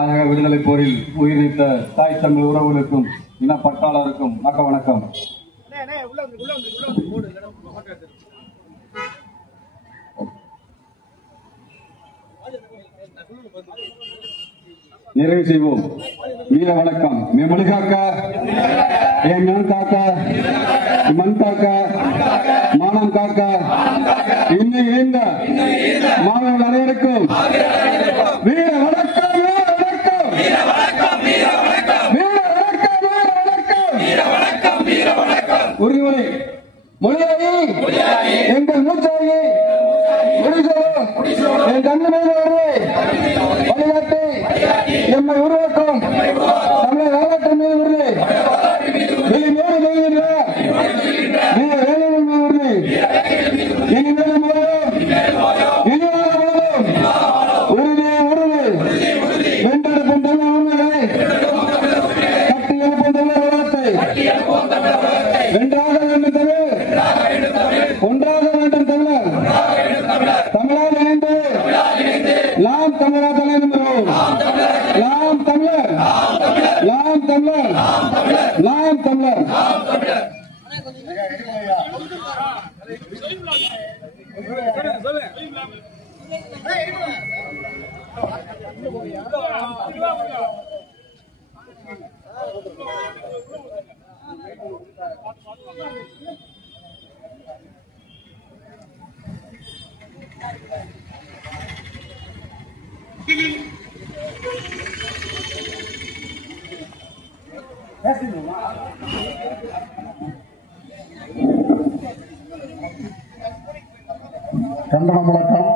தாயக விடுதலை போரில் உயிர் நீத்த தாய் தமிழ் உறவுகளுக்கும் இன பட்டாளருக்கும் வணக்கம். நிறைவு செய்வோம். வீர வணக்கம். மேமொழி காக்க, என் மண் காக்க, மண் காக்க, மானம் காக்க, இன்னை இணைந்த மாணவர்கள் அனைவருக்கும் வீர வணக்கம். உறுதிமொழி. மொழியாகி எங்கள் மூச்சாகி என் கண்ணு மீது வழிகாட்டி எம்மை உருவாக்கும் தமிழக வரலாற்று மீது உறுதி. வெளிமேடு மீது வீர வேலையின் மீது உறுதி. இனிமேலும் உறுதி வென்றெடுக்கும் தமிழ் உண்மைகளை கட்டி எழுப்பும் தமிழ் வரலாற்றை வென்றாக வேண்டும் தமிழ், ஒன்றாக வேண்டும் தமிழர், தமிழால் இணைந்து நாம் தமிழா தலைநம்புவோம். நாம் தமிழர், நாம் தமிழர், நாம் தமிழர். கண்டன முழக்கம்.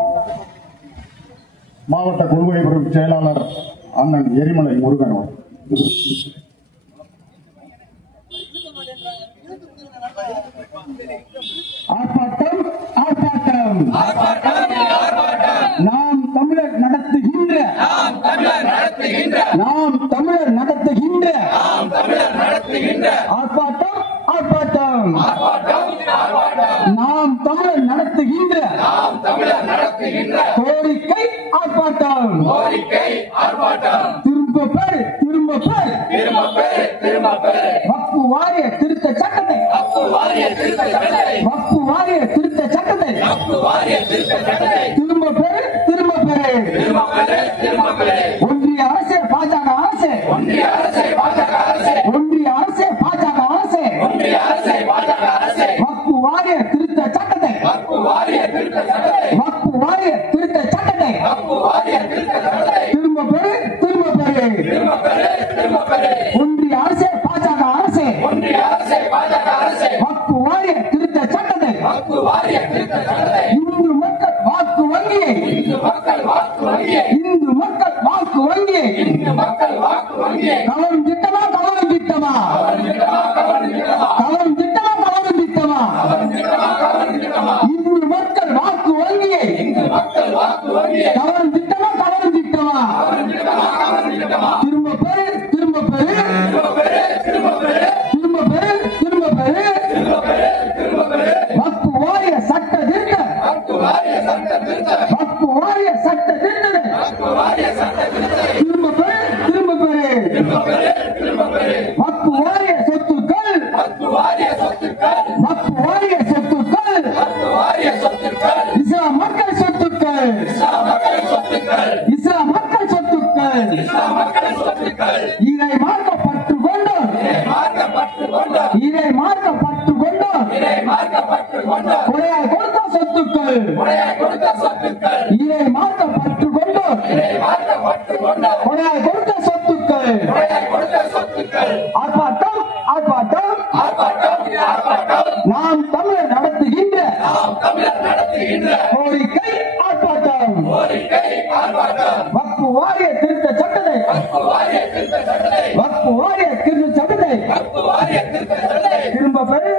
மாவட்ட கொள்கை பிரிவு செயலாளர் அண்ணன் எரிமலை முருகன். ஆர்ப்பாட்டம், ஆர்ப்பாட்டம். நாம் தமிழர் நடத்துகின்ற ஆர்ப்பாட்டம், ஆர்ப்பாட்டம். நாம் தமிழர் நடத்துகின்ற கோரிக்கை ஆர்ப்பாட்டம். திரும்ப பெறு, வக்ஃபு வாரிய திருத்த சட்டத்தை, வக்ஃபு வாரிய திருத்த சட்டத்தை திரும்ப பெறு. ஒன்றிய அரசு, பாஜக அரசு, ஒன்றிய அரசு, பாஜக அரசு வக்ஃபு வாரிய திருத்த சட்டத்தை, வக்ஃபு வாரிய திருத்த சட்டத்தை திரும்ப பெறு. ஒன்றிய அரசு, பாஜக அரசு வக்ஃபு வாரிய திருத்த சட்டத்தை இந்து மக்கள் வாக்கு வங்கியை, இந்து மக்கள் வாக்கு வங்கியை கவரும் திட்டமா, இந்து மக்கள் வாக்கு வங்கியை கவரும் திட்டமா. திரும்ப பெறு. வக்ஃபு வாரிய சட்ட திருத்த, வக்ஃபு வாரிய சட்ட திருத்தத்தை திரும்ப பெறு. வக்ஃபு வாரிய சொத்துக்கள், இஸ்லாம் மக்கள் சொத்துக்கள், இதை மார்க்கப்பட்டு கொண்டோம், கொடையாய் கொடுத்த சொத்துக்கள், இதை மார்க்கப்பட்டு கொண்டோம், கொடையாய் கொடுத்த சொத்துக்கள். ஆர்ப்பாட்டம், நாம் தமிழர் நடத்துகின்ற கோரிக்கை ஆர்ப்பாட்டம். வக்ஃபு வாரிய திருத்த சட்டத்தை, வக்ஃபு வாரிய திருத்த சட்டத்தை திரும்ப பெறு.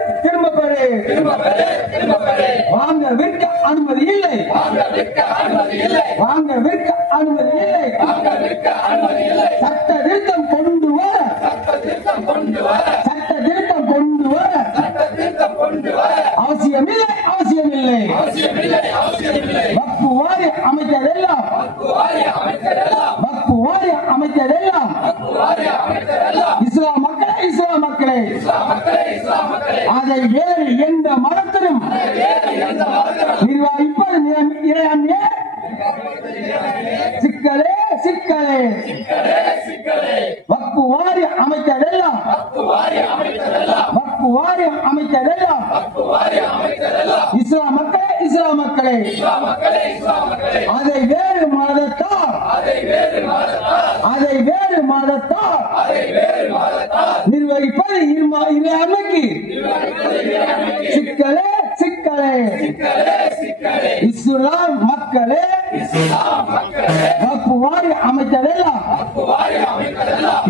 வாங்க விற்க அனுமதி இல்லை, சட்ட திருத்தம் கொண்டு வர, அவசியமில்லை. வக்ஃபு வாரிய அமைச்சதெல்லாம், வக்ஃபு வாரிய அமைச்ச அமைத்ததெல்லாம் இஸ்லாம் மக்களே அதை வேறு எந்த மதத்திலும் நிர்வகிப்பது இறையாண்மையே சிக்கலே வக்ஃபு வாரியம் அமைத்ததெல்லாம் இஸ்லாம் மக்களே அதை வேறு மதத்தார் நிர்வகிப்பது இறையாண்மைக்கு சிக்கலே இஸ்லாம் மக்களே வக்ஃபு வாரியம் அமைத்ததெல்லாம்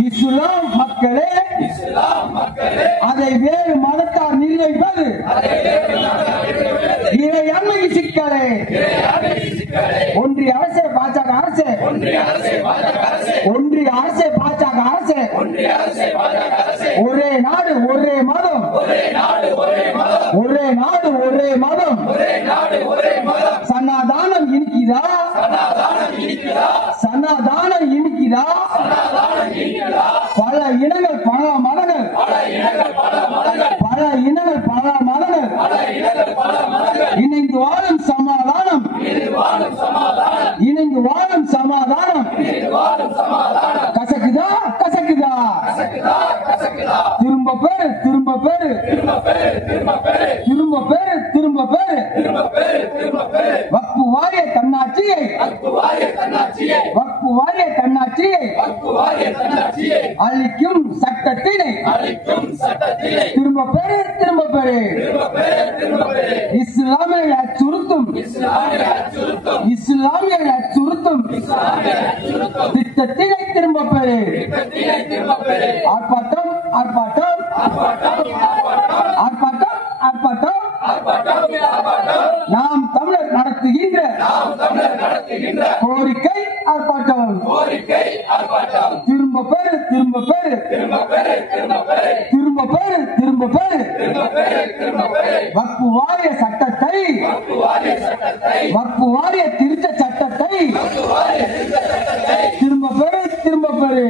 இஸ்லாம் மக்களே அதை வேறு மதத்தார் நிர்வகிப்பது இறையாண்மைக்கு சிக்கலே ஒன்றிய அரசு பாஜக அரசு ஒரே நாடு ஒரே மதம் சனாதானம் இனிக்குதா பல இனங்கள் பல மதங்கள் இணைந்து வாழும் சமாதானம் கசக்குதா திரும்ப பேரு வக்ஃபு வாரிய தன்னாட்சியை அளிக்கும் சட்டத்தினை திரும்ப பெரு இஸ்லாமிய அச்சுறுத்தும் திட்டத்தினை திரும்ப பெரு ஆர்ப்பாட்டம் நாம் தமிழர் நடத்துகின்ற கோரிக்கை ஆர்ப்பாட்டம் திரும்ப பெரு வக்ஃபு வாரிய சட்டத்தை வக்ஃபு வாரிய திருத்த சட்டத்தை திரும்ப பெரு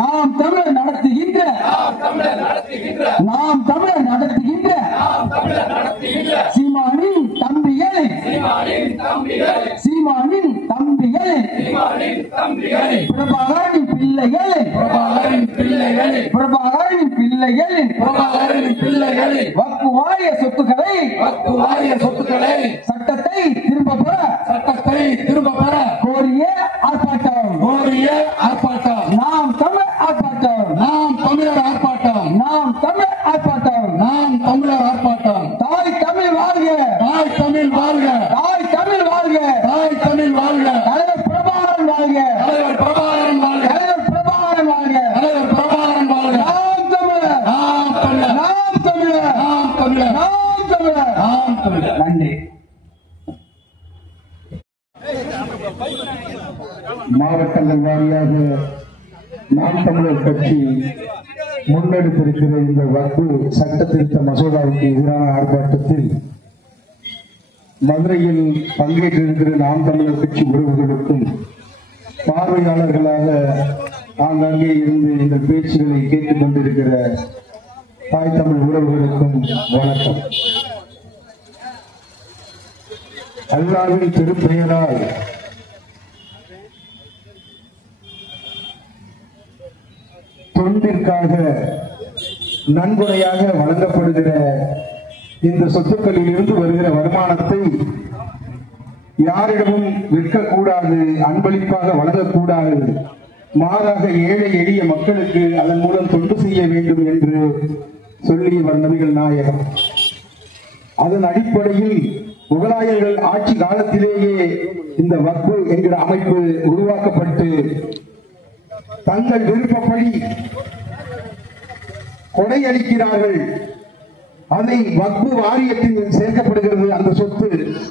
நாம் தமிழர் நடத்துகின்ற சீமானின் தம்பிகளை பிரபாகரனின் பிள்ளைகளின் வக்ஃபு வாரிய சொத்துக்களை சட்டத்தை திரும்ப பெற கோரிய ஆர்ப்பாட்டம் நாம் தமிழர் ஆர்ப்பாட்டம் தாய் தமிழ் வாழ்க தலைவர் பிரபாகரன் வாழ்க நன்றி. மாவட்டங்கள் வாரியாக நாம் தமிழர் கட்சி முன்னெடுத்திருக்கிற இந்த வக்ஃபு சட்ட திருத்த மசோதாவுக்கு எதிரான ஆர்ப்பாட்டத்தில் மதுரையில் பங்கேற்றிருக்கிற நாம் தமிழர் கட்சி உறவுகளுக்கும் பார்வையாளர்களாக ஆங்காங்கே இருந்து இந்த பேச்சுகளை கேட்டுக் கொண்டிருக்கிற தாய் தமிழ் உறவுகளுக்கும் வணக்கம். அல்லாஹ்வின் திருப்பெயரால் தொண்டிற்காக நன்கொடையாக வழங்கப்படுகிற இந்த சொத்துக்களில் இருந்து வருகிற வருமானத்தை யாரிடமும் விற்கக்கூடாது, அன்பளிப்பாக வழங்கக்கூடாது, மாறாக ஏழை எளிய மக்களுக்கு அதன் மூலம் தொண்டு செய்ய வேண்டும் என்று சொல்லியவர் நபிகள் நாயகம். அதன் அடிப்படையில் முகலாயர்கள் ஆட்சி காலத்திலேயே இந்த வக்ஃபு என்கிற அமைப்பு உருவாக்கப்பட்டு தங்கள் விருப்பப்படி கொடையளிக்கிறார்கள். அதை வக்ஃபு வாரியத்தில் சேர்க்கப்படுகிறது அந்த சொத்து.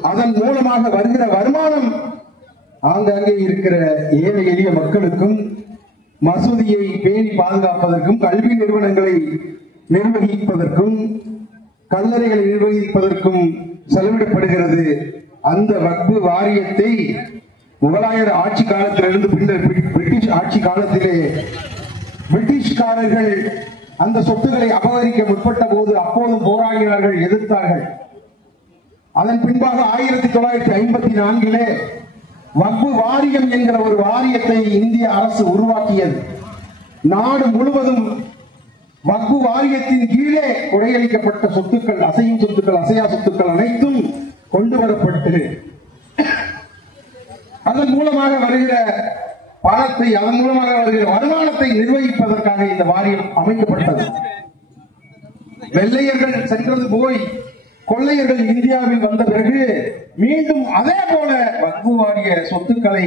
அதன் மூலமாக வருகிற வருமானம் ஆங்காங்கே இருக்கிற ஏழை எளிய மக்களுக்கும், மசூதியை பேணி பாதுகாப்பதற்கும், கல்வி நிறுவனங்களை நிர்வகிப்பதற்கும், கல்லறைகளை நிர்வகிப்பதற்கும் செலவிடப்படுகிறது. அந்த வக்ஃபு வாரியத்தை முகலாயர் ஆட்சி காலத்திலிருந்து பின்னர் பிரிட்டிஷ் ஆட்சி காலத்திலே பிரிட்டிஷ்காரர்கள் அந்த சொத்துக்களை அபகரிக்க முற்பட்ட போது அப்போதும் போராடினார்கள், எதிர்த்தார்கள். அதன் பின்பாக 1954 வக்ஃபு வாரியம் என்கிற ஒரு வாரியத்தை இந்திய அரசு உருவாக்கியது. நாடு முழுவதும் வக்ஃபு வாரியத்தின் கீழே கொடையளிக்கப்பட்ட சொத்துக்கள், அசையும் சொத்துக்கள், அசையா சொத்துக்கள் அனைத்தும் கொண்டு வரப்பட்டு அதன் மூலமாக வருகிற பணத்தை, அதன் மூலமாக வருகிற வருமானத்தை நிர்வகிப்பதற்காக இந்த வாரியம் அமைக்கப்பட்டது. வெள்ளையர்கள் சென்றது போய் கொள்ளையர்கள் இந்தியாவில் வந்த பிறகு மீண்டும் அதே போல வக்ஃபு வாரிய சொத்துக்களை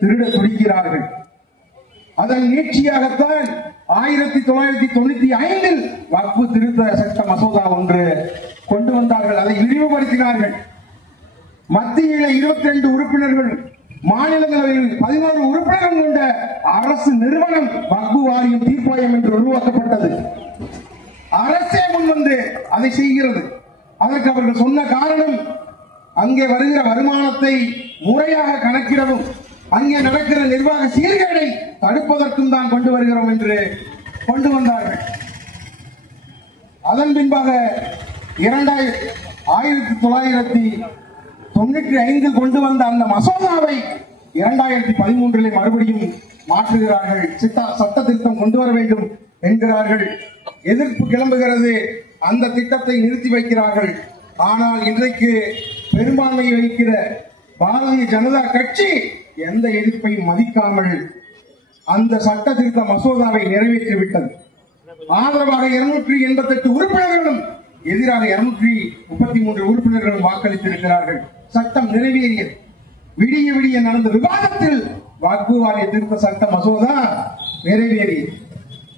திருட துடிக்கிறார்கள். அதன் நீட்சியாகத்தான் 1995 வக்ஃபு திருத்த சட்ட மசோதா ஒன்று கொண்டு வந்தார்கள். அதை விரிவுபடுத்தினார்கள். மத்தியில 22 உறுப்பினர்கள், மாநிலங்களவையில் 11 உறுப்பினர்கள் கொண்ட அரசு நிறுவனம் வக்ஃபு வாரியம் தீர்ப்பாயம் என்று உருவாக்கப்பட்டது. அரசே முன்வந்து அதை செய்கிறது. அதற்கு அவர்கள் சொன்ன காரணம், அங்கே வருகிற வருமானத்தை முறையாக கணக்கிடவும் அங்கே நடக்கிற நிர்வாக சீர்கேடை தடுப்பதற்கும் தான் கொண்டு வருகிறோம் என்று கொண்டு வந்தார்கள். அதன் பின்பாக 1995 கொண்டு வந்த அந்த மசோதாவை 2013 மறுபடியும் மாற்றுகிறார்கள். சட்ட திருத்தம் கொண்டு வர வேண்டும் என்கிறார்கள். எதிர்ப்பு கிளம்புகிறது. அந்த திட்டத்தை நிறுத்தி வைக்கிறார்கள். ஆனால் இன்றைக்கு பெரும்பான்மையை வைக்கிற பாரதிய ஜனதா கட்சி எந்த எதிர்ப்பையும் மதிக்காமல் அந்த சட்ட திருத்த மசோதாவை நிறைவேற்றிவிட்டது. ஆதரவாக 288 உறுப்பினர்களும் எதிராக 233 உறுப்பினர்களும் வாக்களித்திருக்கிறார்கள். சட்டம் நிறைவேறியது. விடிய விடிய நடந்த விவாதத்தில் வக்ஃபு வாரிய திருத்த சட்ட மசோதா நிறைவேறியது.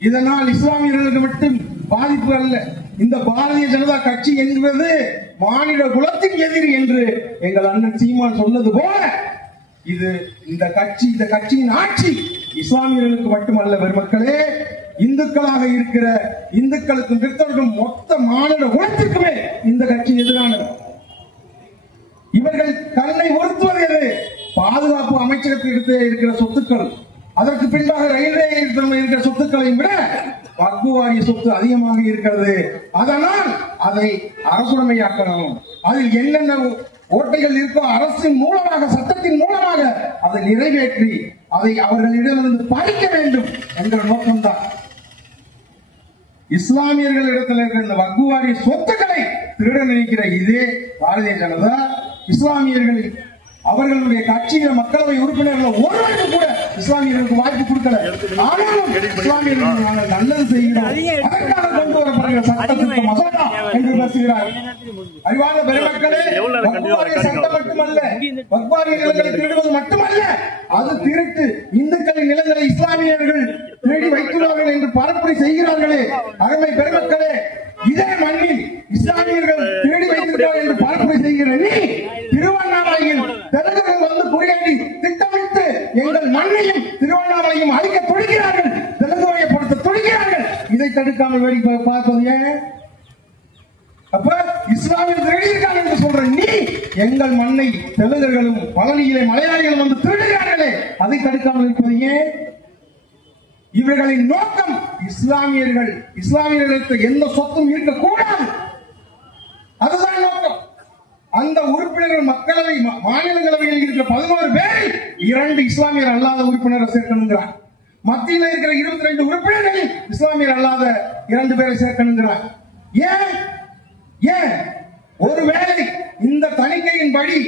இதனால் இஸ்லாமியர்களுக்கு மட்டும் பாதிப்பு அல்ல. இந்த பாரதிய ஜனதா கட்சி என்பது மாநில குலத்தின் எதிரி என்று எங்கள் அண்ணன் சீமான் சொன்னது போல இது இந்த கட்சியின் ஆட்சி இஸ்லாமியர்களுக்கு மட்டுமல்ல பெருமக்களே, இந்துக்களாக இருக்கிற இந்துக்களுக்கும் கிறிஸ்தவர்களுக்கும் மொத்த மாநில குலத்திற்குமே இந்த கட்சி எதிரானது. இவர்கள் கண்ணை உறுத்துவது எது? பாதுகாப்பு அமைச்சகத்திற்கு இருக்கிற சொத்துக்கள், அதற்கு பின்பாக ரயில்வே இருக்கிற சொத்துக்களை விட வக்ஃபு வாரிய சொத்து அதிகமாக இருக்கிறது. அதனால் அதை அரசுடைமையாக்கணும். அதில் என்னென்ன ஓட்டைகள் இருக்கோ அரசின் மூலமாக, சட்டத்தின் மூலமாக அதை நிறைவேற்றி அதை அவர்களிடமிருந்து பறிக்க வேண்டும் என்ற நோக்கம்தான். இஸ்லாமியர்களிடத்தில் இருக்கிற இந்த வக்ஃபு வாரிய சொத்துக்களை திருட நினைக்கிற இதே பாரதிய ஜனதா இஸ்லாமியர்களின் அவர்களுடைய கட்சியில மக்களவை உறுப்பினர்கள் ஒருவருக்கு கூட இஸ்லாமியர்களுக்கு வாய்ப்பு கொடுக்கல. ஆனாலும் இஸ்லாமியர்களுக்கு நாங்கள் நல்லது செய்கிறோம், அதற்காக கொண்டு வரப்படுகிற சட்டத்திற்கு மசோதா என்று பேசுகிறார். அறிவான பெருமக்களே, வக்ஃபு வாரிய சட்டம் மட்டுமல்ல, வக்ஃபு வாரிய நிலங்களை திருடுவது மட்டுமல்ல, அது திருட்டு இந்துக்களின் நிலங்களை இஸ்லாமியர்கள் திருடி வைத்துள்ளார்கள் என்று பரப்புரை செய்கிறார்களே. அருமை பெருமக்களே, இதே மண்ணில் இஸ்லாமியர்கள் திருடி வைத்திருக்கிறார்கள் என்று பரப்புரை செய்கிற நீ திருவண்ணாமலையில் தெலுங்கர்கள் வந்து குடியேறி திட்டமிட்டு எங்கள் மண்ணையும் திருவண்ணாமலையும் அழிக்க துடிக்கிறார்கள், தெலுங்கு வயப்படுத்த துடிக்கிறார்கள். இதை தடுக்காமல் வேடிக்கை பார்ப்பது ஏன்? அப்ப இஸ்லாமியர்கள் திருடியிருக்காங்க என்று சொல்ற நீ எங்கள் மண்ணை தெலுங்கர்களும் பழனியிலே மலையாளிகளும் வந்து திருடுகிறார்களே, அதை தடுக்காமல் இருப்பது ஏன்? இவர்களின் நோக்கம் இஸ்லாமியர்களுக்கு எந்த சொத்தும் இருக்கக்கூடாது, அதுதான் நோக்கம். அந்த உறுப்பினர்கள் மக்களவை மாநிலங்களவையில் இருக்கிற 11 பேரில் 2 இஸ்லாமியர் அல்லாத உறுப்பினரை சேர்க்கணுங்கிறார். மத்தியில் இருக்கிற 22 உறுப்பினர்களில் இஸ்லாமியர் அல்லாத 2 பேரை சேர்க்கணுங்கிறார். ஏன் ஒருவேளை இந்த தணிக்கையின்படி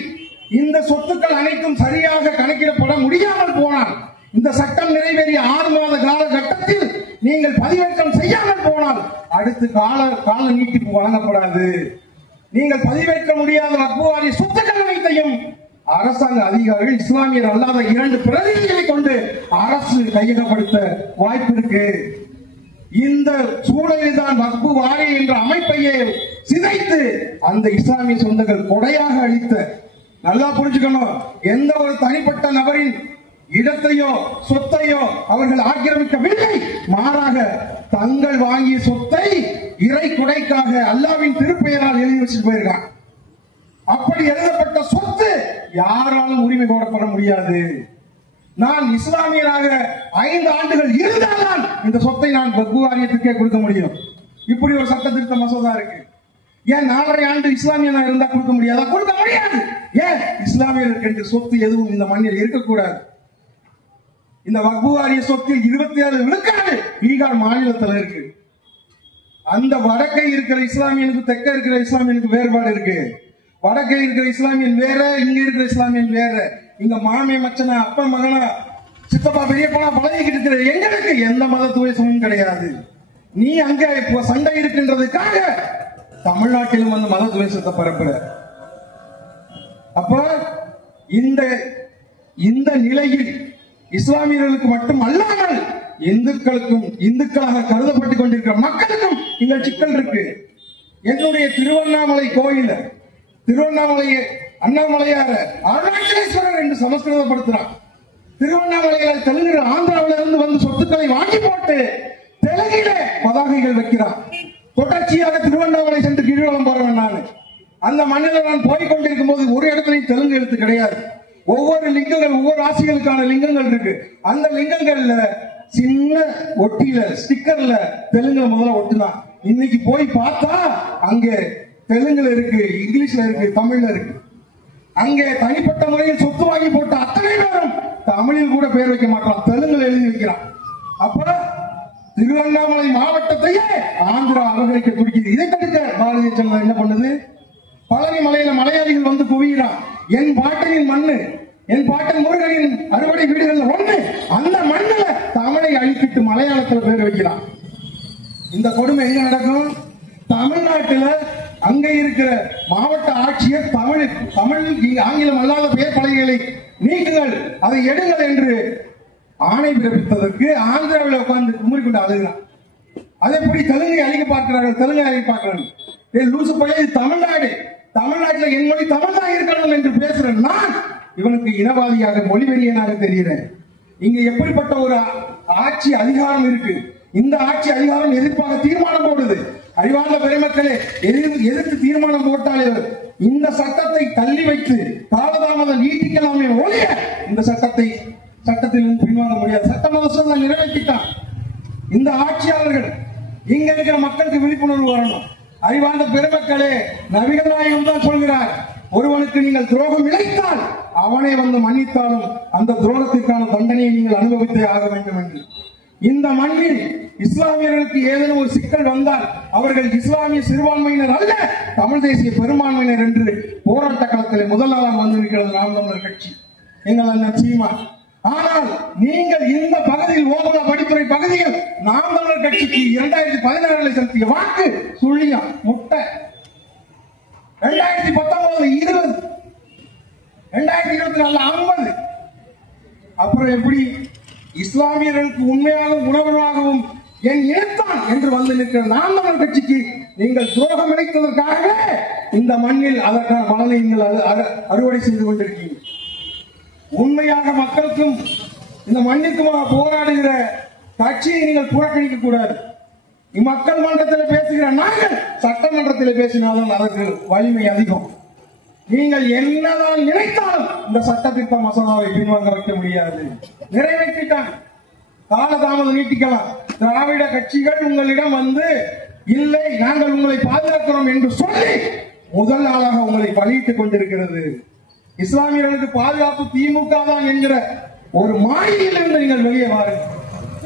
இந்த சொத்துக்கள் அனைத்தும் சரியாக கணக்கிடப்பட முடியாமல் போனால், இந்த சட்டம் நிறைவேறிய 6 மாத காலகட்டத்தில் நீங்கள் பதிவேற்றம் செய்யாமல் போனால் அடுத்து கால நீட்டிப்பு வழங்கப்படாது. நீங்கள் பதிவேற்ற முடியாத வக்ஃபு வாரிய சொத்துக்கள் அனைத்தையும் அரசாங்க அதிகாரிகள் இஸ்லாமியர் அல்லாத 2 பிரதிநிதிகளை கொண்டு அரசு கையகப்படுத்த வாய்ப்பு இருக்கு. இந்த சூழலில் தான் வக்ஃபு வாரிய என்ற அமைப்பையே சிதைத்து அந்த இஸ்லாமிய சொந்தங்கள் கொடையாக அளித்த, நல்லா புரிஞ்சுக்கணும், எந்த ஒரு தனிப்பட்ட நபரின் இடத்தையோ சொத்தையோ அவர்கள் ஆக்கிரமிக்கவில்லை. மாறாக தங்கள் வாங்கிய சொத்தை இறை கொடைக்காக அல்லாவின் திருப்பெயரால் எழுதி வச்சுட்டு போயிருக்காங்க. அப்படி எழுதப்பட்ட சொத்து யாராலும் உரிமை கோரப்பட முடியாது. நான் இஸ்லாமியராக 5 ஆண்டுகள் இருந்தால்தான் இந்த சொத்தை நான் வக்ஃப் வாரியத்துக்கே கொடுக்க முடியும். இப்படி ஒரு சட்ட திருத்த மசோதா இருக்கு. ஏன் 4.5 ஆண்டு இஸ்லாமியனா இருந்தா கொடுக்க முடியாதா? கொடுக்க முடியாது. ஏன்? இஸ்லாமியர்களுக்கு என்று சொத்து எதுவும் இந்த மண்ணில் இருக்கக்கூடாது. இந்த வக்ஃப் வாரிய சொத்தில் 27 விழுக்காடு பீகார் மாநிலத்தில் இருக்கு. அந்த வடக்கே இருக்கிற இஸ்லாமியனுக்கு தெற்க இருக்கிற இஸ்லாமியனுக்கு வேறுபாடு இருக்கு. வடக்கே இருக்கிற இஸ்லாமியன் வேற, இங்க இருக்கிற இஸ்லாமியன் வேற. இங்க மாமே மச்சனா அப்பா மகனா சித்தப்பா பெரிய போனா பழகிக்கிட்டு இருக்கிற எங்களுக்கு எந்த மத துவேஷமும் கிடையாது. நீ அங்க இப்போ சண்டை இருக்கின்றதுக்காக தமிழ்நாட்டிலும் வந்து மத துவேஷத்தை பரப்புற. அப்ப இந்த நிலையில் இஸ்லாமியர்களுக்கு மட்டும் அல்லாமல் இந்துக்களுக்கும், இந்துக்களாக கருதப்பட்டுக் கொண்டிருக்கிற மக்களுக்கும் இங்க சிக்கல் இருக்கு. என்னுடைய திருவண்ணாமலை கோயில், திருவண்ணாமலை அண்ணாமலையார அருணாச்சலேஸ்வரர் என்று சமஸ்கிருதப்படுத்துறான். திருவண்ணாமலையில தெலுங்கு ஆந்திராவில இருந்து வந்து சொத்துக்களை வாங்கி போட்டு தெலுங்கில பதாகைகள் வைக்கிறான். தொடர்ச்சியாக திருவண்ணாமலை சென்று கிழவலம் போறவன் நான். அந்த மண்ணில் நான் போய் கொண்டிருக்கும் போது ஒரு இடத்துலையும் தெலுங்கு எழுத்து கிடையாது. ஒவ்வொரு லிங்கங்கள், ஒவ்வொரு ராசிகளுக்கான லிங்கங்கள் இருக்கு. அந்த லிங்கங்கள்ல சின்ன ஒட்டியில ஸ்டிக்கர்ல தெலுங்குல முதல்ல ஒட்டுனான். இன்னைக்கு போய் பார்த்தா அங்க தெலுங்குல இருக்கு, இங்கிலீஷ்ல இருக்கு, தமிழ்ல இருக்கு. அங்கே தனிப்பட்ட முறையில் சொத்து வாங்கி போட்ட அத்தனை பேரும் தமிழில் கூட பேர் வைக்க மாட்டான், தெலுங்குல எழுதி வைக்கிறான். அப்ப திருவண்ணாமலை மாவட்டத்தையே ஆந்திரா அபகரிக்க துடிக்குது. இதை தடுக்க பாரதிய ஜனதா என்ன பண்ணுது? பழனி மலையில மலையாளிகள் வந்து குவிகிறான். என் பாட்டனின் மண்ணு, என் பாட்டன் முருகனின் அறுவடை வீடுகள் ஒண்ணு, அந்த மண்ணில தமிழை அழிக்கிட்டு மலையாளத்துல பேர் வைக்கிறான். இந்த கொடுமை எங்க நடக்கும்? தமிழ்நாட்டில் அங்க இருக்கிற மாவட்ட ஆட்சியர் தமிழ் ஆங்கிலம் அல்லாத பெயர் பலகைகளை நீக்குங்கள், அதை எடுங்கள் என்று ஆணை பிறப்பித்ததற்கு ஆந்திராவில் உட்கார்ந்து குமரி கொண்டு அழுகிறான். அதை எப்படி தெலுங்கை அழிக்க பார்க்கிறார்கள்? தெலுங்கை அழிக்க பார்க்கிறார்கள். லூசு பையன், இது தமிழ்நாடு, தமிழ்நாட்டில் என் மொழி தமிழ் தான் இருக்கணும் என்று பேசுற நான் இவனுக்கு இனவாதியாக, மொழிவெறியனாக தெரிகிறேன். இங்க எப்படிப்பட்ட ஒரு ஆட்சி அதிகாரம் இருக்கு? இந்த ஆட்சி அதிகாரம் எதிர்ப்பாக தீர்மானம் போடுது. அறிவார்ந்த பெருமக்களே, எதிர்த்து தீர்மானம் போட்டாலே இந்த சட்டத்தை தள்ளி வைத்து காலதாமதம் நீட்டிக்கலாமே ஒழிய இந்த சட்டத்தில் பின்வாங்க முடியாது. சட்ட மசோதா நிறைவேற்றிட்டான். இந்த ஆட்சியாளர்கள் இங்க இருக்கிற மக்களுக்கு விழிப்புணர்வு வரணும். அறிவார்ந்த பெருமக்களே, நபிகள் நாயகம் தான் சொல்கிறார், ஒருவனுக்கு நீங்கள் துரோகம் இழைத்தால் அவனை வந்து மன்னித்தாலும் அந்த துரோகத்திற்கான தண்டனையை நீங்கள் அனுபவித்தே ஆக வேண்டும் என்று. இந்த மண்ணில் இஸ்லாமியர்களுக்கு ஏதேனும் ஒரு சிக்கல் வந்தால் அவர்கள் இஸ்லாமிய சிறுபான்மையினர் அல்ல, தமிழ் தேசிய பெரும்பான்மையினர் என்று போராட்ட களத்தில் முதல் நாளாக வந்திருக்கிறது நாம் தமிழர் கட்சி, எங்கள் அண்ணன் சீமான். ஆனால் நீங்கள் இந்த பகுதியில் ஓமலா படித்துறை பகுதியில் நாம் தமிழர் கட்சிக்கு 2016 செலுத்திய வாக்கு சுழியம் முட்டை. 2019 20, 2024 50. அப்புறம் எப்படி இஸ்லாமியர்களுக்கு உண்மையாக உணர்வாகவும் என் இனத்தான் என்று வந்து நிற்கிற நாம் தமிழர் கட்சிக்கு நீங்கள் துரோகம் இழைத்ததற்காகவே இந்த மண்ணில் அதற்கான பலனை நீங்கள் அறுவடை செய்து கொண்டிருக்கீங்க. உண்மையாக மக்களுக்கும் இந்த மண்ணிற்குமாக போராடுகிற கட்சியை நீங்கள் புறக்கணிக்க கூடாது. மக்கள் மன்றத்தில் பேசுகிற நாங்கள் சட்டமன்றத்தில் பேசினாலும் அதற்கு வலிமை அதிகம். நீங்கள் என்னதான் நினைத்தாலும் இந்த சட்டத்திட்ட மசோதாவை பின்வாங்க வைக்க முடியாது. நிறைவேற்றிட்டாங்க, காலதாமதம் நீட்டிக்கலாம். திராவிட கட்சிகள் உங்களிடம் வந்து இல்லை நாங்கள் உங்களை பாதுகாக்கிறோம் என்று சொல்லி முதல் நாளாக உங்களை பழியிட்டுக் கொண்டிருக்கிறது. இஸ்லாமியர்களுக்கு பாதுகாப்பு திமுக தான் என்கிற ஒரு மாயையில் இருந்து நீங்கள் வெளியே வாருங்கள்.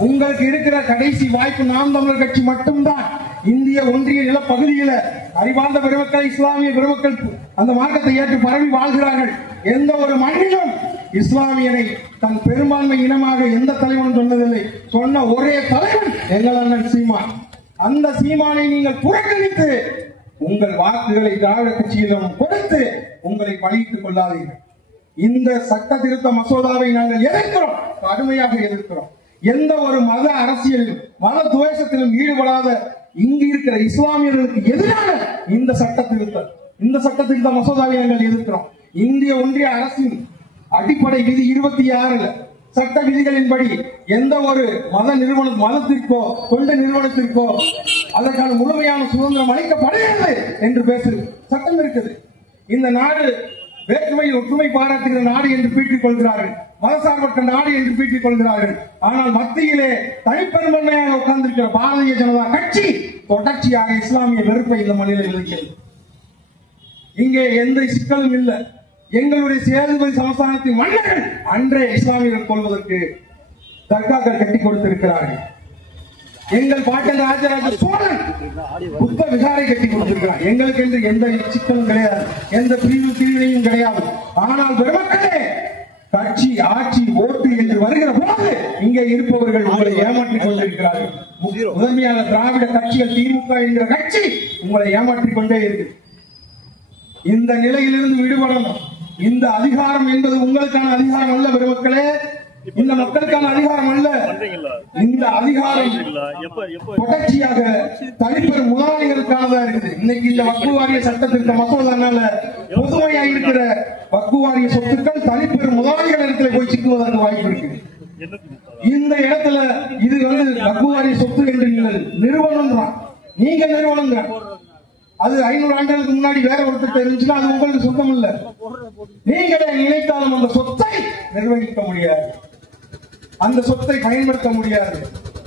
உங்களுக்கு இருக்கிற கடைசி வாய்ப்பு நாம் தமிழர் கட்சி மட்டும்தான். இந்திய ஒன்றிய நிலப்பகுதியில அறிவார்ந்த பெருமக்கள், இஸ்லாமிய பெருமக்கள் அந்த மார்க்கத்தை ஏற்று பரவி வாழ்கிறார்கள். எந்த ஒரு மண்ணிலும் இஸ்லாமியனை தன் பெரும்பான்மை இனமாக எந்த தலைவனும் சொன்னதில்லை. சொன்ன ஒரே தலைவன் எங்கள் அண்ணன் சீமான். அந்த சீமானை நீங்கள் புறக்கணித்து உங்கள் வாக்குகளை திராவிட கட்சியிடம் கொடுத்து உங்களை பழித்துக் கொள்ளாதீர்கள். இந்த சட்ட திருத்த மசோதாவை நாங்கள் எதிர்க்கிறோம், கடுமையாக எதிர்க்கிறோம். எந்த ஒரு மத அரசியலிலும் மத துவேஷத்திலும் ஈடுபடாத இங்கு இருக்கிற இஸ்லாமியர்களுக்கு எதிரான இந்த சட்ட திருத்த மசோதாவை நாங்கள் எதிர்க்கிறோம். இந்திய ஒன்றிய அரசின் அடிப்படை விதி 26 சட்ட விதிகளின்படி எந்த ஒரு மதத்திற்கோ கொண்ட நிறுவனத்திற்கோ அதற்கான முழுமையான சுதந்திரம் அளிக்கப்படுகிறது என்று பேசு சட்டம் இருக்குது. இந்த நாடு வேற்றுமையில் ஒற்றுமை பாராட்டுகிற நாடு என்று பீட்டிக் கொள்கிறார்கள், மதசார்பற்ற நாடு என்று பீட்டிக் கொள்கிறார்கள். ஆனால் மத்தியிலே தனிப்பெரும்பான்மையாக உட்கார்ந்திருக்கிற பாரதிய ஜனதா கட்சி தொடர்ச்சியாக இஸ்லாமிய வெறுப்பை இந்த மண்ணில் இருக்கிறது. இங்கே எந்த சிக்கலும் இல்லை. எங்களுடைய சேதுபதி சமஸ்தானத்தின் மன்னர்கள் அன்றே இஸ்லாமியர்கள் கொள்வதற்கு தர்காக்கள் கட்டி கொடுத்திருக்கிறார்கள். எங்கள் பாட்டன் ராஜராஜ சோழன் புத்த விகாரை கட்டி கொடுத்திருக்கிறார். எங்களுக்கு என்று எந்த சிக்கலும் கிடையாது, எந்த பிரிவினையும் கிடையாது. ஆனால் பெருமக்களே, கட்சி ஆட்சி ஓட்டு என்று வருகிற போது இங்கே இருப்பவர்கள் உங்களை ஏமாற்றிக் கொண்டிருக்கிறார்கள். முதன்மையாக திராவிட கட்சிகள், திமுக என்கிற கட்சி உங்களை ஏமாற்றிக் கொண்டே இருக்கு. இந்த நிலையிலிருந்து விடுபடணும். இந்த அதிகாரம் என்பது உங்களுக்கான அதிகாரம் அல்ல பெருமக்களே, இந்த மக்களுக்கான அதிகாரம் அல்ல. இந்த அதிகாரம் தொடர்ச்சியாக தனிப்பெரும் முதலாளிகளுக்கானதா இருக்குது. இன்னைக்கு இந்த வக்ஃபு வாரிய சட்டத்திருத்த மசோதானால பொதுமையா இருக்கிற வக்ஃபு வாரிய சொத்துக்கள் தனிப்பெரும் முதலாளிகள் இடத்துல போய் சிக்குவதற்கு வாய்ப்பு இருக்கு. இந்த இடத்துல இது வக்ஃபு வாரிய சொத்து என்று நீங்கள் நிறுவனம் தான், நீங்க நிறுவனம் தான். அது 500 ஆண்டுகளுக்கு முன்னாடி வேற ஒரு திட்டம் இருந்துச்சுன்னா அது உங்களுக்கு சொந்தம் இல்ல. நீங்களே நினைத்தாலும் அந்த சொத்தை நிர்வகிக்க முடியாது, அந்த சொத்தை பயன்படுத்த முடியாது.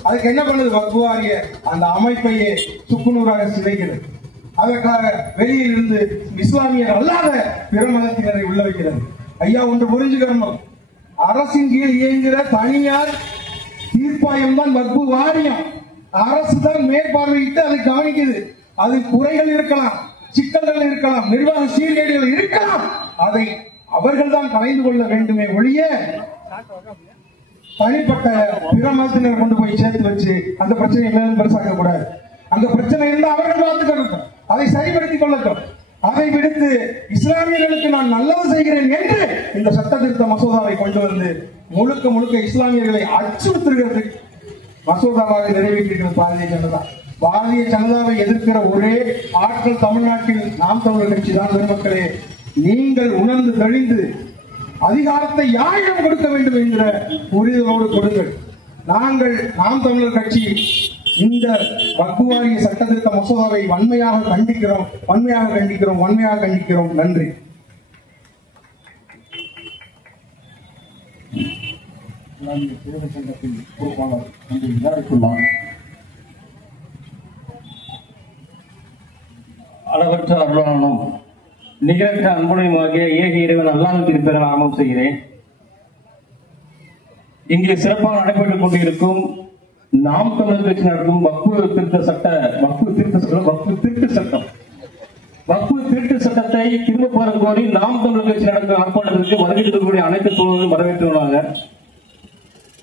அதுக்கு என்ன பண்ணுது வக்ஃபு வாரிய அந்த அமைப்பையே சுக்குநூறாக சிதைக்கிறது. அதற்காக வெளியில் இருந்து இஸ்லாமியர் அல்லாத பிற மதத்தினரை உள்ள வைக்கிறது. ஐயா ஒன்று புரிஞ்சுக்கணும், அரசின் கீழ் இயங்குகிற தனியார் தீர்ப்பாயம் தான் வக்ஃபு வாரியம். அரசு தான் மேற்பார்வையிட்டு அதை கவனிக்குது. அது குறைகள் இருக்கலாம், சிக்கல்கள் இருக்கலாம், நிர்வாக சீர்கேடுகள் இருக்கலாம். அதை அவர்கள் தான் கலைந்து கொள்ள வேண்டுமே ஒழிய தனிப்பட்ட பிற மதத்தினர் கொண்டு போய் சேர்த்து வச்சு அந்த பிரச்சனையை மேலும் பெருசாக்க கூடாது. அந்த பிரச்சனை இருந்தால் அவர்கள் பார்த்துக்கணும், அதை சரிப்படுத்திக் கொள்ளட்டும். அதை விடுத்து இஸ்லாமியர்களுக்கு நான் நல்லது செய்கிறேன் என்று இந்த சட்ட திருத்த மசோதாவை கொண்டு வந்து முழுக்க முழுக்க இஸ்லாமியர்களை அச்சுறுத்துகிறது மசோதாவாக நிறைவேற்றிருக்கிறது பாரதிய ஜனதா. பாரதிய ஜனதாவை எதிர்க்கிற ஒரே ஆட்கள் தமிழ்நாட்டில் நாம் தமிழர் கட்சி தான். பெருமக்களே, நீங்கள் உணர்ந்து தெளிந்து அதிகாரத்தை யாரிடம் கொடுக்க வேண்டும் என்கிற புரிதலோடு கொடுங்கள். நாங்கள் நாம் தமிழர் கட்சி இந்த வக்ஃபு வாரிய சட்டத்திருத்த மசோதாவை வன்மையாக கண்டிக்கிறோம், வன்மையாக கண்டிக்கிறோம், வன்மையாக கண்டிக்கிறோம். நன்றி. சங்கத்தின் பொறுப்பாளர் நன்றி விசாரித்துள்ளார். அளவற்ற அருளானும் நிகரற்ற அன்புடையுமாகிய ஏக இறைவன் அல்லாஹ்வின் திருப்பெயரால் ஆரம்பம் செய்கிறேன். இங்கே சிறப்பாக நடைபெற்றுக் கொண்டிருக்கும் நாம் தமிழர் கட்சி நடக்கும் வக்ஃபு திருத்த சட்டத்தை திரும்ப பெற கோரி நாம் தமிழர் கட்சி நடக்கும் ஆர்ப்பாட்டத்திற்கு வருகின்ற அனைத்து தோழர்களும் வரவேற்றுள்ளாங்க.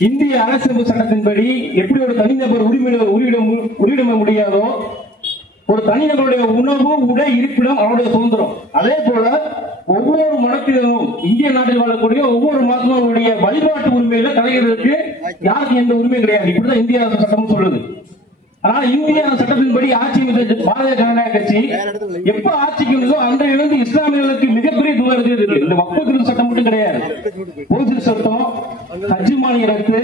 இந்திய அரசியல் சட்டத்தின்படி எப்படி ஒரு தனிநபர் உரிமை முடியாதோ, ஒரு தனிநபருடைய உணவு, உடை, இருப்பிடம் அவருடைய சுதந்திரம். அதே போல ஒவ்வொரு மதத்தினரும், இந்திய நாட்டில் வாழக்கூடிய ஒவ்வொரு மதத்தினருடைய வழிபாட்டு உரிமையில தலையிடுவதற்கு யாருக்கு எந்த உரிமையும் கிடையாது. இப்படிதான் இந்திய சட்டம் சொல்லுது. ஆனால் இந்திய சட்டத்தின்படி ஆட்சி பாரதிய ஜனதா கட்சி எப்ப ஆட்சிக்கு இருந்ததோ அன்றையிலிருந்து இஸ்லாமியர்களுக்கு மிகப்பெரிய தூரம் இருக்கு. இந்த வக்ஃபு திருத்த சட்டம் மட்டும் கிடையாது, பொது சட்டம், ஹஜ் மானிய ரத்து,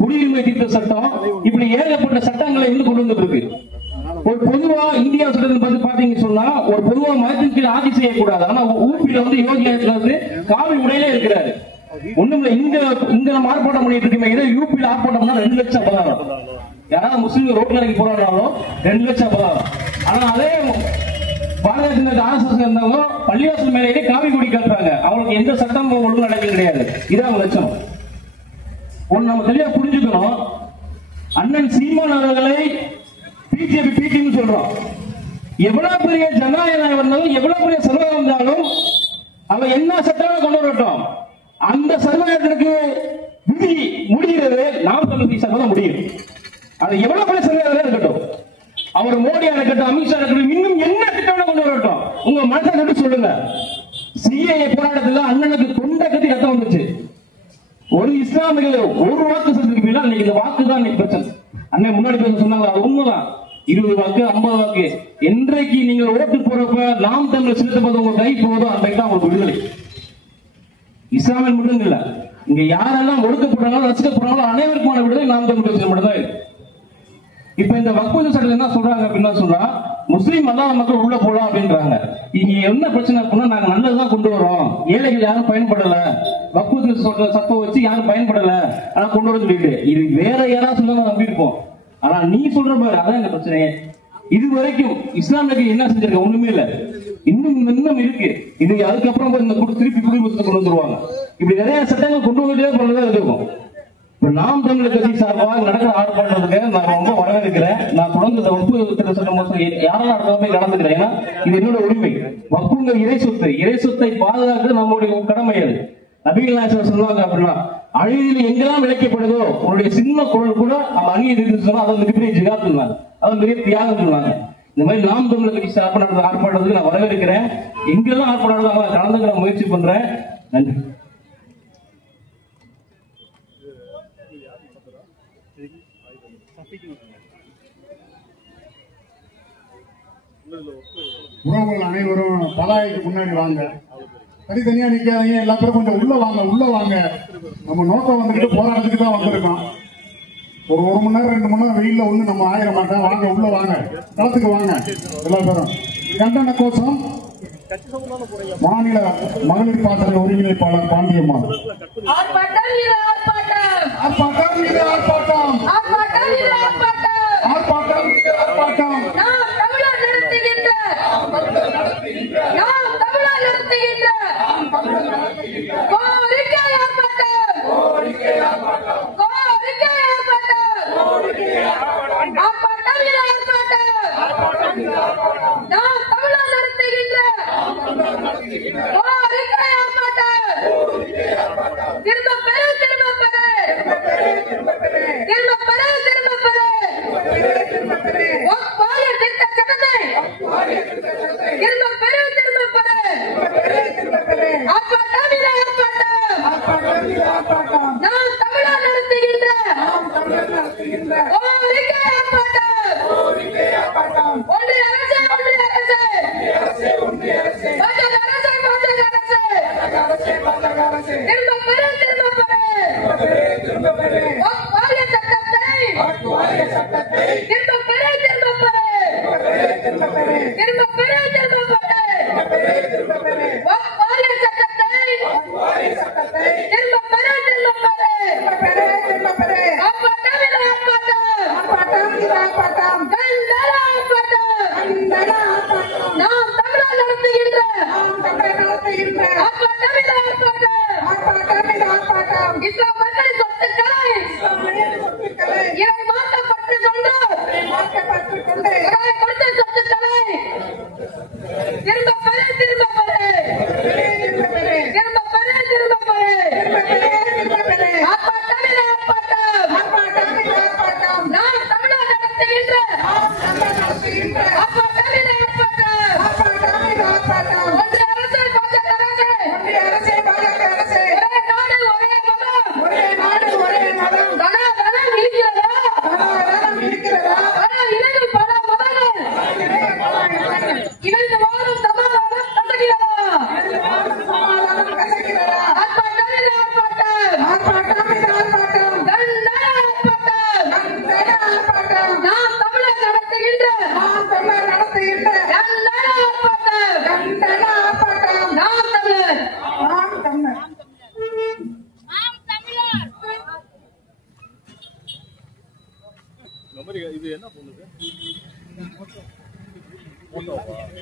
குடியுரிமை திருத்த சட்டம், இப்படி ஏகப்பட்ட சட்டங்களை இருந்து கொண்டு வந்துட்டு இருக்கு. ஒரு பொதுவா இந்தியா சட்டத்தில் பாத்தீங்கன்னு சொன்னா ஒரு பொதுவா மதத்தின் கீழ் ஆட்சி செய்யக்கூடாது. ஆனா ஊபியில யோகி ஆதித்யநாத் காவி உடையிலே இருக்கிறாரு. ஒண்ணுமில்ல, இங்க நம்ம ஆர்ப்பாட்டம் பண்ணிட்டு இருக்கோம். இதே யூபியில ஆர்ப்பாட்டம்னா 2 லட்சம் அபராதம். யாராவது முஸ்லீம் ரோட்ல இறங்கி போறாலும் 2 லட்சம் அபராதம். ஆனா அதே பாரதிய ஜனதா ஆர்எஸ்எஸ் இருந்தவங்க பள்ளிவாசல் மேலேயே காவி கொடி காட்டுறாங்க. அவங்களுக்கு எந்த சட்டம் ஒழுங்கு நடக்க கிடையாது. இதான் லட்சம். ஒன்னு நம்ம தெளிவா புரிஞ்சுக்கணும். அண்ணன் சீமான் அவர்களை பிஜேபி பிடின்னு சொல்றோம். எவ்வளவு பெரிய ஜனநாயகம் வந்தாலும், எவ்வளவு பெரிய சர்வதம் வந்தாலும், அவன் என்ன சட்டம் கொண்டு வரட்டும், அந்த சர்வதத்திற்கு விதி முடிகிறது நாம் தமிழ் சர்வதம் முடியும். அது எவ்வளவு பெரிய சர்வதம் இருக்கட்டும், அவர் மோடியா இருக்கட்டும், அமித்ஷா இருக்கட்டும், இன்னும் என்ன திட்டம் கொண்டு வரட்டும், உங்க மனசை கட்டு சொல்லுங்க. சிஏஏ போராட்டத்தில் அண்ணனுக்கு தொண்டை கட்டி ரத்தம் வந்துச்சு. ஒரு இஸ்லாமியர்கள் ஒரு வாக்கு செலுத்திருப்பீங்களா? இன்னைக்கு இந்த வாக்கு தான் பிரச்சனை. அண்ணன் முன்னாடி பேச சொன்னாங்க, அது உண்மைதான். 20 வாக்கு 50 வாக்கு என்றைக்கு நீங்கள் ஓட்டு போறப்ப நாம் தமிழர் செலுத்தப்போது உங்க கை போதோ அன்றைக்கு தான் உங்களுக்கு விடுதலை. இஸ்லாமியன் மட்டும் இல்ல, இங்க யாரெல்லாம் ஒடுக்கப்படுறாங்களோ, ரசிக்கப்படுறாங்களோ அனைவருக்குமான விடுதலை நாம் தமிழர் கட்சி மட்டும் தான். இப்ப இந்த வக்ஃபு சட்டத்தில் என்ன சொல்றாங்க அப்படின்னா, முஸ்லீம் அல்லாத மக்கள் உள்ள போலாம் அப்படின்றாங்க. இங்க என்ன பிரச்சனை அப்படின்னா, நாங்க நல்லதுதான் கொண்டு வரோம், ஏழைகள் யாரும் பயன்படல, வக்குவத்துக்கு சொல்ற சத்தம் வச்சு யாரும் பயன்படல, ஆனா கொண்டு வர சொல்லிட்டு இது வேற யாராவது சொல்ல நம்பி இருப்போம். ஆனா நீ சொல்ற மாதிரி அதான் இந்த பிரச்சனையே. இது வரைக்கும் இஸ்லாமிய என்ன செஞ்சிருக்க ஒண்ணுமே இல்ல, இன்னும் இருக்கு. இது அதுக்கப்புறம் இந்த திருப்பி குடிமக்களை கொண்டு வந்துருவாங்க. இப்படி நிறைய சட்டங்கள் கொண்டு வந்துட்டே போறதா இருக்கும். நாம் தமிழர் கட்சி சார்பாக நடக்கிற ஆர்ப்பாட்டத்துக்கு நான் ரொம்ப வரவேற்கிறேன். நான் தொடர்ந்து வகுப்பு திட்ட சட்டம் யாரெல்லாம் நடந்துக்கிறேன். ஏன்னா இது என்னோட உரிமை. வகுப்புங்க இறை சொத்தை பாதுகாக்கிறது நம்மளுடைய கடமை. அது நபிகள் நாயகம் சொல்லுவாங்க அப்படின்னா, அழிவில் எங்கெல்லாம் விளைக்கப்படுதோ உன்னுடைய சின்ன குரல் கூட நம்ம அணியை சொன்னா அதை மிகப்பெரிய ஜிகாத் சொல்லுவாங்க, அதை மிக தியாகம் சொல்லுவாங்க. இந்த மாதிரி நாம் தமிழர் கட்சி சார்பாக நடந்த ஆர்ப்பாட்டத்துக்கு நான் வரவேற்கிறேன். எங்கெல்லாம் ஆர்ப்பாட்டம் கலந்துக்கிற முயற்சி பண்றேன். நன்றி. உறவுகள் அனைவரும் பலாய்க்கு முன்னாடி வாங்க, தனித்தனியா நிக்காதீங்க, எல்லா பேரும் கொஞ்சம் உள்ள வாங்க. நம்ம நோக்கம் வந்துட்டு போராட்டத்துக்கு தான் வந்திருக்கோம். ஒரு 1 மணி நேரம் 2 மணி நேரம் வெயில்ல ஒண்ணு நம்ம ஆயிர மாட்டோம். வாங்க, உள்ள வாங்க, களத்துக்கு வாங்க. எல்லா பேரும் கண்டன கோஷம் மாநில மகளிர் பாசன ஒருங்கிணைப்பாளர் பாண்டியம்மா. ஆர்ப்பாட்டம்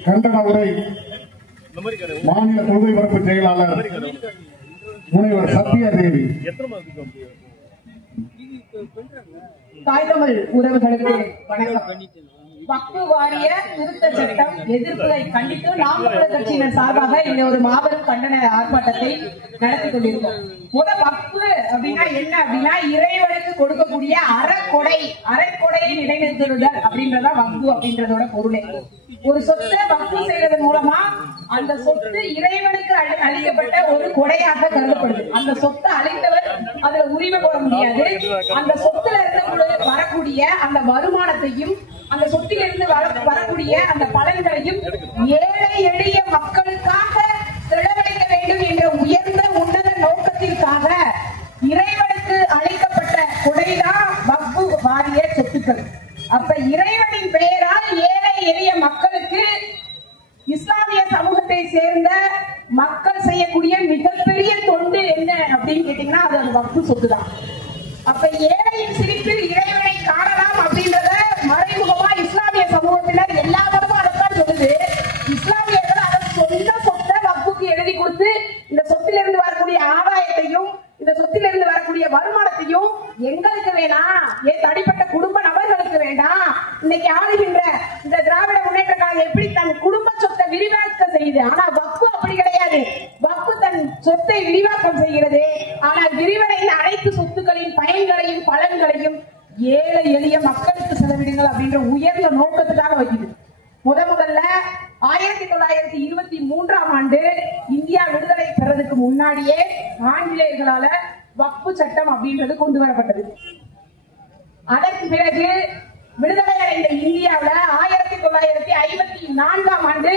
கண்டன உரை மாநில கொள்கை பரப்பு செயலாளர் முனைவர் சத்யாதேவி. தாய் தமிழ் உறவுகளுக்கு வணக்கம். வக்ஃபு வாரிய திருத்த சட்டம் எதிர்ப்பை கண்டித்து நாம் தமிழர் கட்சியினர் சார்பாக இந்த ஒரு மாபெரும் கண்டன ஆர்ப்பாட்டத்தை நடத்தி கொண்டிருக்கோம். வக்ஃபு அப்படின்னா என்ன அப்படின்னா, இறைவனுக்கு கொடுக்கக்கூடிய அறக்கொடையை நிலைநிறுத்துதல் அப்படின்றதா வக்ஃபு அப்படின்றதோட பொருளே. ஒரு சொத்தை வக்ஃபு செய்யறதன் மூலமா அந்த சொத்து இறைவனுக்கு அளிக்கப்பட்ட ஒரு கொடையாக கருதப்படுது. அந்த சொத்தை அளித்தவர் அதுல உரிமை கோர முடியாது. அந்த சொத்துல இருந்து வரக்கூடிய அந்த வருமானத்தையும் அந்த சொத்திலிருந்து வரக்கூடிய அந்த பலன்களையும் ஏழை எளிய மக்களுக்காக செலவழிக்க வேண்டும் என்ற உயர்ந்த உன்னத நோக்கத்திற்காக இறைவனுக்கு அளிக்கப்பட்ட கொடைதான் வக்ஃபு வாரிய சொத்துக்கள். அப்ப இறைவனின் பெயரால் ஏழை எளிய மக்களுக்கு இஸ்லாமிய சமூகத்தை சேர்ந்த மக்கள் செய்யக்கூடிய மிகப்பெரிய தொண்டு என்ன அப்படின்னு கேட்டீங்கன்னா அது அந்த வக்ஃப் சொத்து தான். அப்ப ஏழையின் சிரிப்பில் இறைவனை காணலாம் அப்படின்றத மறைமுகமா இஸ்லாமிய சமூகத்தினர் எல்லா மதமும் அதைத்தான் சொல்லுது. இஸ்லாமியர்கள் அதை சொந்த சொத்தை வக்ஃபுக்கு எழுதி கொடுத்து இந்த சொத்திலிருந்து வரக்கூடிய ஆதாயத்தையும் இந்த சொத்திலிருந்து வரக்கூடிய வருமானத்தையும் எங்களுக்கு வேணாம், ஏன் தனிப்பட்ட குடும்ப நபர்களுக்கு வேண்டாம். இன்னைக்கு ஆளுகின்ற இந்த திராவிட முன்னேற்ற கழகம் எப்படி தன் குடும்ப சொத்தை விரிவாக்கம் செய்யுது, ஆனா வக்ஃப் அப்படி கிடையாது. வக்ஃப் தன் சொத்தை விரிவாக்கம் செய்கிறது, ஆனால் விரிவடைந்த அனைத்து சொத்துக்களின் பயன்களையும் பலன்களையும் ஏழை எளிய மக்களுக்கு செலவிடுங்கள் அப்படின்ற உயர்ந்த நோக்கத்துக்காக வைக்குது. முதல்ல 1923ஆம் ஆண்டு இந்தியா விடுதலை பெறதுக்கு முன்னாடியே ஆங்கிலேயர்களால வக்ஃப் சட்டம் அப்படின்றது கொண்டு வரப்பட்டது. அதற்கு பிறகு விடுதலை அடைந்த இந்தியாவில் 1954ஆம் ஆண்டு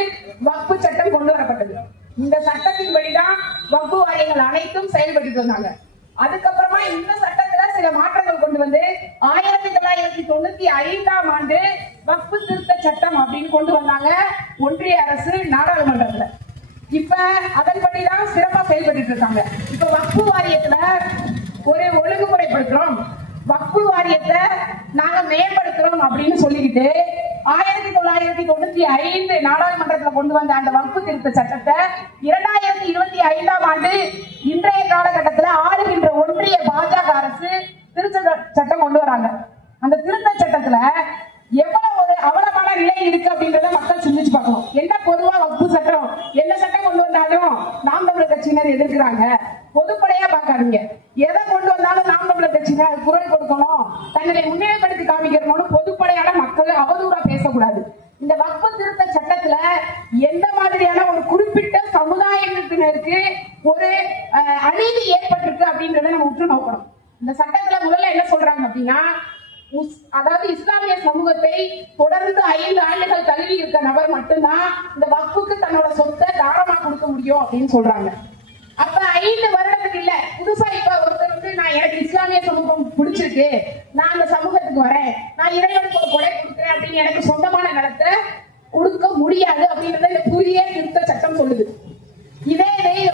வக்ஃப் சட்டம் கொண்டு வரப்பட்டது. இந்த சட்டத்தின்படிதான் வக்ஃப் வாரியங்கள் அனைத்தும் செயல்பட்டு வந்தாங்க. அதுக்கப்புறமா இந்த சட்டத்துல சில மாற்றங்கள் கொண்டு வந்து 1995ஆம் ஆண்டு வக்ஃப் திருத்த சட்டம் அப்படின்னு கொண்டு வந்தாங்க ஒன்றிய அரசு நாடாளுமன்றத்துல. இப்ப அதன்படிதான் சிறப்பா செயல்பட்டு இருக்காங்க. இப்ப வக்ஃப் வாரியத்துல ஒரு ஒழுங்குமுறைப்படுத்துறோம், வக்ஃப் வாரியத்தை நாங்க மேம்படுத்துறோம் அப்படின்னு சொல்லிக்கிட்டு 1995 நாடாளுமன்றத்துல கொண்டு வந்த அந்த வக்ஃப் திருத்த சட்டத்தை 2025ஆம் ஆண்டு இன்றைய காலகட்டத்தில் ஆளுகின்ற ஒன்றிய பாஜக அரசு திருத்த சட்டம் கொண்டு வராங்க. அந்த திருத்த சட்டத்துல எவ்வளவு ஒரு அவலமான நிலை இருக்கு அப்படின்றத மக்கள் சிந்திச்சு பார்க்கணும். என்ன பொதுவா வக்ஃப் சட்டம் என்ன சட்டம் கொண்டு வந்தாலும் நாம் தமிழர் கட்சியினர் எதிர்க்கிறாங்க. பொதுப்படையா பார்க்காதீங்க, எதை கொண்டு வந்தாலும் நாம் தமிழர் கட்சியினர் குரல் கொடுக்கணும், தன்னை முன்னிலைப்படுத்தி காமிக்கணும்னு பொதுப்படையான மக்கள் அவதூறா பேசக்கூடாது. இந்த வக்ஃப் திருத்த சட்டத்துல எந்த மாதிரியான ஒரு குறிப்பிட்ட சமுதாயத்தினருக்கு ஒரு அநீதி ஏற்பட்டிருக்கு அப்படின்றத நம்ம உற்று நோக்கணும். இந்த சட்டத்துல முதல்ல என்ன சொல்றாங்க அப்படின்னா, அதாவது இஸ்லாமிய சமூகத்தை தொடர்ந்து 5 ஆண்டுகள் தழுவி இருக்க நபர் மட்டும்தான் இந்த வக்ஃபுக்கு தன்னோட சொத்தை தாரமா கொடுக்க முடியும் அப்படின்னு சொல்றாங்க. அப்ப 5 வருடத்துக்கு இல்ல, புதுசா இப்ப ஒருத்தருக்கு நான் எனக்கு இஸ்லாமிய சமூகம் பிடிச்சிருக்கு, நான் அந்த சமூகத்துக்கு வரேன், நான் இறைவனுக்கு ஒரு கொடை கொடுக்குறேன் அப்படின்னு எனக்கு சொந்தமான நிலத்தை கொடுக்க முடியாது அப்படின்றத இந்த புதிய திருத்த சட்டம் சொல்லுது. இதே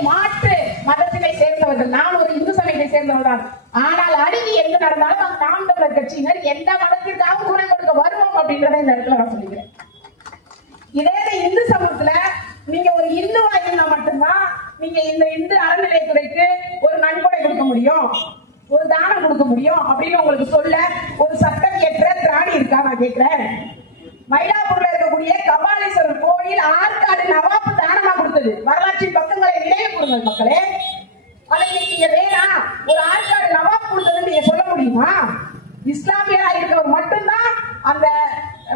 மாற்று மதத்தினை சேர்ந்தவர்கள், நான் ஒரு இந்து சமயத்தை சேர்ந்தவர் தான், ஆனால் அநீதி எங்க நடந்தாலும் நாம் தமிழர் கட்சியினர் எந்த மதத்திற்காக குரல் கொடுக்க வருவோம் அப்படின்றத இந்த இடத்துல நான் சொல்லிக்கிறேன். இதே இந்து சமூகத்துல நீங்க ஒரு இந்துவா இருந்தா மட்டும்தான் நீங்க இந்த இந்து அறநிலையத்துறைக்கு ஒரு நன்கொடை கொடுக்க முடியும், ஒரு தானம் கொடுக்க முடியும் அப்படின்னு உங்களுக்கு சொல்ல ஒரு சட்டம் ஏற்ற திராணி இருக்கா? நான் கேட்கிறேன். மயிலாப்பூர்ல இருக்கக்கூடிய கபாலீஸ்வரர் கோயில் ஆற்காடு நவாப் தானமா கொடுத்தது. வரலாற்றின் பக்கங்களை நினைவு கூறுங்கள் மக்களே. அதை நீங்க வேணாம், ஒரு ஆற்காடு நவாப் கொடுத்ததுன்னு நீங்க சொல்ல முடியுமா? இஸ்லாமியரா இருக்கிறவர் மட்டும்தான் அந்த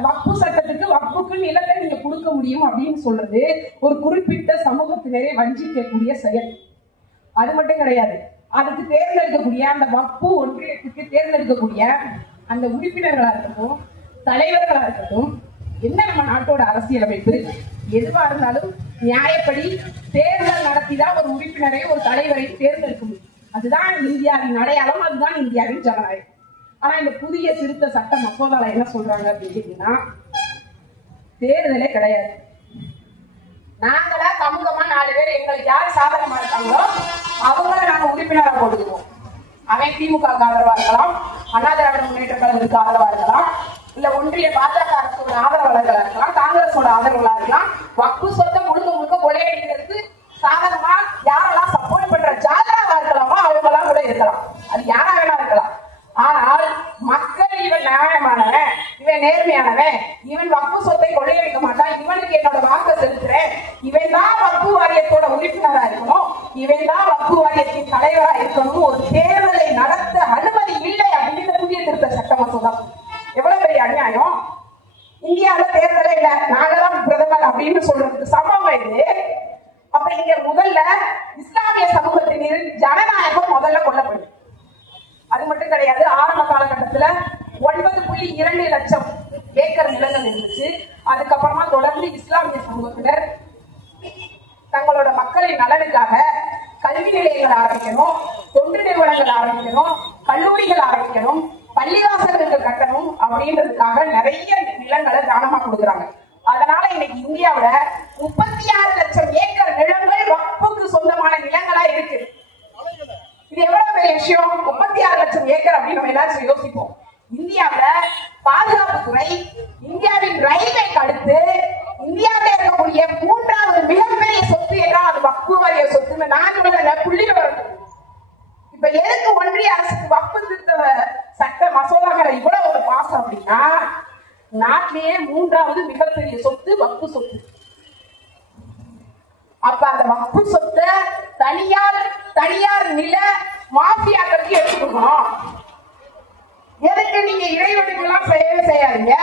வக்ஃபு சட்டத்துக்கு வக்ஃபுக்கு நிலத்தை நீங்க கொடுக்க முடியும் அப்படின்னு சொல்றது ஒரு குறிப்பிட்ட சமூகத்தினரை வஞ்சிக்கக்கூடிய செயல். அது மட்டும் கிடையாது, அதுக்கு தேர்ந்தெடுக்கக்கூடிய அந்த வக்ஃபு ஒன்றியத்துக்கு தேர்ந்தெடுக்கக்கூடிய அந்த உறுப்பினர்களா இருக்கட்டும், தலைவர்களா இருக்கட்டும், என்ன நம்ம நாட்டோட அரசியலமைப்பு எதுவா இருந்தாலும் நியாயப்படி தேர்தல் நடத்திதான் ஒரு உறுப்பினரை ஒரு தலைவரை தேர்ந்தெடுக்க முடியும். அதுதான் இந்தியாவின் அடையாளம், அதுதான் இந்தியாவின் ஜனநாயகம். ஆனா இந்த புதிய திருத்த சட்ட மசோதால என்ன சொல்றாங்க அப்படின்னா, தேர்தலே கிடையாது, நாங்களா சமூகமா 4 பேர் எங்களுக்கு யார் சாதகமா இருக்காங்களோ அவங்கள நாங்க உறுப்பினரா போட்டுக்குவோம். அவன் திமுக ஆதரவா இருக்கலாம், அண்ணா திராவிட முன்னேற்ற கழகத்துக்கு ஆதரவா இருக்கலாம், இல்ல ஒன்றிய பாஜக அரசோட ஆதரவாளர்களா இருக்கலாம், காங்கிரஸோட ஆதரவாளர்களா இருக்கலாம். வக்ஃபு சொத்தை முழுக்க முழுக்க கொள்ளையடிக்கிறதுக்கு சாதகமா யாரெல்லாம் சப்போர்ட் பண்ற ஜாதகமா இருக்கலாமோ அவங்க எல்லாம் கூட இருக்கலாம், அது யாரா வேணா இருக்கலாம். ஆனால் மக்கள் இவன் நியாயமானவன், இவன் நேர்மையானவன், இவன் வக்ஃபு சொத்தை கொள்ளையடிக்க மாட்டான், இவனுக்கு என்னோட வாக்கு செலுத்துறேன், இவன் தான் வக்ஃபு வாரியத்தோட உறுப்பினரா இருக்கணும், இவன் தான் வக்ஃபு வாரியத்தின் தலைவரா இருக்கணும், ஒரு தேர்தலை நடத்த அனுமதி இல்லை அப்படின்னு புதிய திருத்த சட்ட மசோதா. எவ்வளவு பெரிய அநியாயம்! இந்தியாவில தேர்தலே இல்ல, நாங்கதான் பிரதமர் அப்படின்னு சொல்றதுக்கு சமம் இது. அப்ப இங்க முதல்ல இஸ்லாமிய சமூகத்தினர் ஜனநாயகம் முதல்ல கொல்லப்படுது. அது மட்டும் கிடையாது, ஆரம்ப காலகட்டத்துல 9.2 லட்சம் ஏக்கர் நிலங்கள் இருந்துச்சு. அதுக்கப்புறமா தொடர்ந்து இஸ்லாமிய சமூகத்தினர் தங்களோட மக்களின் நலனுக்காக கல்வி நிலையங்கள் ஆரம்பிக்கணும், தொண்டு நிறுவனங்கள் ஆரம்பிக்கணும், கல்லூரிகள் ஆரம்பிக்கணும், பள்ளிவாசல்கள் கட்டணும் அப்படின்றதுக்காக நிறைய நிலங்களை தானமா கொடுக்குறாங்க. அதனால இன்னைக்கு இந்தியாவுல 36 லட்சம் ஏக்கர் நிலங்கள் வக்ஃபுக்கு சொந்தமான நிலங்களா இருக்கு. இது எவ்வளவு பெரிய விஷயம். 36 லட்சம் ஏக்கர் அப்படின்னு நம்ம எல்லாரும் யோசிப்போம். இந்தியாவுல பாதுகாப்புத்துறை இந்தியாவின் ரயில்வேக்கு அடுத்து இந்தியாவில இருக்கக்கூடிய 3வது மிகப்பெரிய சொத்து என்றால் அது வக்ஃபு வாரிய சொத்துன்னு நான் சொல்ல புள்ளி வரது. இப்ப எதுக்கு ஒன்றிய அரசுக்கு வக்ஃபு திருத்த சட்ட மசோதாங்கிற இவ்வளவு ஒரு பாசம் அப்படின்னா, நாட்டிலேயே 3வது மிகப்பெரிய சொத்து வக்ஃபு சொத்து. அப்ப அந்த வக்ஃபு சொத்தை தனியார் நில மாஃபியாக்களுக்கு எடுத்துக்கணும். எதுக்கு நீங்க இறைவனுக்கெல்லாம் சேவை செய்யாதீங்க,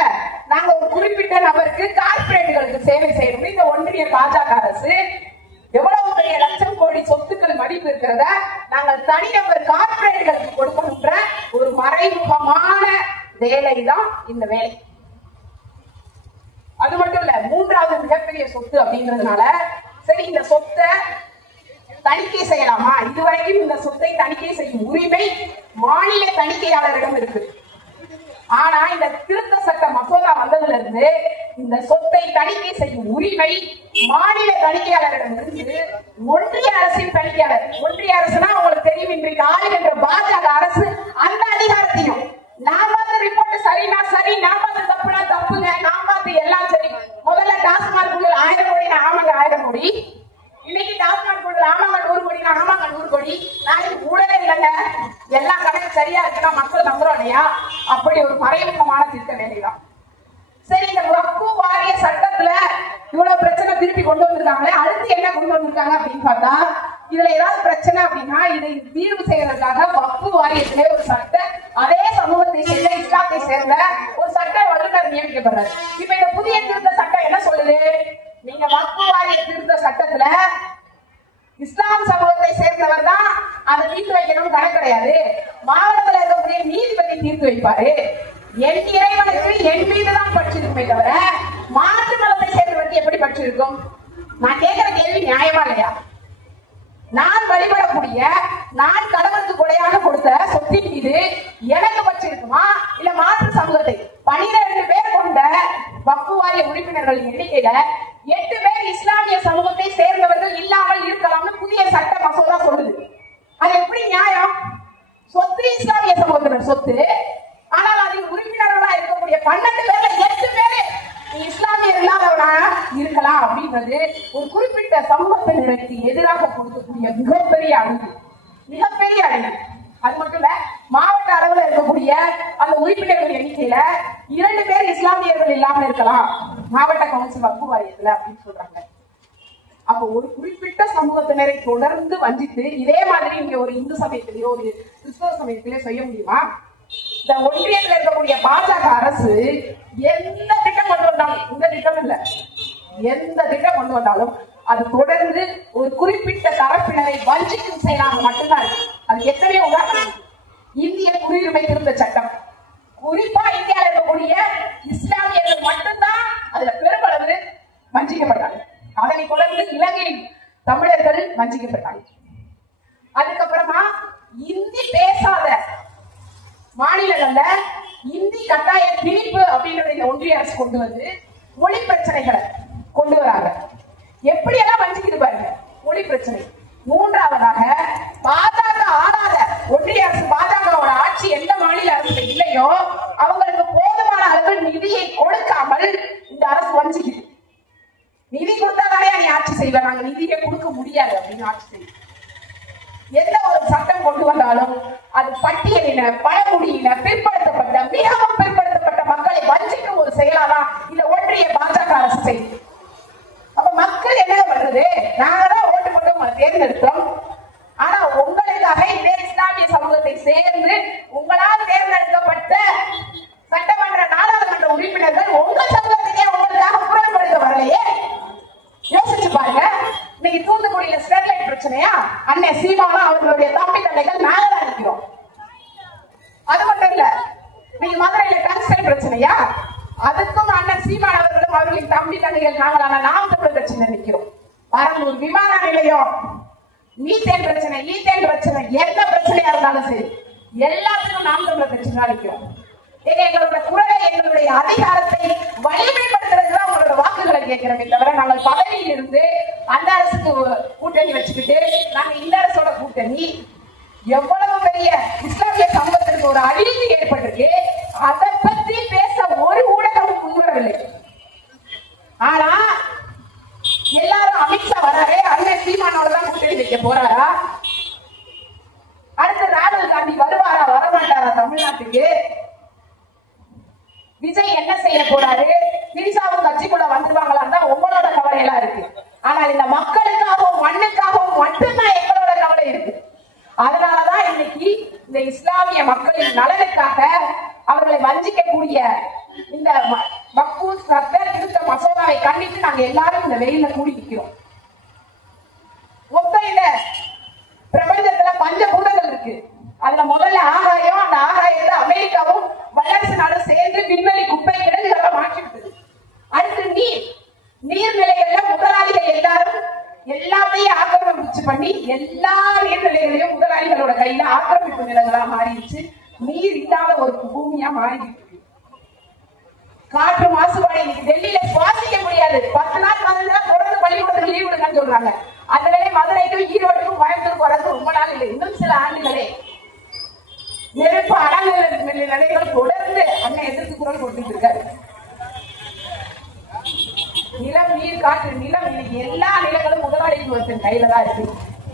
நாங்க ஒரு குறிப்பிட்ட நபருக்கு கார்பரேட்டுகளுக்கு சேவை செய்யணும். இந்த ஒன்றிய பாஜக அரசு எவ்வளவு பெரிய லட்சம் கோடி சொத்துக்கள் மதிப்பு இருக்கிறத நாங்கள் தனிநபர் கார்பரேட்டுகளுக்கு கொடுக்கணும்ன்ற ஒரு மறைமுகமான வேலைதான் இந்த வேலை. அது மட்டும் இல்ல, 3வது மிகப்பெரிய சொத்து அப்படின்றதுனால சரி இந்த சொத்தை தணிக்கை செய்யலாமா? இதுவரைக்கும் இந்த சொத்தை தணிக்கை செய்யும் உரிமை மாநில தணிக்கையாளரிடம் இருக்கு. ஆனா இந்த திருத்த சட்ட மசோதா வந்ததுல இருந்து இந்த சொத்தை தணிக்கை செய்யும் உரிமை மாநில தணிக்கையாளரிடம் இருந்து ஒன்றிய அரசின் தணிக்கையாளர். ஒன்றிய அரசுனா உங்களுக்கு தெரியும், இன்றைக்கு ஆளுகின்ற பாஜக அரசு அந்த அதிகாரத்தையும் நான் பார்த்த ரிப்போர்ட் சரினா சரி, நான் பார்த்த தப்புனா தப்புங்க, நான் பார்த்து எல்லாம் சரி. முதல்ல டாஸ்மாக் 1000 கோடி, ஆமாங்க 1000 கோடி. இன்னைக்கு டாஸ்மாக் ஆமாங்க 100 கோடி, ஆமாங்க 100 கோடி. நாளைக்கு ஊழலே இல்லைங்க, எல்லா கணக்கு சரியா இருக்குன்னா மக்கள் நம்புறோம் இல்லையா? அப்படி ஒரு மறைமுகமான திட்ட வேலைதான். சரி, இந்த வக்ஃபு வாரிய சட்டத்துல இவ்வளவு பிரச்சனை திருப்பி கொண்டு வந்திருக்காங்களே, அடுத்து என்ன கொண்டு வந்திருக்காங்க அப்படின்னு பார்த்தா, இதுல ஏதாவது பிரச்சனை அப்படின்னா இதை தீர்வு செய்வதற்காக வக்ஃபு வாரியத்திலே ஒரு சட்ட அதே சமூகத்தை சேர்ந்த இஸ்லாத்தை சேர்ந்த ஒரு சட்ட வல்லுநர் நியமிக்கப்படுறாரு. இப்ப இந்த புதிய திருத்த சட்டம் என்ன சொல்லுது? நீங்க வக்ஃபு வாரிய திருத்த சட்டத்துல இஸ்லாம் சமூகத்தை சேர்ந்தவர் தான் அதை தீர்த்து வைக்கணும் கணக்கு கிடையாது. மாவட்டத்தில் இருக்கக்கூடிய நீதிபதி தீர்த்து வைப்பாரு. என் இறைவனுக்கு என் மீதுதான் படிச்சிருக்குமே தவிர மாற்று மதத்தை சேர்ந்தவருக்கு எப்படி படிச்சிருக்கும்? நான் கேட்கிற கேள்வி நியாயமா இல்லையா? நான் வழிபடக்கூடிய, நான் கடவுளுக்கு கொடையாக கொடுத்த சொத்தின் மீது எனக்கு படிச்சிருக்குமா இல்ல மாற்று சமூகத்தை? 12 பேர் கொண்ட வக்ஃபு வாரிய உறுப்பினர்களின் எண்ணிக்கையில 8 பேர் இஸ்லாமிய சமூகத்தை சேர்ந்தவர்கள் இல்லாமல் இருக்கலாம்னு புதிய சட்ட மசோதா சொல்லுது. அது எப்படி நியாயம்? சொத்து இஸ்லாமிய சமூகத்தினர் சொத்து, ஆனால் அதில் உறுப்பினர்களா இருக்கக்கூடிய 12 பேர்ல 8 பேரு இஸ்லாமியர் இல்லாதவனா இருக்கலாம் அப்படின்றது ஒரு குறிப்பிட்ட சமூகத்தினருக்கு எதிராக கொடுக்கக்கூடிய மிகப்பெரிய அநீதி, மிகப்பெரிய அநீதி. அது மட்டும் இல்ல, மாவட்ட அளவில் இருக்கக்கூடிய அந்த உறுப்பினர்கள் எண்ணிக்கையில 2 பேர் இஸ்லாமியர்கள் இல்லாமல் இருக்கலாம் மாவட்ட கவுன்சில் வக்ஃபு வாரியத்துல அப்படின்னு சொல்றாங்க. அப்ப ஒரு குறிப்பிட்ட சமூகத்தினரை தொடர்ந்து வஞ்சித்து இதே மாதிரி இங்க ஒரு இந்து சமயத்திலேயோ ஒரு கிறிஸ்தவ சமயத்திலேயோ செய்ய முடியுமா? இந்த ஒன்றியத்தில் இருக்கக்கூடிய பாஜக அரசு எந்த திட்டம் கொண்டு வந்தாலும், இந்த திட்டம் இல்ல, எந்த திட்டம் கொண்டு வந்தாலும் அது தொடர்ந்து ஒரு குறிப்பிட்ட தரப்பினரை வஞ்சிக்கும் செயலாக மட்டும்தான் இருக்கு. அது எத்தனையோ உதாரணம். இந்திய குடியுரிமை திருத்த சட்டம், குறிப்பா இந்தியாவில் இருக்கக்கூடிய இஸ்லாமியர்கள் மட்டும்தான் அதுல பெருமளவு வஞ்சிக்கப்பட்டாங்க. அதனை தொடர்ந்து இலங்கையில் தமிழர்கள் வஞ்சிக்கப்பட்டாங்க. அதுக்கப்புறமா இந்தி பேசாத மாநிலங்கள்ல இந்தி கட்டாய திணிப்பு அப்படின்றத ஒன்றிய அரசு கொண்டு வந்து மொழி பிரச்சனைகளை கொண்டு வராங்க. எப்படி எல்லாம் வஞ்சிக்குது பாருங்க மொழி பிரச்சனை. 3வதாக பாஜக ஆளாத ஒன்றிய அரசு, பாஜகவோட ஆட்சி எந்த மாநில அரசு இல்லையோ அவங்களுக்கு போதுமான அளவு நிதியை கொடுக்காமல் இந்த அரசு வஞ்சிக்குது. நிதி கொடுத்தாதானே நீ ஆட்சி செய்வ, நாங்க நிதியை கொடுக்க முடியாது அப்படின்னு ஆட்சி செய்யும். எந்த ஒரு சட்டம் கொண்டு வந்தாலும் அது பட்டியலின, பழங்குடியின, பிற்படுத்தப்பட்ட, மிகவும் பிற்படுத்தப்பட்ட மக்களை வஞ்சிக்கும் ஒரு செயலாதான் இந்த ஒன்றிய பாஜக அரசு செய்யும். அப்ப மக்கள் என்ன பண்றது? நாங்கதான் ஓட்டு போட்டு உங்களை தேர்ந்தெடுத்தோம், ஆனா உங்களுக்காக இதே இஸ்லாமிய சமூகத்தை சேர்ந்து உங்களால் தேர்ந்தெடுக்கப்பட்ட சட்டமன்ற நாடாளுமன்ற உறுப்பினர்கள் உங்க சமூகத்தையே உங்களுக்காக புறப்படுத்த வரலையே. யோசிச்சு பாருங்க. இன்னைக்கு தூத்துக்குடியில ஸ்டெர்லைட் பிரச்சனையா, அண்ணன் சீமானும் அவர்களுடைய தம்பி தந்தைகள் நாங்க தான் நிற்கிறோம். அது மட்டும் இல்ல, இன்னைக்கு மதுரையில டங்ஸ்டன் பிரச்சனையா, அதுக்கும் அண்ணன் சீமான் அவர்களும் அவர்களின் தம்பி தந்தைகள் நாங்களான நாம் தமிழர் கட்சியில நிற்கிறோம். பரம்பூர் விமான நிலையம், மீத்தேன் பிரச்சனை, ஈத்தேன் பிரச்சனை, எந்த பிரச்சனையா இருந்தாலும் சரி எல்லாத்துக்கும் நாம் தமிழர் கட்சி தான் நிற்கிறோம். எங்களுடைய குரலை, எங்களுடைய அதிகாரத்தை வலிமைப்படுத்துறதுதான் உங்களோட வாக்கு இருக்க நீ எவ்வளவு பெரிய இஸ்லாமிய சமூகத்திற்கு ஒரு அழிவு ஏற்பட்டிருக்கு, அதை பற்றி பேச ஒரு ஊடகம் முன்வரவில்லை. ஆனா எல்லாரும் அமித்ஷா வராரு, அண்ணன் சீமானோட தான் கூட்டணி வைக்க போறாரா, அடுத்து ராகுல் காந்தி வருவாரா வரமாட்டாரா தமிழ்நாட்டுக்கு, விஜய் என்ன செய்ய போறாரு, திரிசாவும் கட்சிக்குள்ள வந்துருவாங்களான்னு தான் உங்களோட கவலை எல்லாம் இருக்கு. ஆனால் இந்த மக்களுக்காகவும் மண்ணுக்காகவும் மட்டும்தான் எங்களோட கவலை இருக்கு. அதனாலதான் இன்னைக்கு இந்த இஸ்லாமிய மக்களின் நலனுக்காக அவர்களை வஞ்சிக்கக்கூடிய இந்த வக்ஃபு சட்ட திருத்த மசோதாவை கண்டித்து நாங்க எல்லாரும் இந்த வெயில கூடி நிற்கிறோம். மொத்தம் இந்த பிரபஞ்சத்துல பஞ்சபூதங்கள் இருக்கு. அதுல முதல்ல ஆகாயம், அந்த ஆகாயத்தை அமெரிக்காவும் வல்லரசு நாடும் சேர்ந்து விண்வெளி குப்பை கிடங்குகளை மாற்றிவிட்டது. அடுத்து நீர்நிலைகள்ல முதலாளிகள் எல்லாரும் எல்லாத்தையும் ஆக்கிரமிச்சு பண்ணி எல்லா நீர்நிலைகளையும் முதலாளிகளோட கையில ஆக்கிரமிப்பு நிலங்களா மாறிடுச்சு. நீர் இல்லாத ஒரு பூமியா மாறிட்டு இருக்கு. காற்று மாசுபாடு இன்னைக்கு டெல்லியில சுவாசிக்க முடியாது. 10 நாள் 15 நாள் தொடர்ந்து பள்ளிக்கூடத்துக்கு லீவ் விடுங்கன்னு சொல்றாங்க. அதனாலே மதுரைக்கும் ஈரோட்டுக்கும் கோயம்புத்தூருக்கு வரது ரொம்ப நாள் இல்லை, இன்னும் சில ஆண்டுகளே. நெருப்பு அடங்கு நிலைகள் தொடர்ந்து அண்ணன் எதிர்த்து குரல் கொடுத்துட்டு இருக்காரு. நிலம், நீர், காற்று, நிலம், இன்னைக்கு எல்லா நிலங்களும் முதலாளித்துவத்தின் கையில தான் இருக்கு.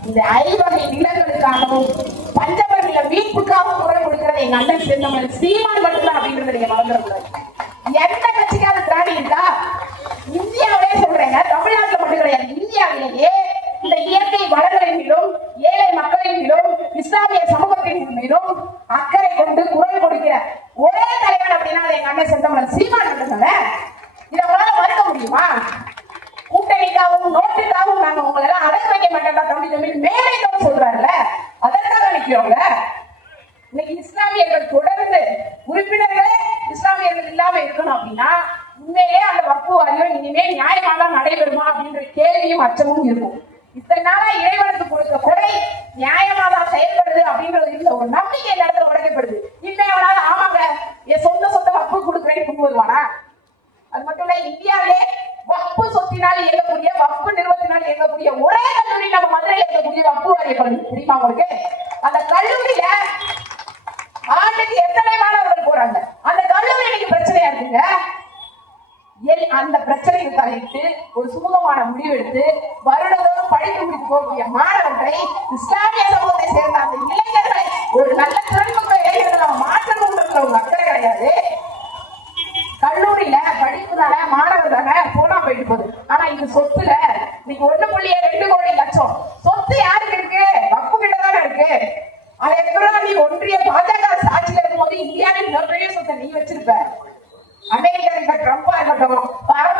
இந்த 5 வகை நிலங்களுக்காகவும் பஞ்சபர் நில மீட்புக்காகவும் குரல் கொடுக்கிறது எங்க அண்ணன் செந்தமிழன் சீமான் மட்டும்தான் அப்படின்றத நீங்க மறந்துடக்கூடாது. எந்த கட்சிக்காவது திராணி இருக்கா? இந்தியாவிலே சொல்றேங்க, தமிழ்நாட்டில் மட்டும் கிடையாது, இந்தியாவிலேயே இந்த இயற்கை வளங்களின் மீதும் ஏழை மக்களின் மீதும் இஸ்லாமிய சமூகத்தின் மீதும் அக்கறை கொண்டு குரல் கொடுக்கிற ஒரே தலைவன் அப்படின்னா எங்க அண்ணன் செந்தமிழன் சீமான் மட்டும்தானே. இதை உங்களால மறுக்க முடியுமா? கூட்டணிக்காகவும் நோட்டுக்காகவும் நாங்க உங்களை எல்லாம் அடக்க வைக்க மாட்டோம் தம்பி தம்பி மேலே சொல்றாருல்ல, அதற்காக நிக்கிறோங்க. இன்னைக்கு இஸ்லாமியர்கள் தொடர்ந்து உறுப்பினர்களே இஸ்லாமியர்கள் இல்லாம இருக்கணும் அப்படின்னா உண்மையிலே அந்த வக்ஃபு வாரியம் இனிமே நியாயமாக நடைபெறுமா அப்படின்ற கேள்வியும் அச்சமும் இருக்கும். இத்தனை நாளா இறைவனுக்கு கொடுத்த கொடை நியாயமாக செயல்படுது அப்படின்றது இருந்த ஒரு நம்பிக்கை இந்த இடத்துல உடைக்கப்படுது. இன்னையோட ஆமாங்க என் சொந்த வக்ஃபு கொடுக்குறேன்னு கொண்டு வருவானா? அது மட்டும் இல்ல, இந்தியாவிலே வக்ஃபு சொத்தினால் இயங்கக்கூடிய வக்ஃபு நிறுவனத்தினால் இயங்கக்கூடிய ஒரே கல்லூரி நம்ம மதுரையில் இயங்கக்கூடிய வக்ஃபு வாரியம் கல்லூரி தெரியுமா உங்களுக்கு? அந்த கல்லூரியில ஆண்டுக்கு எத்தனை மாணவர்கள் போறாங்க? அந்த கல்லூரி இன்னைக்கு பிரச்சனையா இருக்குங்க. அந்த பிரச்சனையை தலையிட்டு ஒரு சுமூகமான முடிவு எடுத்து வருடந்தோறும் படித்து முடித்து போகக்கூடிய மாணவர்களை இஸ்லாமிய சமூகத்தை சேர்ந்த அந்த இளைஞர்களை ஒரு நல்ல திறன்மிக்க இளைஞர்களை மாற்றணும்ன்ற ஒரு அக்கறை கிடையாது. கல்லூரியில படிப்புனால மாணவர்கள் போனா போயிட்டு போகுது. ஆனா இது சொத்துல இன்னைக்கு 1.2 கோடி லட்சம் சொத்து யாருக்கு இருக்கு? வக்ஃபு கிட்டதானே இருக்கு. அதை எப்பறம் நீ ஒன்றிய பாஜக ஆட்சியில இருக்கும்போது இந்தியாவின் மிகப்பெரிய சொத்தை நீ வச்சிருப்ப. அமெரிக்கா இருக்க ட்ரம்பா இருக்கட்டும், பாரத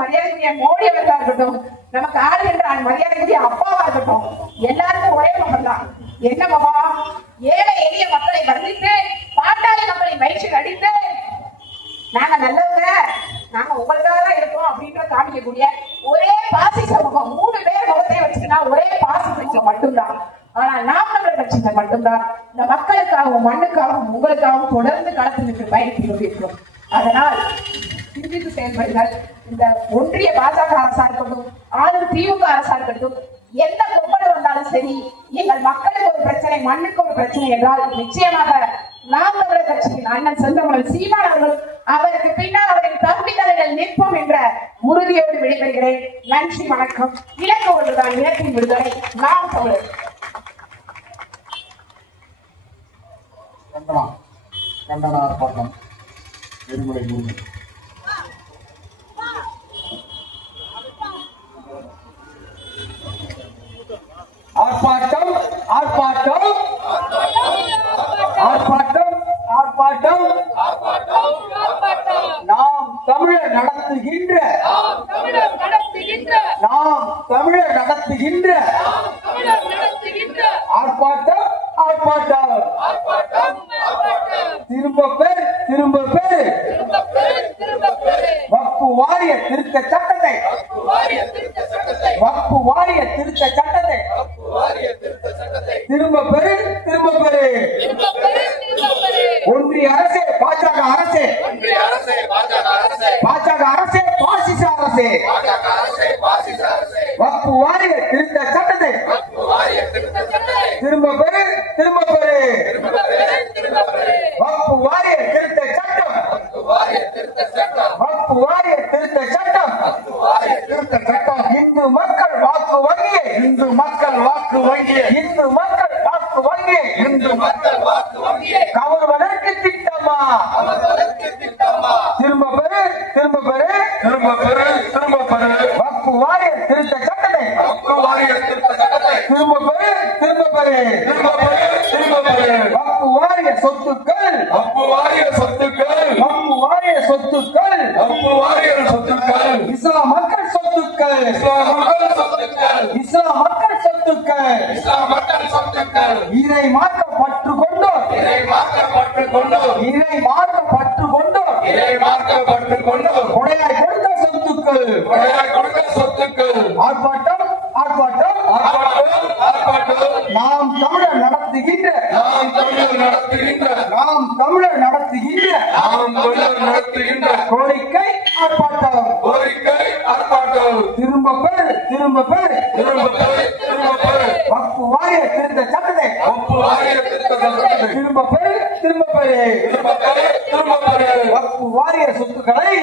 மரியாதைக்குரிய மோடி அவர்களா இருக்கட்டும், நமக்கு ஆளுகின்ற மரியாதைக்குரிய அப்பாவா இருக்கட்டும், எல்லாருக்கும் ஒரே மகன் தான். என்ன மகன்? ஏழை எளிய மக்களை வர்ணித்து பாட்டாளி மக்களை வயிற்று அடித்து நாங்க நல்லவங்க, நாங்க உங்களுக்காக தான் இருக்கோம் அப்படின்ற காமிக்கக்கூடிய ஒரே பாசி சமூகம். 3 பேர் முகத்தையும் வச்சுக்கினா ஒரே பாசி சமூகம் மட்டும்தான். ஆனா நாம் தமிழர் கட்சிகள் மட்டும்தான் இந்த மக்களுக்காகவும் மண்ணுக்காகவும் உங்களுக்காகவும் தொடர்ந்து களத்தில் நின்று பயணித்துக் கொண்டிருக்கிறோம். அதனால் சிந்தித்து செயல்படுங்கள். இந்த ஒன்றிய பாஜக அரசா இருக்கட்டும், ஆளும் திமுக அரசா இருக்கட்டும், எந்த கொம்பல் வந்தாலும் சரி, எங்கள் மக்களுக்கு ஒரு பிரச்சனை, மண்ணுக்கு ஒரு பிரச்சனை என்றால் நிச்சயமாக நாம் தமிழர் கட்சியின் அண்ணன் செந்தமிழன் சீமான் அவர்கள் அவருக்கு பின்னால் அவரின் தம்பி தலைகள் நிற்போம் என்ற உறுதியோடு விடைபெறுகிறேன். நன்றி, வணக்கம். இலக்கு ஒன்றுதான், இலக்கின் விடுதலை. நாம் தமிழர். கண்டன ஆர்ப்பாட்டம் நெறிமுறை முறை ஆர்ப்பாட்டம் ஆர்ப்பாட்டம் ஆர்ப்பாட்டம் ஆர்ப்பாட்டம் நாம் தமிழர் நடத்துகின்ற ஆர்ப்பாட்டம் ஆர்ப்பாட்டம் திரும்ப பெரு வக்ஃபு வாரிய திருத்த சட்டத்தை திரும்ப பெரு ஒன்றிய அரசே, பாஜக அரசே, பாசிச அரசே, வக்ஃபு வாரிய திருத்த சட்டத்தை வக்ஃபு வாரிய திருத்த சட்டம் இந்து மக்கள் வாக்கு வங்கியை இந்து மக்கள் வாக்கு வங்கியை கவர்வதற்கு திட்டமா திரும்ப பெறு வக்ஃபு வாரிய திருத்த சட்டத்தை திரும்ப பெறு வக்ஃபு வாரிய சொத்துக்கள் இஸ்லாம் மக்கள் சொத்துக்கள் இதை மாற்றப்பட்டு கொண்டோ கொடையாய் கொடுத்த சொத்துக்கள் ஆர்ப்பாட்டம் நாம் தமிழர் நடத்துகின்ற கோரிக்கை ஆர்ப்பாட்டம் திரும்ப பெறு வக்ஃபு வாரிய திருத்த சட்டத்தை திரும்ப பெறு வக்ஃபு வாரிய சொத்துக்களை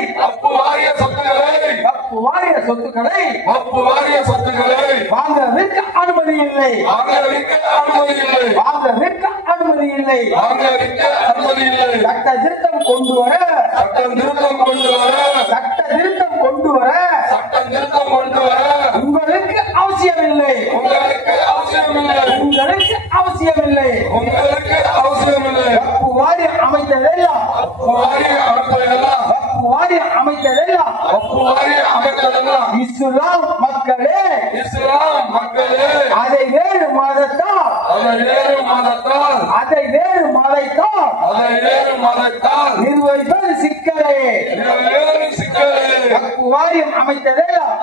வாங்க விற்க அனுமதி இல்லை சட்ட திருத்தம் கொண்டு வர உங்களுக்கு அவசியமில்லை வக்ஃபு வாரியம் அமைத்ததெல்லாம் இஸ்லாம் மக்களே அதை வேறு மதத்தால் நிர்வகிப்பது சிக்கலே வக்ஃபு வாரியம் அமைத்ததெல்லாம்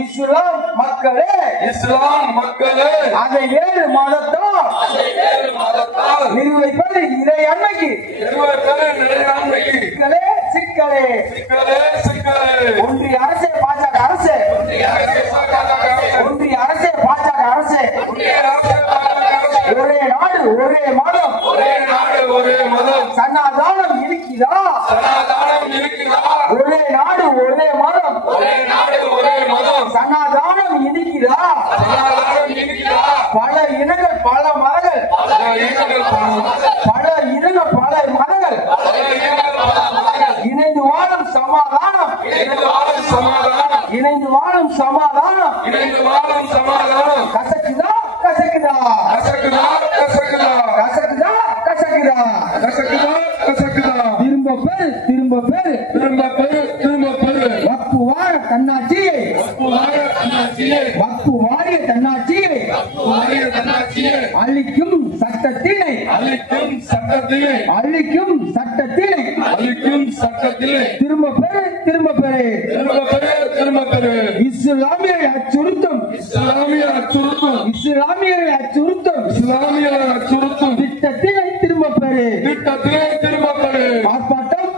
இஸ்லாம் மக்களே அதை வேறு மதத்தால் நிர்வகிப்பது இறை அன்னைக்கு சிக்கலே ஒன்றிய அரசே பாஜக அரசே ஒரே நாடு ஒரே மதம் சனாதானம் இருக்கிறதா ஒரே நாடு ஒரே மதம் சனாதானம் இருக்கிறதா பல இனங்கள் பல மதங்கள் இணைந்து வாழும் சமாதானம் கசக்குதா திரும்ப பெறு வக்ஃபு வாரிய தன்னாட்சியை அளிக்கும் சட்டத்தினை திரும்ப பெறு இஸ்லாமிய அச்சுறுத்தும் திட்டத்தினை திரும்ப பெறு ஆர்ப்பாட்டம்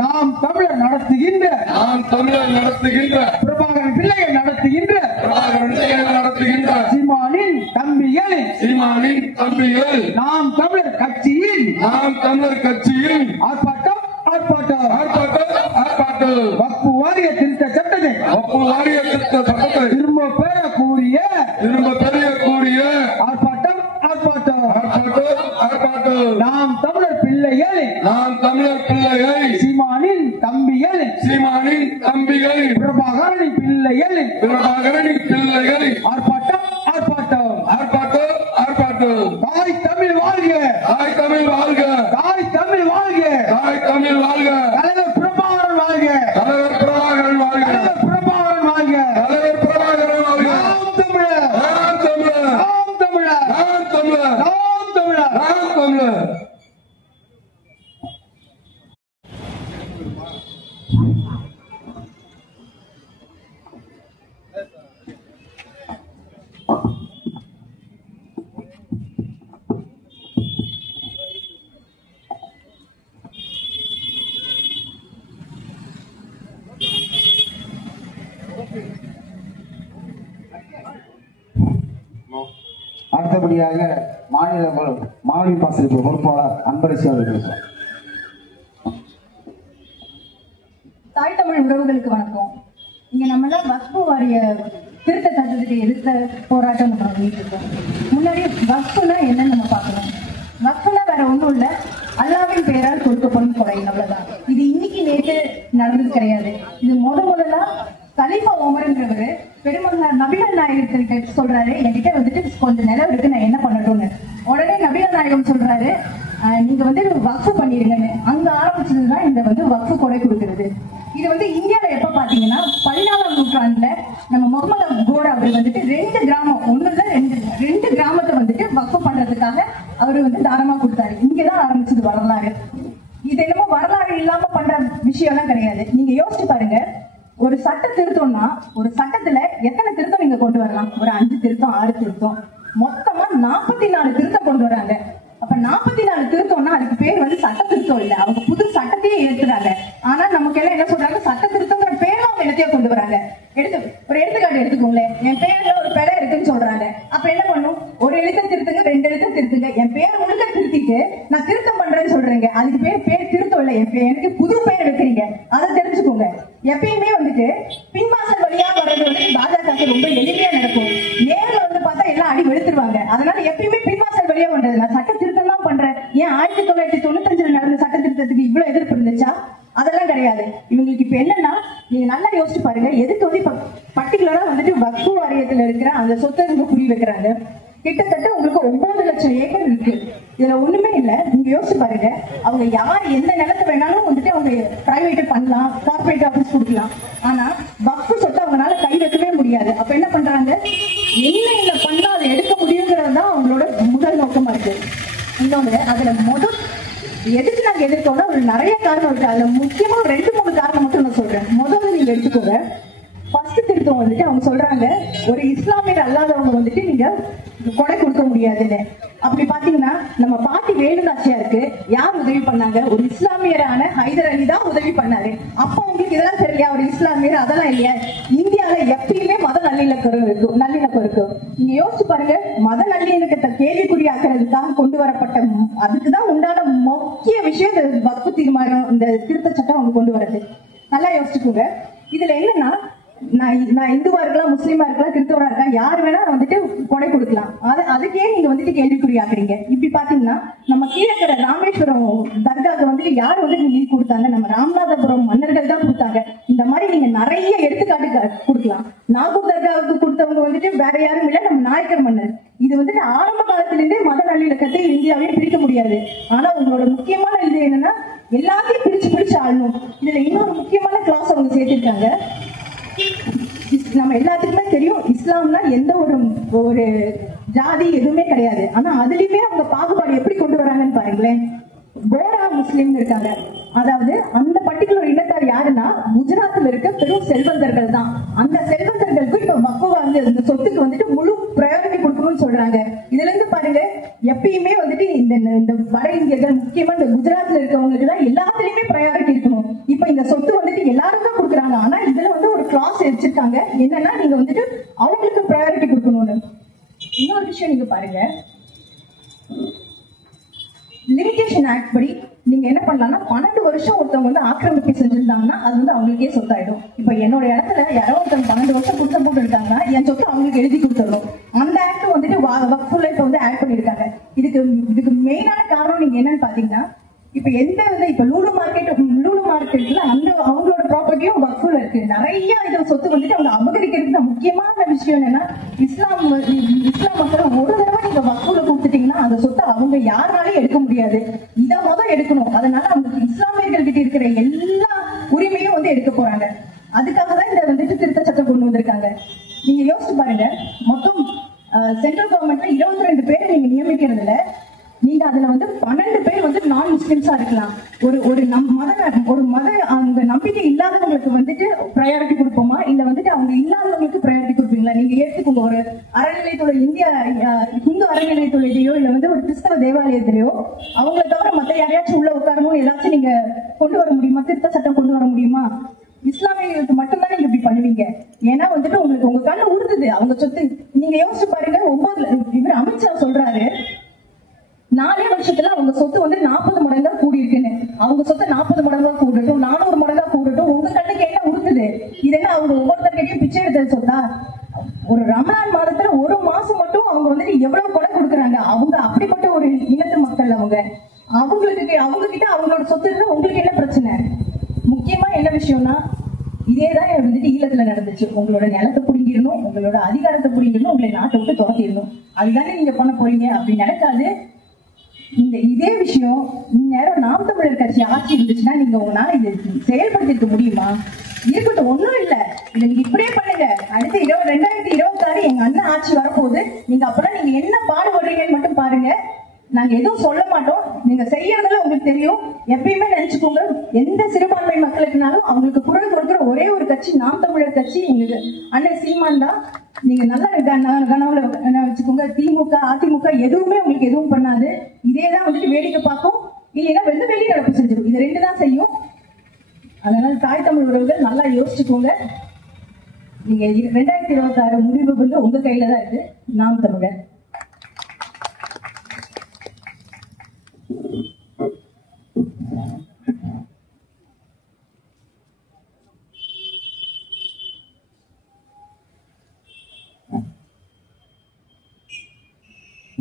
நாம் தமிழர் நடத்துகின்ற பிரபாகரன் பிள்ளைகள் நடத்துகின்ற சீமானின் தம்பிகள் நாம் தமிழர் கட்சியின் ஆர்ப்பாட்டம் வக்ஃபு வாரிய திருத்த சட்டத்தை திரும்ப பெற கூறிய ஆர்ப்பாட்டம் நாம் தமிழர் பிள்ளைகள் சீமானின் தம்பிகள் பிரபாகரனின் பிள்ளைகள் ஆர்ப்பாட்டம் தாய் தமிழ் வாழ்க தலைவர் பிரபாகரன் வாழ்க அடுத்தபடியாக மாநில பாசன பொறுப்பாளர் அன்பரசி அவர்கள். தாய் தமிழ் உறவுகளுக்கு வணக்கம். இங்க நம்ம எல்லாம் வக்ஃபு வாரிய திருத்த சட்டத்துக்கு எதிர்த்த போராட்டம் நம்ம பண்ணிட்டு இருக்கோம். முன்னாடி வக்ஃபுனா என்னன்னு நம்ம பார்க்கணும். வக்ஃபுனா வேற ஒண்ணும் இல்ல, அல்லாவின் பெயரால் கொடுக்கப்படும் கொடை, அவ்வளவுதான். இது இன்னைக்கு நேற்று நடந்தது கிடையாது. இது முதலா கலீஃபா உமர்ன்றவரு பெருமகனார் நபிகள் நாயகத்திட்ட சொல்றாரு, என்கிட்ட வந்துட்டு கொஞ்சம் நிலம் இருக்கு, நான் என்ன பண்ணட்டும்னு. உடனே நபிகள் நாயகம் சொல்றாரு, நீங்க வந்து வக்ஃபு பண்ணிருங்கன்னு. அங்க ஆரம்பிச்சதுதான் இந்த வந்து வக்ஃபு கொடை கொடுக்கிறது. இது வந்து இந்தியாவில எப்ப பாத்தீங்கன்னா 14ஆம் நூற்றாண்டுல நம்ம முகமது கோர் அவர் வந்துட்டு 2 கிராமம், ஒண்ணுல ரெண்டு கிராமத்தை வந்துட்டு வக்ஃபு பண்றதுக்காக அவரு வந்து தானமா கொடுத்தாரு. இங்கதான் ஆரம்பிச்சது வரலாறு. இது என்னமோ வரலாறு இல்லாம பண்ற விஷயம் எல்லாம் கிடையாது. நீங்க யோசிச்சு பாருங்க, ஒரு சட்ட திருத்தம்னா ஒரு சட்டத்துல எத்தனை திருத்தம் நீங்க கொண்டு வரலாம்? ஒரு 5 திருத்தம் 6 திருத்தம், மொத்தமா 44 திருத்தம் கொண்டு வராங்க. அப்ப 44 திருத்தம்னா அதுக்கு பேர் வந்து சட்ட திருத்தம் இல்ல, அவங்க புது சட்டத்தையே ஏற்றுறாங்க. ஆனா நமக்கு எல்லாம் என்ன சொல்றாங்க, சட்ட திருத்தங்கிற பேர்ல அவங்க என்னத்தையோ கொண்டு வராங்க. ஒரு எடுத்துக்காட்டு எடுத்துக்கோங்களேன், என் பேர்ல ஒரு பிழை இருக்குன்னு சொல்றாங்க. அப்ப என்ன பண்ணும், ஒரு எழுத்த திருத்துங்க 2 எழுத்த திருத்துங்க, என் பேர் முழுக்க திருத்திட்டு நான் திருத்தம் பண்றேன்னு சொல்றீங்க. அதுக்கு பேர் திருத்தம் இல்ல, எனக்கு புது பேர் வைக்கிறீங்க. அதை தெரிஞ்சுக்கோங்க. எப்பயுமே வந்துட்டு பின்வாசல் வழியா வர்றது வந்து பாஜக ரொம்ப எளிமையா நடக்கும். நேர்ல வந்து பார்த்தா எல்லாம் அடி வெளுத்துருவாங்க. அதனால எப்பயுமே பின்வாசல் வழியா பண்றது. நான் சட்ட திருத்தம் தான் பண்றேன். ஏன் 1995 நடந்த சட்ட திருத்தத்துக்கு இவ்வளவு எதிர்ப்பு இருந்துச்சா? அதெல்லாம் கிடையாது. இவங்களுக்கு இப்ப என்னன்னா, நீங்க நல்லா யோசிச்சு பாருங்க, எதுக்கு வந்து இப்ப பர்டிகுலரா வந்துட்டு வக்ஃபு வாரியத்துல இருக்கிற அந்த சொத்தை இவங்க புரி வைக்கிறாங்க. கிட்டத்தட்ட உங்களுக்கு 9 லட்சம் ஏக்கர் இருக்கு. இதுல ஒண்ணுமே இல்ல. நீங்க யோசிச்சு பாருங்க, அவங்க யார் எந்த நிலத்தை வேணாலும் வந்துட்டு அவங்க பிரைவேட் பண்ணலாம், கார்பரேட் ஆபீஸ் கொடுக்கலாம். ஆனா வக்ஃபு சொத்தை அவங்களால கை வைக்கவே முடியாது. அப்ப என்ன பண்றாங்க, என்ன பண்ணா அதை எடுக்க முடியுங்கிறது தான் அவங்களோட முதல் நோக்கமா இருக்கு. இன்னொன்னு, அதுல எதுக்கு நாங்க எதிர்க்கோம்னா ஒரு நிறைய காரணம் இருக்கு. அதுல முக்கியமா 2-3 காரணம் மட்டும் நான் சொல்றேன். முதல்ல நீங்க எடுத்துக்கோங்க, ஃபர்ஸ்ட் திருத்தம் வந்துட்டு அவங்க சொல்றாங்க, ஒரு இஸ்லாமியர் அல்லாதவங்க வந்துட்டு நீங்க கொடை கொடுக்க முடியாதுன்னு. அப்படி பாத்தீங்கன்னா நம்ம பாட்டி வேலுநாச்சியாருக்கு யார் உதவி பண்ணாங்க? ஒரு இஸ்லாமியரான ஹைதர் அலி தான் உதவி பண்ணாரு. அப்ப உங்களுக்கு இதெல்லாம் தெரியலையா? ஒரு இஸ்லாமியர் அதெல்லாம் இல்லையா? இந்தியாவில எப்பயுமே மத நல்லிணக்கம் இருக்கும். நீங்க யோசிச்சு பாருங்க, மத நல்லிணக்கத்தை கேள்விக்குறியாக்குறதுக்காக கொண்டு வரப்பட்ட அதுக்குதான் உண்டான முக்கிய விஷயம் இந்த வக்ஃபு தீர்மானம், இந்த திருத்த சட்டம் அவங்க கொண்டு வரது. நல்லா யோசிச்சுக்கோங்க. இதுல என்னன்னா, நான் இந்துவா இருக்கலாம், முஸ்லீமா இருக்கலாம், கிறிஸ்தவரா இருக்கலாம், யார் வேணா வந்துட்டு கொடை கொடுக்கலாம். அதுக்கே நீங்க வந்துட்டு கேள்விக்குறியாக்குறீங்க. இப்படி பாத்தீங்கன்னா நம்ம கீழக்கரை ராமேஸ்வரம் தர்காவுக்கு வந்துட்டு யார் வந்து நிதி கொடுத்தாங்க? நம்ம ராமநாதபுரம் மன்னர்கள் தான் கொடுத்தாங்க. இந்த மாதிரி நீங்க நிறைய எடுத்துக்காட்டு கொடுக்கலாம். நாகூர் தர்காவுக்கு கொடுத்தவங்க வந்துட்டு வேற யாரும் இல்ல, நம்ம நாயக்கர் மன்னர். இது வந்துட்டு ஆரம்ப காலத்திலிருந்தே மத நல்லிணக்கத்தை இந்தியாவே பிரிக்க முடியாது. ஆனா உங்களோட முக்கியமான இது என்னன்னா, எல்லாத்தையும் பிரிச்சு ஆளணும். இதுல இன்னொரு முக்கியமான கிளாஸ் அவங்க சேர்த்திருக்காங்க. நம்ம எல்லாத்துக்குமே தெரியும், இஸ்லாம்னா எந்த ஒரு ஜாதி எதுவுமே கிடையாது. ஆனா அதுலயுமே அவங்க பாகுபாடு எப்படி கொண்டு வராங்கன்னு பாருங்களேன். போரா முஸ்லீம் இருக்காங்க. அதாவது அந்த பர்டிகுலர் இனத்தார் யாருன்னா குஜராத்ல இருக்க பெரும் செல்வந்தர்கள் தான். அந்த செல்வந்தர்களுக்கு இப்ப வக்ஃபு வாங்கி இந்த சொத்துக்கு வந்துட்டு முழு ப்ரையாரிட்டி கொடுக்கணும்னு சொல்றாங்க. இதுல இருந்து பாருங்க, எப்பயுமே வந்துட்டு இந்த வட இந்தியர்கள் முக்கியமா இந்த குஜராத்ல இருக்கவங்களுக்கு தான் எல்லாத்துலயுமே ப்ரையாரிட்டி இருக்கணும். இப்ப இந்த சொத்து வந்துட்டு எல்லாரும் தான் கொடுக்குறாங்க. ஆனா இதுல வந்து ஒரு கிளாஸ் வச்சிருக்காங்க, என்னன்னா நீங்க வந்துட்டு அவங்களுக்கு ப்ரையாரிட்டி கொடுக்கணும்னு. இன்னொரு விஷயம் நீங்க பாருங்க, லிமிடேஷன் ஆக்ட் படி நீங்க என்ன பண்ணலாம்னா, 12 வருஷம் ஒருத்தவங்க வந்து ஆக்கிரமிப்பு செஞ்சிருந்தாங்கன்னா அது வந்து அவங்களுக்கே சொத்தாயிடும். இப்ப என்னோட இடத்துல யாரோ ஒருத்தவங்க 12 வருஷம் குற்றம் போட்டு இருக்காங்கன்னா என் சொத்து அவங்களுக்கு எழுதி கொடுத்துடணும். அந்த ஆக்ட் வந்துட்டு வக்ஃபுல இப்ப வந்து ஆட் பண்ணிருக்காங்க. இதுக்கு மெயினான காரணம் நீங்க என்னன்னு பாத்தீங்கன்னா, இப்ப இப்ப லூலு மார்க்கெட்ல அந்த அவங்களோட ப்ராப்பர்ட்டியும் வக்ஃபுல இருக்கு. நிறைய இது சொத்து வந்துட்டு அவங்க அபகரிக்கிறதுக்கு முக்கியமான விஷயம் என்னன்னா, இஸ்லாம் மக்கள் ஒரு தடவை நீங்க வக்ஃபுல கொடுத்துட்டீங்கன்னா அந்த சொத்தை அவங்க யாராலையும் எடுக்க முடியாது. இதை முதல் எடுக்கணும். அதனால அவங்க இஸ்லாமியர்கள் கிட்ட இருக்கிற எல்லா உரிமையும் வந்து எடுக்க போறாங்க. அதுக்காக தான் இந்த வந்துட்டு திருத்த சட்டம் கொண்டு வந்திருக்காங்க. நீங்க யோசிச்சு பாருங்க, மொத்தம் சென்ட்ரல் கவர்மெண்ட்ல 22 பேரை நீங்க நியமிக்கிறதுல நீங்க அதுல வந்து 12 பேர் வந்து நான் முஸ்லிம்ஸா இருக்கலாம். ஒரு மத அந்த நம்பிக்கை இல்லாதவங்களுக்கு வந்துட்டு ப்ரையாரிட்டி கொடுப்போமா, இல்ல வந்துட்டு அவங்க இல்லாதவங்களுக்கு ப்ரையாரிட்டி கொடுப்பீங்களா? நீங்க ஏற்றுக்கோங்க, ஒரு அறநிலையத்துறை இந்து அறநிலையத்துறையோ இல்ல வந்து ஒரு கிறிஸ்தவ தேவாலயத்திலேயோ அவங்களை தவிர மத்த யாரையாச்சும் உள்ள உட்காரமோ ஏதாச்சும் நீங்க கொண்டு வர முடியுமா? திருத்த சட்டம் கொண்டு வர முடியுமா? இஸ்லாமியர்களுக்கு மட்டும்தான் நீங்க இப்படி பண்ணுவீங்க. ஏன்னா வந்துட்டு உங்களுக்கு உங்க கண்ணு உறுத்துது அவங்க சொத்து. நீங்க யோசிச்சு பாருங்க, 9 இவர் அமித்ஷா சொல்றாரு 4 வருஷத்துல அவங்க சொத்து வந்து 40 மடங்கா கூடி இருக்குன்னு. அவங்க சொத்து 40 மடங்கா கூடட்டும், 400 மடங்கா கூடட்டும், உங்க கண்ணுக்கு என்ன உறுத்துது? இது என்ன அவங்க ஒவ்வொருத்தர்கிட்டயும் பிச்சை எடுத்தது சொத்தா? ஒரு ரமலான் மாதத்துல ஒரு மாசம் மட்டும் அவங்க வந்துட்டு எவ்வளவு கொடை கொடுக்குறாங்க. அவங்க அப்படிப்பட்ட ஒரு இனத்து மக்கள். அவங்க கிட்ட அவங்களோட சொத்து இருந்தா உங்களுக்கு என்ன பிரச்சனை? முக்கியமா என்ன விஷயம்னா, இதேதான் வந்துட்டு ஈழத்துல நடந்துச்சு. உங்களோட நிலத்தை புடிங்கிடணும், உங்களோட அதிகாரத்தை புடிங்கிடணும், உங்களை நாட்டை விட்டு துரத்திடணும். அதுதானே நீங்க பண்ண போறீங்க. அப்படி நடக்காது. இதே விஷயம் இந்நேரம் நாம் தமிழர் கட்சி ஆட்சி இருந்துச்சுன்னா நீங்க உங்களால இது செயல்படுத்திருக்க முடியுமா? இருக்கட்டும், ஒண்ணும் இல்ல, இதை நீங்க இப்படியே பண்ணுங்க. அடுத்து 2026 எங்க அண்ணன் ஆட்சி வரப்போகுது. நீங்க அப்பதான் நீங்க என்ன பாடுபடுறீங்கன்னு மட்டும் பாருங்க. நாங்க எதுவும் சொல்ல மாட்டோம். நீங்க செய்யறதுல உங்களுக்கு தெரியும். எப்பயுமே நினைச்சுக்கோங்க, எந்த சிறுபான்மை மக்களுக்குனாலும் அவங்களுக்கு குரல் கொடுக்கிற ஒரே ஒரு கட்சி நாம் தமிழர் கட்சி. எங்களுக்கு அண்ணன் சீமான் தான். நீங்க நல்ல கனவுல வச்சுக்கோங்க. திமுக அதிமுக எதுவுமே உங்களுக்கு எதுவும் பண்ணாது. இதேதான் வந்துட்டு வேடிக்கை பார்க்கும், இல்லைன்னா வெளிநடப்பு செஞ்சிடும். இது 2 தான் செய்யும். அதனால தாய் தமிழ் உறவுகள் நல்லா யோசிச்சுக்கோங்க. நீங்க 2026 முடிவு வந்து உங்க கையில தான் இருக்கு. நாம் தமிழர்.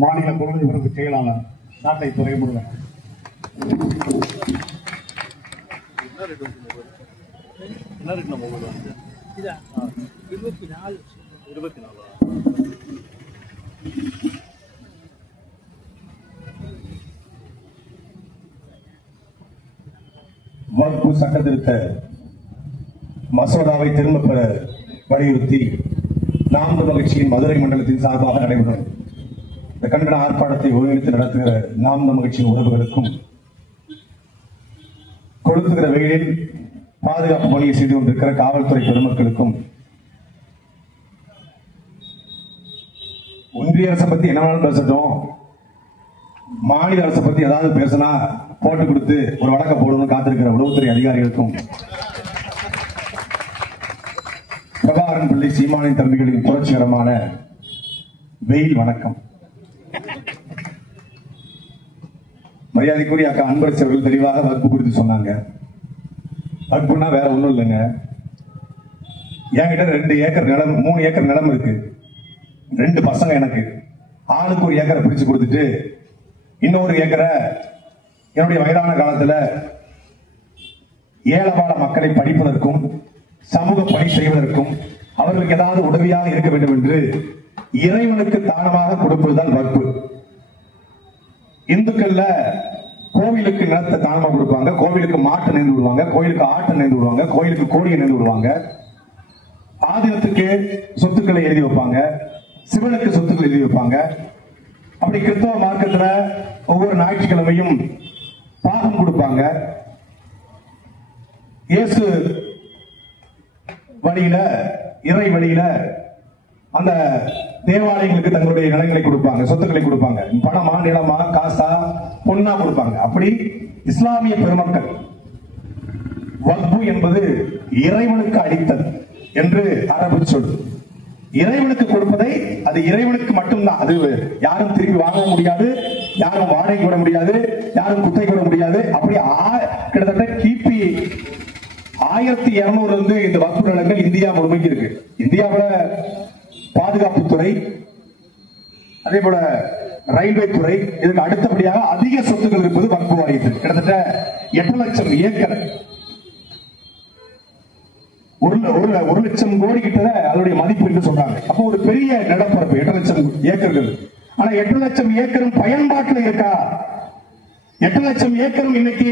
மாநில குழந்தை பிறப்பு செயலாளர் நாட்டை துறைமுருகன். வக்ஃபு சட்ட திருத்த மசோதாவை திரும்ப பெற வலியுறுத்தி நாம் தமிழர் கட்சியின் மதுரை மண்டலத்தின் சார்பாக நடைபெறும் இந்த கண்டன ஆர்ப்பாட்டத்தை ஒருங்கிணைத்து நடத்துகிற நாம் தமிழர் கட்சியின் உறவுகளுக்கும், கொளுத்துகிற வெயிலில் பாதுகாப்பு பணியை செய்து கொண்டிருக்கிற காவல்துறை பெருமக்களுக்கும், ஒன்றிய அரசை பத்தி என்ன வேணாலும் பேசட்டும், மாநில அரசை பத்தி ஏதாவது பேசினா போட்டு கொடுத்து ஒரு வழக்க போடணும்னு காத்திருக்கிற உளவுத்துறை அதிகாரிகளுக்கும், பிரபாகரன் பிள்ளை சீமானின் தம்பிகளின் புரட்சிகரமான வெயில் வணக்கம். மரியாதைக்குரிய அக்கா அன்பரசி அவர்கள் தெளிவாக வகுப்பு குறித்து சொன்னாங்க. வகுப்புனா வேற ஒண்ணும் இல்லைங்க. என்கிட்ட 2 ஏக்கர் நிலம், 3 ஏக்கர் நிலம் இருக்கு. 2 பசங்க எனக்கு. ஆளுக்கு ஒரு ஏக்கரை பிரிச்சு கொடுத்துட்டு இன்னொரு ஏக்கரை என்னுடைய வயதான காலத்துல ஏழைவாழ மக்களை படிப்பதற்கும் சமூக பணி செய்வதற்கும் அவர்களுக்கு ஏதாவது உதவியாக இருக்க வேண்டும் என்று இறைவனுக்கு தானமாக கொடுப்பதுதான் வக்ஃபு. இந்துக்கள்ல கோவிலுக்கு நிலத்தை தானமாக கொடுப்பாங்க, கோவிலுக்கு மாட்டை நேர்ந்து விடுவாங்க, கோயிலுக்கு ஆட்டை நேர்ந்து விடுவாங்க, கோயிலுக்கு கோழியை நேர்ந்து விடுவாங்க, ஆதீனத்துக்கு சொத்துக்களை எழுதி வைப்பாங்க, சிவனுக்கு சொத்துக்களை எழுதி வைப்பாங்க. அப்படி கிறிஸ்தவ மார்க்கத்துல ஒவ்வொரு ஞாயிற்றுக்கிழமையும் பாகம் கொடுப்பாங்க. இயேசு வழியில, இறை வழியில அந்த தேவாலயங்களுக்கு தங்களுடைய நிலங்களை கொடுப்பாங்க, சொத்துக்களை கொடுப்பாங்க. பணமா, நிலமா, காசா, பொன்னா கொடுப்பாங்க. அப்படி இஸ்லாமிய பெருமக்கள் வக்ஃபு என்பது இறைவனுக்கு அளித்தல் என்று அரபு சொல். இறைவனுக்கு கொடுப்பதை அது இறைவனுக்கு மட்டும்தான். அது யாரும் திரும்பி வாங்க முடியாது, யாரும் வாடகை விட முடியாது, யாரும் குத்தை விட முடியாது. அப்படி கிட்டத்தட்ட கிபி 1200 இருந்து இந்த வக்ஃபு நிலங்கள் இந்தியா முழுமைக்கு இருக்கு. இந்தியாவோட பாதுகாப்புத்துறை, அதே போல ரயில்வே துறை, இதுக்கு அடுத்தபடியாக அதிக சொத்துக்கள் இருப்பது வக்ஃபு வாரியத்தில். கிட்டத்தட்ட 8 லட்சம் ஏக்கர், 1 லட்சம் கோடி கிட்ட அதனுடைய மதிப்பு என்று சொல்றாங்க. அப்போ ஒரு பெரிய நிலப்பரப்பு 8 லட்சம் ஏக்கர்கள். ஆனா 8 லட்சம் ஏக்கரும் பயன்பாட்டில் இருக்கா? 8 லட்சம் ஏக்கரும் இன்னைக்கு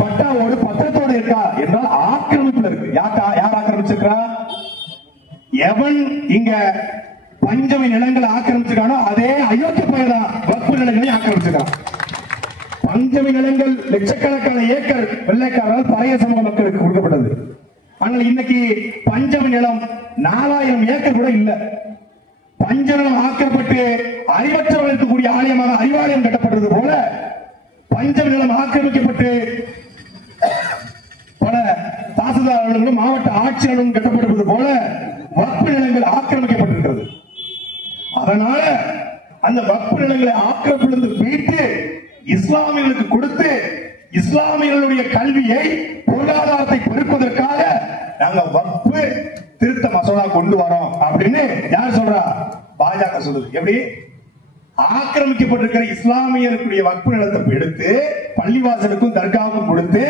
பட்டாவோடு பத்திரத்தோடு இருக்கா என்றால் ஆக்கிரமிப்புல இருக்கு. யார் ஆக்கிரமிச்சிருக்கா? எவன் இங்க பஞ்சமி நிலங்களை ஆக்கிரமிச்சிருக்கானோ அதே அயோக்கிய பையன் வக்ஃபு நிலங்களை ஆக்கிரமிச்சிருக்கான். பஞ்சமி நிலங்கள் லட்சக்கணக்கான ஏக்கர் வெள்ளைக்காரர்கள் பழைய சமூக மக்களுக்கு கொடுக்கப்பட்டது. ஆனால் இன்னைக்கு பஞ்சமி நிலம் 4000 ஏக்கர் கூட இல்ல. பஞ்சநிலம் ஆக்கப்பட்டு அறிவற்றவர்கள் இருக்கக்கூடிய ஆலயமாக அறிவாலயம் கட்டப்பட்டது போல பஞ்சமி நிலம் ஆக்கிரமிக்கப்பட்டு பல தாசில்தார்களும் மாவட்ட ஆட்சியாளர்களும் கட்டப்பட்டது போல வக்ஃபு நிலங்கள் ஆக்கிரமிக்கப்பட்டிருக்கிறது. அதனால அந்த வக்ஃபு நிலங்களை ஆக்கிரமிப்பிலிருந்து மீட்டு இஸ்லாமியர்களுக்கு கொடுத்து இஸ்லாமியர்களுடைய கல்வியை பொருளாதாரத்தை பெருக்குவதற்காக நாங்க வக்ஃபு திருத்த மசோதா கொண்டு வரோம் அப்படின்னு யார் சொல்றா? பாஜக சொல்லுது. எப்படி? ஆக்கிரமிக்கப்பட்டிருக்கிற இஸ்லாமியர்களுடைய வக்ஃபு நிலத்தை எடுத்து பள்ளிவாசலுக்கும் தர்காவுக்கும் கொடுத்து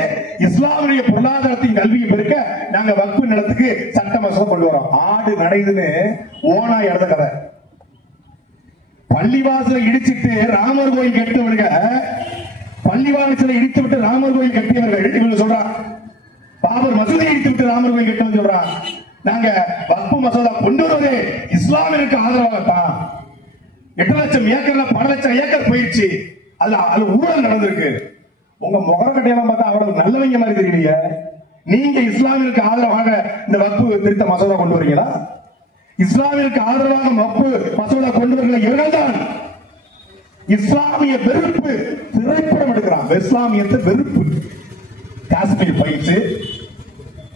இஸ்லாமிய பொருளாதாரத்தின் கல்வியை பெருக்க நாங்க வக்ஃபு நிலத்துக்கு சட்ட மசோதா கொண்டு வரோம். ஆடு நடைதுன்னு ஓனா எழுத கதை. பள்ளிவாசலை இடிச்சிட்டு ராமர் கோயில் கட்டினவங்க, பள்ளிவாசலை இடித்து விட்டு ராமர் கோயில் கட்டியவர்கள் இவங்க சொல்றான், பாபர் மசூதி இடித்து விட்டு ராமர் கோயில் கட்டணும் சொல்றான். நாங்க வக்ஃபு மசோதா கொண்டு வருவது இஸ்லாமியருக்கு ஆதரவாகத்தான். 8 லட்சம் ஏக்கர்ல பல லட்சம் ஏக்கர் போயிடுச்சு. அது ஊழல் நடந்திருக்கு. உங்க முகரக்கட்டையெல்லாம் பார்த்தா அவ்வளவு நல்லவங்க மாதிரி தெரியலையே. நீங்க இஸ்லாமியருக்கு ஆதரவாக இந்த வக்ஃபு திருத்த மசோதா கொண்டு வரீங்களா? இஸ்லாமியருக்கு ஆதரவாக வக்ஃபு மசோதா கொண்டு வருகிற இவர்கள் தான் இஸ்லாமிய வெறுப்பு திரைப்படம் எடுக்கிறான். இஸ்லாமியத்தை வெறுப்பு. காஷ்மீர் பயிற்சி,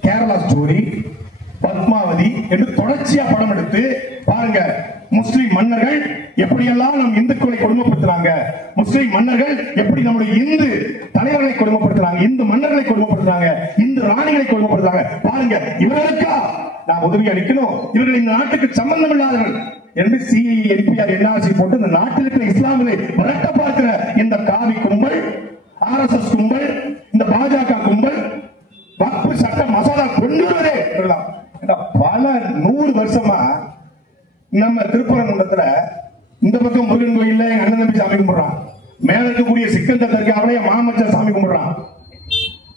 கேரளா ஸ்டோரி, பத்மாவதி என்று தொடர்ச்சியா படம் எடுத்து பாருங்க. முஸ்லிம் மன்னர்கள் எப்படியெல்லாம் நம் இந்துக்களை கொடுமைப்படுத்துறாங்க, முஸ்லிம் மன்னர்கள் எப்படி நம்முடைய இந்து தலைவர்களை கொடுமைப்படுத்துறாங்க, இந்து மன்னர்களை கொடுமைப்படுத்துறாங்க, இந்து ராணிகளை கொடுமைப்படுத்துறாங்க. பாருங்க, இவர்களுக்கா நான் உதவி அளிக்கணும், இவர்கள் இந்த நாட்டுக்கு சம்பந்தம் இல்லாதவர்கள் என்று சிஐ என்பிஆர் என்ஆர்சி போட்டு இந்த நாட்டில் இருக்கிற இஸ்லாமியை விரட்ட பார்க்கிற இந்த காவி கும்பல், RSS கும்பல், இந்த பாஜக கும்பல் வக்ஃபு சட்ட மசோதா கொண்டு வருவதே பல 100 வருஷமா நம்ம திருப்பரங்குன்றத்துல இந்த பக்கம் முருகன் கோயில்ல எங்க அண்ணன் தம்பி சாமி கும்பிடுறான், மேல இருக்கக்கூடிய சிக்கந்தர் தர்காவில மாமச்சர் சாமி கும்பிடுறான்.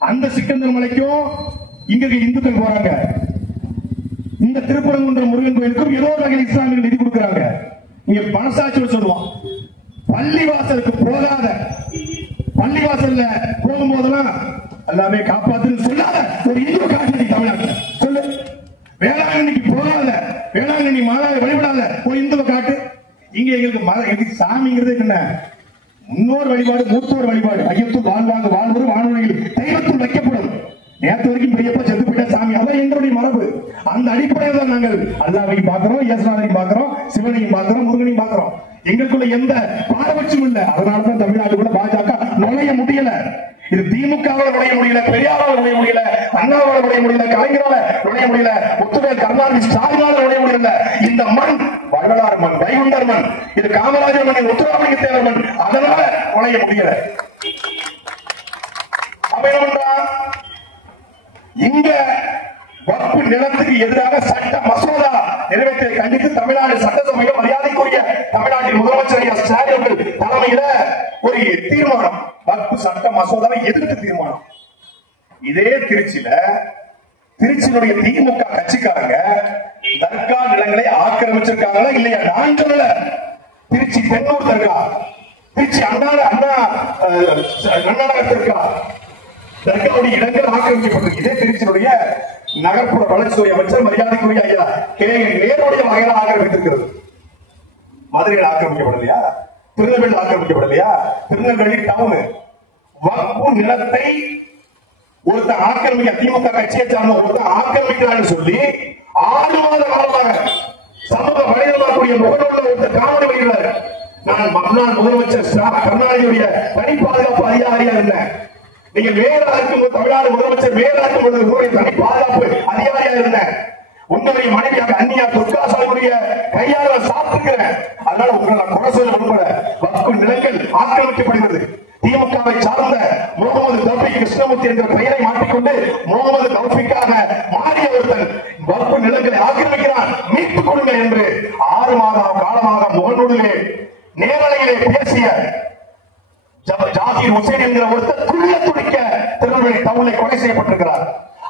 அந்த சிக்கந்தர் மலைக்கும் இங்க இருக்க இந்துக்கள் போறாங்க. இந்த திருப்பரங்குன்றம் முருகன் கோயிலுக்கும் ஏதோ வகையில் இஸ்லாமியர்கள் நிதி கொடுக்கிறாங்க. இங்க பணசாட்சி சொல்லுவான். பள்ளிவாசலுக்கு போகாத, பள்ளிவாசல்ல போகும்போதெல்லாம் எல்லாமே காப்பாத்து சொல்லாத ஒரு இந்து காட்டு தமிழ்நாட்டில் சொல்லு. வேளாங்கண்ணிக்கு போகாத, வேளாங்கண்ணி மாதாவை வழிபடாத ஒரு இந்துவை காட்டு. இங்க எங்களுக்கு சாமிங்கிறது என்ன? முன்னோர் வழிபாடு, மூத்தோர் வழிபாடு. ஐயத்துள் வாழ்வாங்க வாழ்வரும் வானொலியில் தெய்வத்துள் வைக்கப்படும். நேற்று வரைக்கும் பெரியப்பா செத்து போயிட்ட சாமி, அதான் எங்களுடைய மரபு. அந்த அடிப்படையில் தான் நாங்கள் அல்லாவையும் பார்க்கிறோம், இயேசுநாதரையும் பார்க்கிறோம், சிவனையும் பார்க்கிறோம், முருகனையும் பார்க்கிறோம். எங்களுக்குள்ள எந்த பாரபட்சமும் இல்லை. அதனாலதான் தமிழ்நாட்டுக்குள்ள பாஜக நுழைய முடியல. இது திமுகவால் நுழைய முடியல, பெரியாரால் நுழைய முடியல, அண்ணாவால் நுழைய முடியல, கலைஞரால நுழைய முடியல, முத்துவேல் கருணாநிதி ஸ்டாலினால நுழைய முடியல. இந்த மண் வள்ளலார் மண், வைகுண்டர் மண், இது காமராஜர் மண், முத்துராமலிங்க தேவர் மண். அதனால நுழைய முடியல. அப்ப என்ன பண்றான்? இங்க வக்ஃபு நிலத்துக்கு எதிராக சட்ட மசோதா நிறைவேற்றத்தை கண்டித்து தமிழ்நாடு சட்டசபையில் மரியாதைக்குரிய தமிழ்நாட்டின் முதலமைச்சர் ஸ்டாலின் அவர்கள் தலைமையில ஒரு தீர்மானம், வக்ஃபு சட்ட மசோதாவை எதிர்த்து தீர்மானம். இதே திருச்சியினுடைய திமுக கட்சிக்காரங்க தர்கா நிலங்களை ஆக்கிரமிச்சிருக்காங்களா இல்லையா? நான் சொல்லல. திருச்சி தென்னூர் தர்கா, திருச்சி அண்ணா தர்கா, தர்காவுடைய இடங்கள் ஆக்கிரமிக்கப்பட்டிருக்கு. இதே திருச்சியினுடைய நகர்ப்புற வளர்ச்சித்துறை அமைச்சர் மரியாதைக்குரிய ஐயா KN நேருடைய வகையில் ஆக்கிரமித்திருக்கிறது. மதுரையில் ஆக்கிரமிக்கப்படலையா? திருநெல்வேலி ஆக்கிரமிக்கப்படலையா? திருநெல்வேலி டவுன் வக்ஃபு நிலத்தை ஒருத்தர் ஆக்கிரமிக்க, திமுக கட்சியை சார்ந்த ஒருத்தர் ஆக்கிரமிக்கிறான்னு சொல்லி 6 மாத காலமாக சமூக வலைதளக்கூடிய முகநூலில் ஒருத்தர் காணொலி வெளியிடுறாரு. நான் முன்னாள் முதலமைச்சர் கருணாநிதியுடைய தனி பாதுகாப்பு அதிகாரியா இருந்தேன். நீங்க வேறா இருக்கும் தமிழ்நாடு முதலமைச்சர் வேறா இருக்கும் தனி பாதுகாப்பு அதிகாரியா இருந்தேன். உங்களுடைய மனைவியாக அந்நியா துர்காசாமியுடைய கையால சாப்பிட்டுக்கிறேன். அதனால உங்களை நான் குறை சொல்ல விரும்பல. வக்ஃபு நிலங்கள் ஆக்கிரமிக்கப்படுகிறது. திமுகவை சார்ந்த முகமது தௌஃபிக் கிருஷ்ணமூர்த்தி என்ற பெயரை மாற்றிக்கொண்டு முகமது தௌஃபிக்காக மாறிய ஒருத்தன் வக்ஃபு நிலங்களை ஆக்கிரமிக்கிறான், மீட்டுக் கொடுங்க என்று 6 மாத காலமாக முகநூலிலே நேரலையிலே பேசிய ஜாகிர் ஹுசைன் என்கிற ஒருத்தர் துள்ள துடிக்க திருநெல்வேலி டவுனில் கொலை செய்யப்பட்டிருக்கிறார்.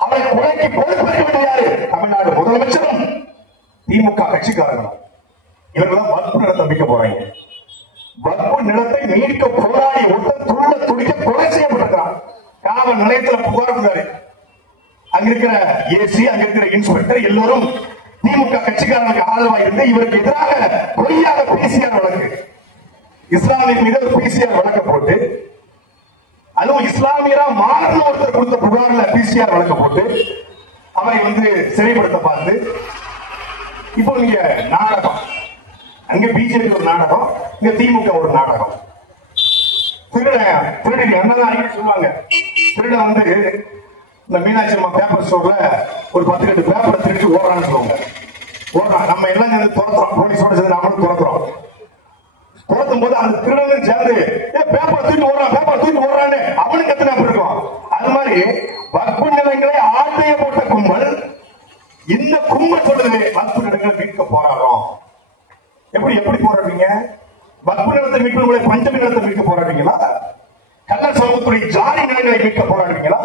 அவரை கொலைக்கு பொறுப்பேற்க யாரு? தமிழ்நாடு முதலமைச்சரும் திமுக கட்சிக்காரர்களும். இவர்கள் வக்ஃபு நிலத்தை விற்க போறாங்க. வக்ஃபு நிலத்தை மீட்க போராடி ஒருத்தர் துள்ள துடிக்க கொலை செய்யப்பட்டிருக்கிறார். காவல் நிலையத்தில் புகார் இருந்தாரு. அங்க இருக்கிற ஏசி, அங்க இருக்கிற இன்ஸ்பெக்டர் எல்லோரும் திமுக கட்சிக்காரர்களுக்கு ஆதரவாக இருந்து இவருக்கு எதிராக பொய்யாக பேசியார் வழக்கு, இஸ்லாமிய மீது ஒரு PCR வழக்க போட்டு, அதுவும் இஸ்லாமியரா மாறன ஒருத்தர் கொடுத்த புகார்ல PCR வழக்க போட்டு அவரை சிறைப்படுத்த பார்த்து, இப்போ நீங்க நாடகம் அங்க பிஜேபி ஒரு நாடகம், இங்க திமுக ஒரு நாடகம். திருடன் என்னதான் அடிக்கடி சொல்லுவாங்க, திருடன் வந்து இந்த மீனாட்சி அம்மா பேப்பர் ஸ்டோர்ல ஒரு 10 கட்டு பேப்பரை திருட்டு ஓடுறான்னு சொல்லுவாங்க. ஓடுறான், நம்ம எல்லாம் சேர்ந்து துரத்துறோம், போலீஸோட சேர்ந்து நம்மளும் துரத்துறோம். துரத்தும் போது அந்த திருடன் சேர்ந்து பேப்பர் தூக்கி ஓடுறான், பேப்பர் தூக்கி ஓடுறான்னு அவனுக்கு எத்தனை இருக்கும். அது மாதிரி வக்பு நிலங்களை ஆட்டைய போட்ட கும்பல், இந்த கும்பல் சொல்லுது வக்பு நிலங்களை மீட்க போராடுறோம். எப்படி போராடுறீங்க? வக்பு நிலத்தை மீட்பவர்களை பஞ்சமி நிலத்தை மீட்க போராடுறீங்களா? கள்ளர் சமூகத்துடைய ஜாதி நிலங்களை மீட்க போராடுறீங்களா?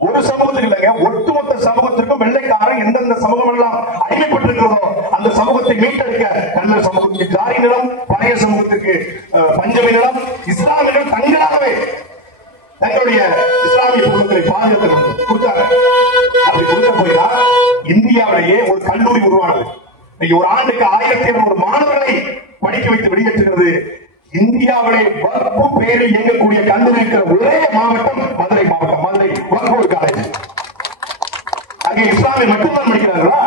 ஒரு சமூகத்துக்கு இல்லைங்க, ஒட்டுமொத்த சமூகத்திற்கும் வெள்ளைக்காரன் எந்தெந்த சமூகம் எல்லாம் அடிமைப்பட்டிருக்கிறதோ அந்த சமூகத்தை மீட்டெடுக்க கள்ளர் சமூகத்துக்கு ஜாதி நிலம், பழைய சமூகத்துக்கு பஞ்சமி நிலம், இஸ்லாமியர்கள் தங்களாகவே தங்களுடைய இஸ்லாமிய பொருட்களை பாதுகாத்து கொடுத்தாங்க. அப்படி கொடுக்க போய்தான் இந்தியாவிலேயே ஒரு கல்லூரி உருவானது. ஒரு ஆண்டுக்கு 1200 மாணவர்களை படிக்க வைத்து வெளியேற்றுகிறது. இந்தியாவிலே வக்பு பேரில் இயங்கக்கூடிய கல்லூரி இருக்கிற ஒரே மாவட்டம் மதுரை மாவட்டம். மதுரை வக்பு காலேஜ். அங்கே இஸ்லாமிய மட்டும்தான் படிக்கிறார்களா?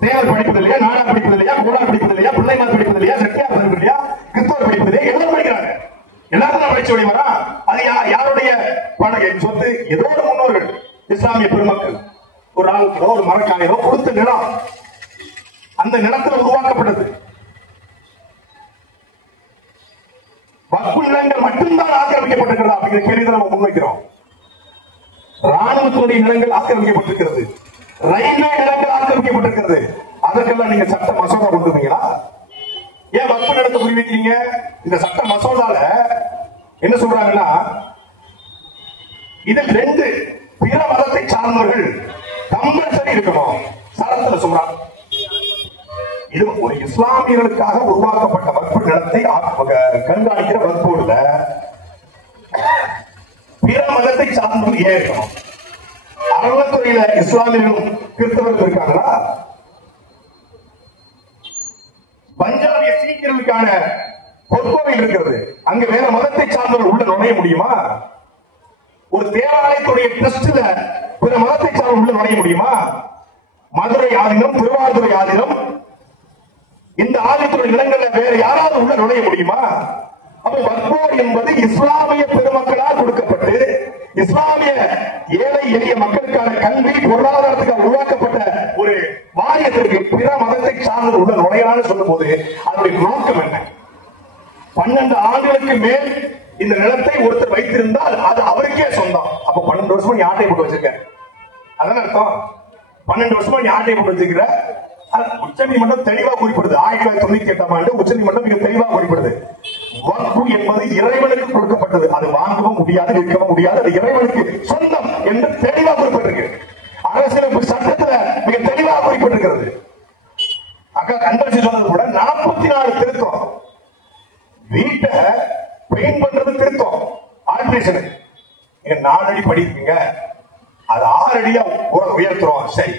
தேவர் படிப்பது இல்லையா, நாடார் படிப்பது இல்லையா, கூடார் படிப்பது இல்லையா, பிள்ளைமார் படிப்பது இல்லையா, செட்டியார் படிப்பது இல்லையா, கிறிஸ்தவர் படிப்பது இல்லையா? எல்லாரும் படிக்கிறாங்க. எல்லாரும் படிச்ச வழிவரா? அது யாருடைய பணம் சொத்து? ஏதோ ஒரு முன்னோர்கள் இஸ்லாமிய பெருமக்கள் ஒரு ஆளுக்கோ ஒரு மரக்காயரோ கொடுத்த நிலம், அந்த நிலத்தில் உருவாக்கப்பட்டது. வக்பு நிலங்கள் மட்டும்தான் ஆக்கிரமிக்கப்பட்டிருக்கிறதா அப்படிங்கிற கேள்வி நம்ம முன்வைக்கிறோம். ராணுவத்துடைய நிலங்கள் ஆக்கிரமிக்கப்பட்டிருக்கிறது, ரயில்வே நிலங்கள் ஆக்கிரமிக்கப்பட்டிருக்கிறது. அதற்கெல்லாம் நீங்க சட்ட மசோதா கொண்டு வந்தீங்களா? ஏன் வக்பு நிலத்தை குறிவைக்கிறீங்க? இந்த சட்ட மசோதால என்ன சொல்றாங்கன்னா, இதில் 2 பிற மதத்தை சார்ந்தவர்கள் கம்பல்சரி இருக்கணும் சட்டத்துல சொல்றாங்க. இது ஒரு இஸ்லாமியர்களுக்காக உருவாக்கப்பட்ட வக்பு நிலத்தை கண்காணிக்கிற வக்போர்டுல பிற மதத்தை சார்ந்தவர்கள் ஏன் இருக்கணும்? அறநிலைத்துறையில இஸ்லாமியர்களும் கிறிஸ்தவர்கள் இருக்காங்களா? பஞ்சாபிய சீக்கியர்களுக்கான பொற்கோவில் இருக்கிறது, அங்க வேற மதத்தை சார்ந்தவர்கள் உள்ள நுழைய முடியுமா? ஒரு தேவாலயத்துடைய ட்ரஸ்ட்ல பிற மதத்தை சார்ந்தவர்கள் உள்ள நுழைய முடியுமா? மதுரை ஆதீனம், திருவாரூரை ஆதீனம், இந்த ஆதீனத்துடைய நிலங்கள்ல வேற யாராவது உள்ள நுழைய முடியுமா? அப்ப வக்போர் என்பது இஸ்லாமிய பெருமக்களால் கொடுக்கப்பட்டு இஸ்லாமிய ஏழை எளிய மக்களுக்கான கல்வி பொருளாதாரத்துக்காக உருவாக்கப்பட்ட ஒரு வாரியத்திற்கு பிற மதத்தை சார்ந்து உள்ள நுழையலான்னு சொல்லும் போது அதனுடைய நோக்கம் என்ன? 12 ஆண்டுகளுக்கு மேல் இந்த நிலத்தை ஒருத்தர் வைத்திருந்தால் அது அவருக்கே சொந்தம். அப்ப 12 வருஷமா நீ ஆட்டை போட்டு வச்சிருக்க, அதான் அர்த்தம். 12 வருஷமா நீ ஆட்டை போட்டு வச்சிருக்கிற. உச்சநீதிமன்றம் தெளிவா குறிப்பிடுது. 1998ஆம் ஆண்டு உச்சநீதிமன்றம் மிக தெளிவா குறிப்பிடுது, வக்பு என்பது இறைவனுக்கு கொடுக்கப்பட்டது, அது வாங்கவும் முடியாது, விற்கவும் முடியாது, அது இறைவனுக்கு சொந்தம் என்று தெளிவா குறிப்பிட்டிருக்கு. அரசியலமைப்பு சட்டத்துல மிக தெளிவாக குறிப்பிட்டிருக்கிறது. அக்கா கண்காட்சி சொன்னது கூட 44 திருத்தம். வீட்டை பெயிண்ட் பண்றது திருத்தம், ஆல்ட்ரேஷன். 4 அடி படிப்பீங்க, அது 6 அடியா உயர்த்துறோம், சரி.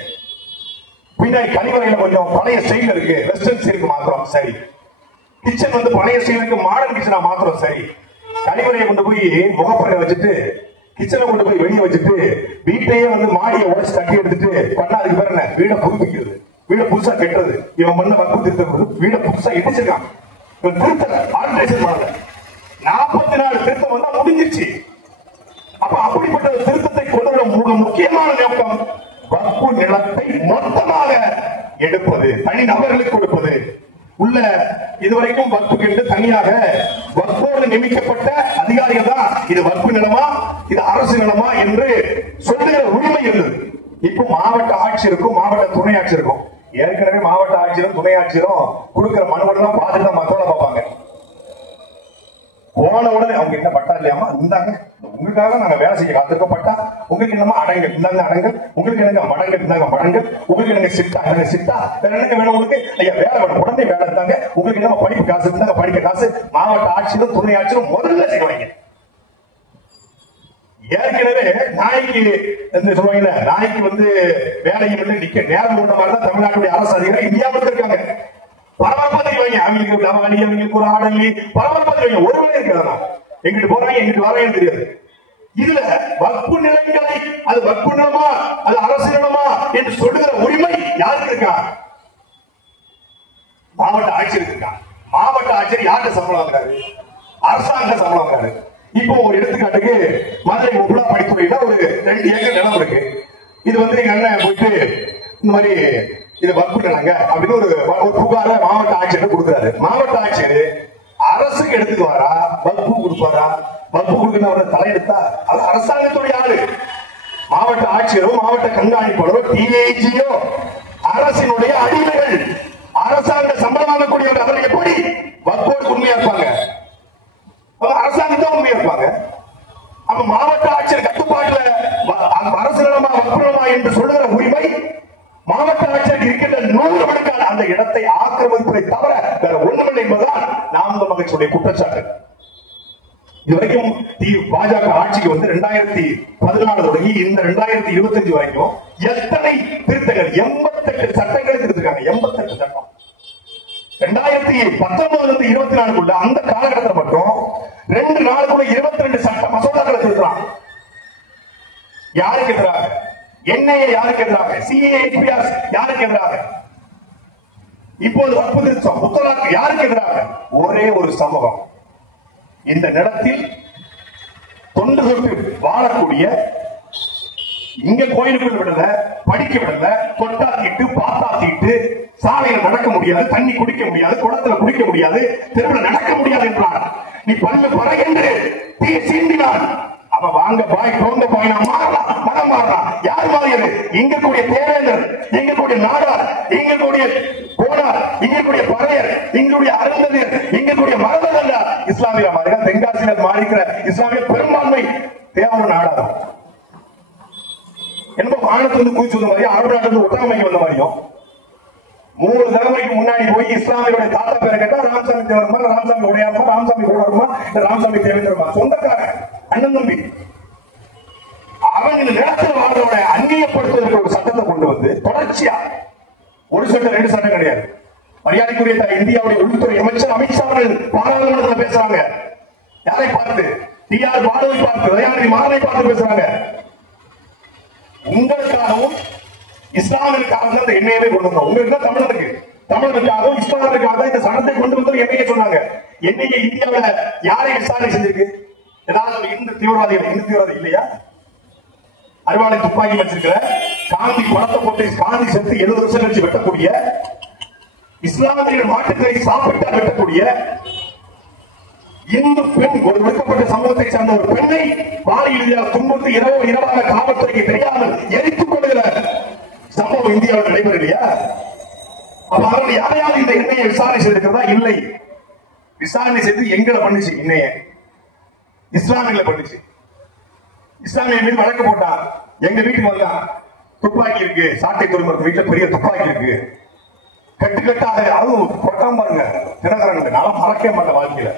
பின்னாடி கழிவறையில கொஞ்சம் பழைய ஸ்டைல் இருக்கு, வெஸ்டர்ன் ஸ்டைலுக்கு மாத்திரம், சரி. கிச்சன் வந்து பழைய ஸ்டைலுக்கு மாடர்ன் கிச்சனா மாத்திரம், சரி. கழிவறையை கொண்டு போய் முகப்பறையை வச்சுட்டு கிச்சனை கொண்டு போய் வெளியே வச்சுட்டு வீட்டையே வந்து மாடியை உடைச்சு தட்டி எடுத்துட்டு பண்ணா அதுக்கு பேர் என்ன? வீடை புதுப்பிக்கிறது, வீடை புதுசா கெட்டுறது. இவன் பண்ண வக்பு திருத்தம், வீடை புதுசா இடிச்சிருக்கான், இவன் திருத்தல, ஆல்ட்ரேஷன் பண்ணல. 44 திருத்தம் வந்தா முடிஞ்சிருச்சு. அப்ப அப்படிப்பட்ட திருத்தத்தை கொண்டு வர முக்கியமான நோக்கம் வக்பு நிலத்தை மொத்தமாக எடுப்பது, தனி நபர்களுக்கு கொடுப்பது. உள்ள இதுவரைக்கும் வக்புக்கு என்று தனியாக வக்போடு நியமிக்கப்பட்ட அதிகாரிகள் தான் இது வக்பு நிலமா இது அரசு நிலமா என்று சொல்லுகிற உரிமை இருந்தது. இப்போ மாவட்ட ஆட்சியருக்கும் மாவட்ட துணை ஆட்சியருக்கும், ஏற்கனவே மாவட்ட ஆட்சியரும் துணை ஆட்சியரும் கொடுக்கிற மனுவெல்லாம் பார்த்துட்டு தான் மக்கள பார்ப்பாங்க. போன உடனே அவங்க என்ன பட்டா இல்லையாமா, இந்தாங்க உங்களுக்காக நாங்க வேலை செய்ய காத்திருக்கோம், பட்டா உங்களுக்கு என்னமா அடங்கல், இந்தாங்க அடங்கல், உங்களுக்கு என்னங்க மடங்கள், இந்தாங்க மடங்கள், உங்களுக்கு என்னங்க சிட்டா, என்னங்க சிட்டா, வேற என்னங்க வேணும் உங்களுக்கு? ஐயா வேலை வேணும், உடனே வேலை இருந்தாங்க, உங்களுக்கு என்னமா படிப்பு காசு, இருந்தாங்க படிக்க காசு. மாவட்ட ஆட்சியரும் துணை ஆட்சியரும் முதல்ல செய்வாங்க. ஏற்கனவே நாய்க்கு சொல்லுவாங்கல்ல, நாய்க்கு வந்து வேலைக்கு வந்து நிக்க நேரம் உள்ள மாதிரி தான் தமிழ்நாட்டுடைய அரசு அதிகாரி இந்தியாவுக்கு இருக்காங்க. பரபரப்பா தெரிவாங்க, அவங்களுக்கு தவணி, அவங்களுக்கு ஒரு ஆடலி, பரபரப்பா தெரிவாங்க. ஒருவரே இருக்காதா, எங்கிட்டு போறாங்க எங்கிட்டு வராங்கன்னு தெரியாது. இதுல வக்பு நிலங்களை அது வக்பு நிலமா அது அரசு நிலமா என்று சொல்லுகிற உரிமை யாருக்கு இருக்கா? மாவட்ட ஆட்சியர் இருக்காங்க. மாவட்ட ஆட்சியர் யார்கிட்ட சம்பளம் வாங்குறாரு? அரசாங்க சம்பளம் வாங்குறாரு. இப்போ ஒரு எடுத்துக்காட்டுக்கு மதுரை உபலா படித்துறையில ஒரு 2 ஏக்கர் நிலம் இருக்கு. இது எங்க அண்ணன் போயிட்டு இந்த மாதிரி இதை வகுப்புறாங்க அப்படின்னு ஒரு புகார மாவட்ட ஆட்சியர் கொடுக்குறாரு. மாவட்ட ஆட்சியர் அரசுக்கு எடுத்துக்குவாரா, வகுப்பு கொடுப்பாரா? வகுப்பு கொடுக்கறவர தலையெடுத்தா அது அரசாங்கத்துடைய ஆளு. மாவட்ட ஆட்சியரோ மாவட்ட கண்காணிப்பாளரோ டிஐஜியோ அரசினுடைய அடிமைகள். அரசாங்க சம்பளம் வாங்கக்கூடியவர்கள் அவர்கள் எப்படி வகுப்போடு உண்மையா இருப்பாங்க? அரசாங்கம் தான் உண்மையா இருப்பாங்க. அப்ப மாவட்ட ஆட்சியர் கட்டுப்பாட்டுல அரசு நலமா வகுப்பு நலமா என்று சொல்லுகிற உரிமை மாவட்ட ஆட்சியருக்கு இருக்கின்ற 100 விழுக்காடு அந்த இடத்தை ஆக்கிரமிப்பதை தவிர வேற ஒண்ணுமில்லை என்பதுதான் நாம் மகிழ்ச்சியுடைய குற்றச்சாட்டு. இதுவரைக்கும் பாஜக ஆட்சிக்கு 2014 தொடங்கி இந்த 2025 வரைக்கும் எத்தனை திருத்தங்கள்? 88 சட்டங்களை திருத்திருக்காங்க. 88 சட்டம். 2019 24 அந்த காலகட்டத்தில் மட்டும் 2 நாளுக்குள்ள 22 சட்ட மசோதாக்களை திருத்தலாம். யாருக்கு எதிராக? என்ஐஏ யாருக்கு எதிராக? சிஏபிஆர் யாருக்கு எதிராக? இப்போது வகுப்பு திருத்தம் முத்தலாக்கு யாருக்கு எதிராக? ஒரே ஒரு சமூகம். இந்த நிலத்தில் தொண்டு தொட்டு வாழக்கூடிய, இங்க கோயிலுக்குள் விடல, படிக்க விடல, கொட்டாத்திட்டு பாத்தாத்திட்டு சாலையில் நடக்க முடியாது, தண்ணி குடிக்க முடியாது, குளத்துல குடிக்க முடியாது, தெருவில் நடக்க முடியாது என்றார். நீ பல்லு பறை என்று தீ சீண்டினான். அவ வாங்க பாய் தோங்க பாய் மாறலாம், மனம் மாறலாம். யார் மாறியது? இங்க கூடிய தேவேந்தர், இங்க கூடிய நாடார், இங்க கூடிய கோனார், இங்க கூடிய பறையர், இங்களுடைய அருந்ததியர், இங்க கூடிய மரதல்ல இஸ்லாமிய மாறிகள். தென்காசியில் மாறிக்கிற இஸ்லாமிய பெரும்பான்மை தேவன் நாடார் என்பது வானத்திலிருந்து குதிச்சு வந்த மாதிரியும் ஆறுநாட்டிலிருந்து ஒட்டகமைக்கு வந்த மாதிரியும் 3 தலைமுறைக்கு முன்னாடி போய் இஸ்லாமியோட தாத்தா பேரை கேட்டா ராமசாமி தேவருமா, ராமசாமி உடையாருமா, ராமசாமி கோடாருமா, ராமசாமி தேவேந்திரமா, சொந்தக்காரன் அண்ணன் தம்பி. அவங்க நிலத்தில் வாழ்றவட அந்நியப்படுத்துவதற்கு ஒரு சட்டத்தை கொண்டு வந்து தொடர்ச்சியா ஒரு சட்டம் 2 சட்டம் கிடையாது. மரியாதைக்குரிய இந்தியாவுடைய உள்துறை அமைச்சர் அமித்ஷா அவர்கள் பாராளுமன்றத்தில் பேசுறாங்க. யாரை பார்த்து? டிஆர் பாலுவை பார்த்து, தயாநிதி மாறனை பார்த்து பேசுறாங்க. உங்களுக்காகவும் இஸ்லாமிற்காக இந்த எண்ணெயவே கொண்டு வந்தோம். உங்களுக்கு தமிழர்களுக்காகவும் இஸ்லாமிற்காக இந்த சட்டத்தை கொண்டு வந்து எண்ணெயை சொன்னாங்க. எண்ணெயை இந்தியாவில் யாரை விசாரணை செஞ்சிருக்கு? ஏதாவது இந்து தீவிரவாதி இல்லையா? அறிவாளை துப்பாக்கி வச்சிருக்கிற, காந்தி படத்தை போட்டு காந்தி செத்து 70 வருஷம் கழிச்சு வெட்டக்கூடிய, இஸ்லாமியர்கள் மாட்டுக்கரை சாப்பிட்டு வெட்டக்கூடிய இந்து பெண், ஒரு ஒடுக்கப்பட்ட சமூகத்தை சார்ந்த ஒரு பெண்ணை பாலியல் துன்புறுத்தி இரவாக காவல்துறைக்கு தெரியாமல் எரித்துக் கொள்கிற சம்பவம் இந்தியாவில் நடைபெறலையா? அப்ப அவர்கள் யாரையாவது இந்த எண்ணெயை விசாரணை செய்திருக்கிறதா? இல்லை. விசாரணை செய்து எங்களை பண்ணுச்சு, எண்ணெய இஸ்லாமியர்களை பண்ணுச்சு. இஸ்லாமிய மீது வழக்கு போட்டா, எங்க வீட்டுக்கு வந்தா துப்பாக்கி இருக்கு, சாட்டை துறைமுறை வீட்டுல பெரிய துப்பாக்கி இருக்கு, கட்டுக்கட்டாக அதுவும் கொட்டாம பாருங்க, தினகரன் நான் மறக்க மாட்டேன் வாழ்க்கையில.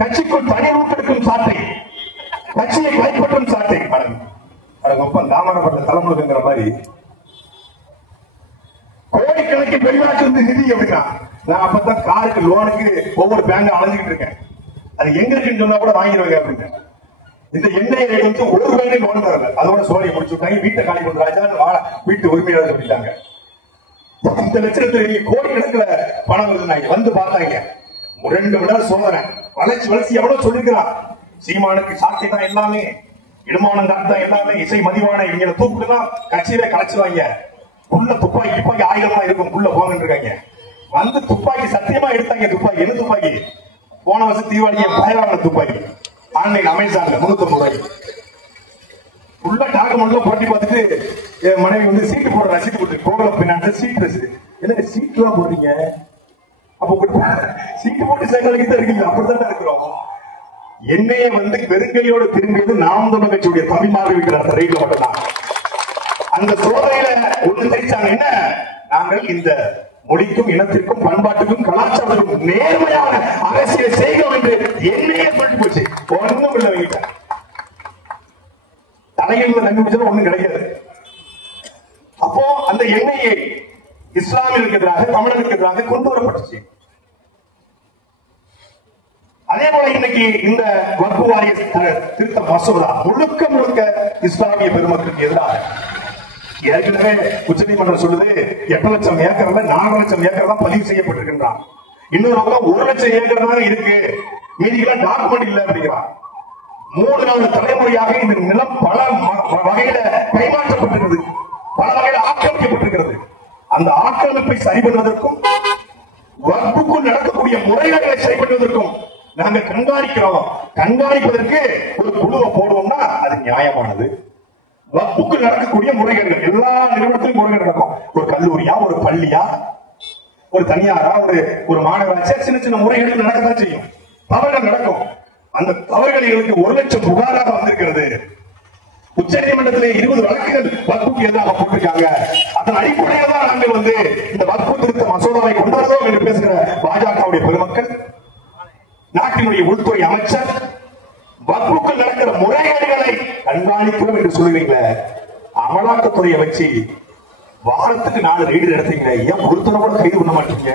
கட்சிக்குள் தனி ரூட்டெடுக்கும் சாட்டை, கட்சியை கைப்பற்றும் சாட்டை. தாமரப்பட்ட தலைமுறைங்கிற மாதிரி கோடிக்கணக்கில் வெளிநாட்டு நிதி அப்படின்னா, நான் அப்பதான் காருக்கு லோனுக்கு ஒவ்வொரு பேங்க் அலைஞ்சிட்டு இருக்கேன். அது எங்க இருக்குன்னு சொன்னா கூட வாங்கிடுவாங்க அப்படின்னு. இந்த எண்ணெய் ரேட் ஒரு பேங்க் லோன் தரல, அதோட சோழியை முடிச்சு விட்டாங்க. வீட்டை காலி கொண்டு ராஜா வீட்டு உரிமையாளர் சொல்லிட்டாங்க. இந்த லட்சத்துல கோடிக்கணக்கில் பணம் வருது. வந்து பார்த்தாங்க, 2 மணி நேரம் சோதனை, வளர்ச்சி எவ்வளவு சொல்லிருக்கிறான். சீமானுக்கு சாட்சி தான் எல்லாமே, இடுமானம் தான் எல்லாமே, இசை மதிவான இவங்களை தூக்குலாம் கட்சியில கலைச்சுவாங்க. உள்ள துப்பாக்கி 1000 இருக்கும், உள்ள போங்கன்னு இருக்காங்க. வந்து துப்பாக்கி சத்தியமா எடுத்தாங்க. துப்பாக்கி என்ன துப்பாக்கி? போன வருஷம் தீபாவளி பயவான துப்பாக்கி, ஆன்லைன் அமேசான்ல 350 ரூபாய்க்கு. உள்ள டாக்குமெண்ட்ல போட்டி பார்த்துட்டு என் மனைவி சீட்டு போடுற ரசீது கொடுத்து கோகுல பின்னாடி சீட் ரசீது. என்ன சீட் எல்லாம் போடுறீங்க? அப்ப சீட்டு போட்டு சேர்க்கலைக்கு தான் இருக்கீங்க. அப்படித்தான் இருக்கிறோம். என்னையே வெறுங்கையோடு திரும்பியது நாம் தமிழர் கட்சியுடைய தம்பிமாக இருக்கிற அந்த ரயில மட்டும்தான். அந்த சோதனையில ஒண்ணு தெரிவிச்சாங்க, என்ன? நாங்கள் இந்த மொழிக்கும் இனத்திற்கும் பண்பாட்டுக்கும் கலாச்சாரத்திற்கும் நேர்மையான அரசியல் செய்கிறோம் என்று என்னையே சொல்லிட்டு போச்சு. ஒன்றும் இல்லை, வைக்கிட்ட தலையில் கண்டுபிடிச்சது ஒண்ணும் கிடையாது. அப்போ அந்த எண்ணெயை இஸ்லாமியருக்கு எதிராக தமிழருக்கு எதிராக கொண்டு வரப்பட்டுச்சு. அதே போல இன்னைக்கு இந்த வக்ஃப் வாரிய திருத்த மசோதா முழுக்க இஸ்லாமிய பெருமக்களுக்கு எதிராக ஏற்கனவே உச்சநீதிமன்றம் சொல்லுது 8 லட்சம் ஏக்கர்ல 4 லட்சம் ஏக்கர் தான் பதிவு செய்யப்பட்டிருக்கின்றான். இன்னொரு பக்கம் 1 லட்சம் ஏக்கர் தான் இருக்கு, மீதிக்கெல்லாம் டாக்குமெண்ட் இல்ல அப்படிங்கிறான். 3-4 தலைமுறையாக இந்த நிலம் பல வகையில கைமாற்றப்பட்டிருக்கிறது, பல வகையில ஆக்கிரமிக்கப்பட்டிருக்கிறது. அந்த ஆக்கிரமிப்பை சரி பண்ணுவதற்கும் வக்புக்குள் நடக்கக்கூடிய முறைகளை சரி பண்ணுவதற்கும் நாங்க கண்காணிக்கிறோம். கண்காணிப்பதற்கு ஒரு குழுவை போடுவோம்னா அது நியாயமானது. வக்புக்குள் நடக்கக்கூடிய முறைகேடுகள் எல்லா நிறுவனத்திலும் முறைகேடு நடக்கும். ஒரு கல்லூரியா, ஒரு பள்ளியா, ஒரு தனியாரா, ஒரு மாநகராட்சியா, சின்ன சின்ன முறைகேடுகள் நடக்கத்தான் செய்யும், தவறுகள் நடக்கும். அந்த தவறுகளுக்கு 1 லட்சம் புகாராக வந்திருக்கிறது. உச்ச நீதிமன்றத்திலே 20 வழக்குகள் வக்புக்கு எதிராக போட்டிருக்காங்க. அதன் அடிப்படையில் தான் நாங்கள் இந்த வக்பு திருத்த மசோதாவை கொண்டாடுவோம் என்று பேசுகிற பாஜகவுடைய பெருமக்கள், நாட்டினுடைய உள்துறை அமைச்சர் வக்புக்குள் நடக்கிற முறைகேடுகளை கண்காணிக்கிறோம் என்று சொல்லுவீங்களே, அமலாக்கத்துறையை வச்சு வாரத்துக்கு 4 ரெய்டு நடத்தீங்க, ஏன் ஒருத்தர கூட கைது பண்ண மாட்டீங்க?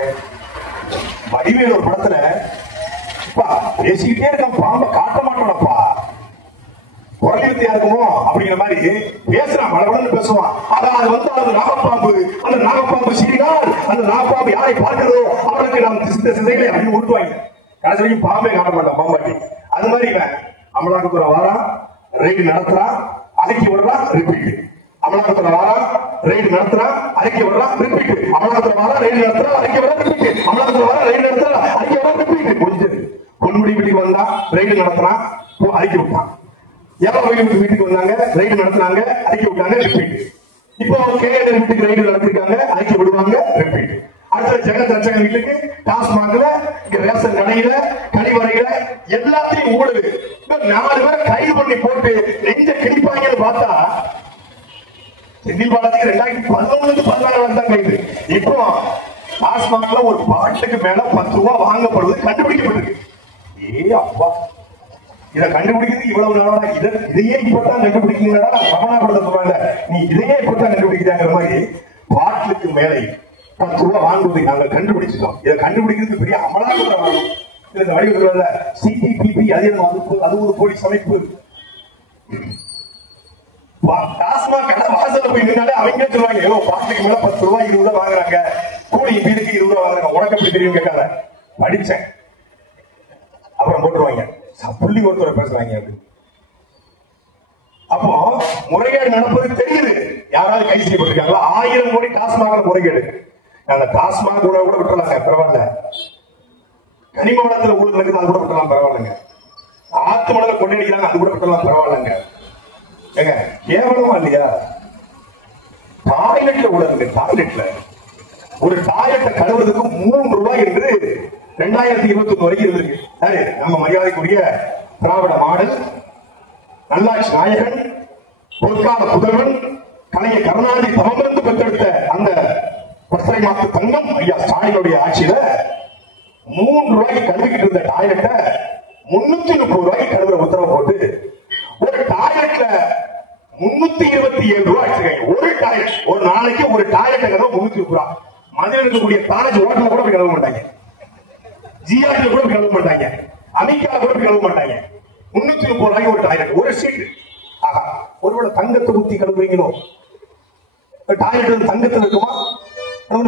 வடிவேலு ஒரு படத்துல பேசிக்கிட்டே இருக்க பாம்பை காட்ட மாட்டோம்ப்பா, குரலிருத்தியா இருக்குமோ அப்படிங்கிற மாதிரி பேசுறான், மழை பேசுவான். அது நாகப்பாம்பு, அந்த நாகப்பாம்பு சீறினால் அந்த நாகப்பாம்பு யாரை பார்க்கிறதோ அவருக்கு நாம் சித்த சிதைகளை அப்படின்னு உருட்டுவாங்க. கடைசி வரைக்கும் பாம்பே காட்ட மாட்டான், பாம்பாட்டி. அது மாதிரி அமலாக்கத்துறை வாரம் ரெய்டு நடத்துறான், அடக்கி விடுறான், ரிப்பீட். அமலாக்கத்துறை வாரம் ரெய்டு நடத்துறான், அடக்கி விடுறான், ரிப்பீட். அமலாக்கத்துறை வாரம் ரெய்டு நடத்துறான், அடக்கி விடுறான், ரிப்பீட். அமலாக்கத்துறை வாரம் ரெய்டு நடத்துறான், அடக்கி விடுறான், ரிப்பீட். முடிஞ்சது. பொன்முடி வீட்டுக்கு வந்தா ரெய்டு நடத்துறான், அடக்கி விட்டான். எவ்வளவு வீட்டுக்கு வந்தாங்க, ரெய்டு நடத்தினாங்க, அடக்கி விட்டாங்க, ரிப்பீட். இப்போ கேரள வீட்டுக்கு ரெய்டு நடத்திருக்காங்க, அடக்கி விடுவாங்க, ரிப்பீட். அடுத்த ஜெகத் ரச்சகன் வீட்டுக்கு, டாஸ்மாக்ல, ரேஷன் கடையில, கழிவறையில எல்லாத்தையும் ஊழல். 4 பேரை கைது பண்ணி போட்டு நெஞ்ச கிடிப்பாங்கன்னு பார்த்தா செந்தில் பாலாஜிக்கு 2011-14 தான் கைது. இப்போ டாஸ்மாக்ல ஒரு பாட்டுக்கு மேல 10 ரூபாய் வாங்கப்படுவது கண்டுபிடிக்கப்பட்டிருக்கு. அப்பா, இதை கண்டுபிடிக்கிறது இவ்வளவு நாளா? இதையே இப்பதான் கண்டுபிடிக்கிறீங்களா? கமலாபுரத்தை சொல்றாங்க, நீ இதையே இப்பதான் கண்டுபிடிக்கிறாங்கிற மாதிரி பாட்டுக்கு மேலே 10 ரூபாய் வாங்குவதை நாங்கள் கண்டுபிடிச்சிட்டோம். இதை கண்டுபிடிக்கிறது பெரிய அமலாக்கத்துறை வாங்கும். இந்த வடிவத்துல சிடிபிபி அது ஒரு போலீஸ் அமைப்பு. டாஸ்மாக் கடை வாசல்ல போய் நின்னாலே அவங்க சொல்லுவாங்க, ஏதோ பாட்டுக்கு மேல 10 ரூபாய் 20 ரூபாய் வாங்குறாங்க, கூலி வீடுக்கு 20 ரூபாய் வாங்குறாங்க. உனக்கு எப்படி தெரியும் கேட்காத, படிச்சேன். அப்புறம் போட்டுருவாங்க, புள்ளி ஒருத்தரை பேசுறாங்க. அப்போ முறைகேடு நடப்பது தெரியுது. யாராவது கைது செய்யப்பட்டிருக்காங்களா? 1000 கோடி டாஸ்மாக முறைகேடு. நாங்க டாஸ்மாக கூட விட்டுலாங்க, பரவாயில்ல. கனிம வளத்துல ஊழல் நடக்குது, அது கூட விட்டலாம், பரவாயில்லைங்க. ஆத்து மணல கொள்ளையடிக்கிறாங்க, அது கூட விட்டலாம், பரவாயில்லைங்க. ஏங்க கேவலமா இல்லையா? டாய்லெட்ல ஊழல், டாய்லெட்ல ஒரு டாய்லெட்டை கழுவுறதுக்கு 3 ரூபாய் என்று 2021 வரைக்கும் இருக்கு. நம்ம மரியாதைக்குரிய திராவிட மாடல் நல்லாட்சி நாயகன், பொற்கால புதல்வன் கலைஞர் கருணாநிதி தவமிருந்து பெற்றெடுத்த அந்த பச்சை மாத்து தங்கம் ஐயா ஸ்டாலினுடைய ஆட்சியில 3 ரூபாய்க்கு கழுவிக்கிட்டு இருந்த டாய்லெட்டை 330 ரூபாய்க்கு கழுவுற உத்தரவு போட்டு ஒரு டாய்லெட்ல 327 ரூபாய் வச்சிருக்காங்க. ஒரு டாய்லெட், ஒரு நாளைக்கு ஒரு டாய்லெட் கதவு 330 ரூபாய். மதுரை இருக்கக்கூடிய தாஜ் ஹோட்டல கூட கழுவ மாட்டாங்க, ஜிஆர்டி கூட கழுவ மாட்டாங்க, அமெரிக்கா கூட கழுவ மாட்டாங்க. 330 ரூபாய்க்கு ஒரு டாய்லெட், ஒரு சீட். ஆஹா, ஒருவேளை தங்கத்தை ஊத்தி கழுவுறீங்களோ? டாய்லெட் தங்கத்தில் இருக்குமா?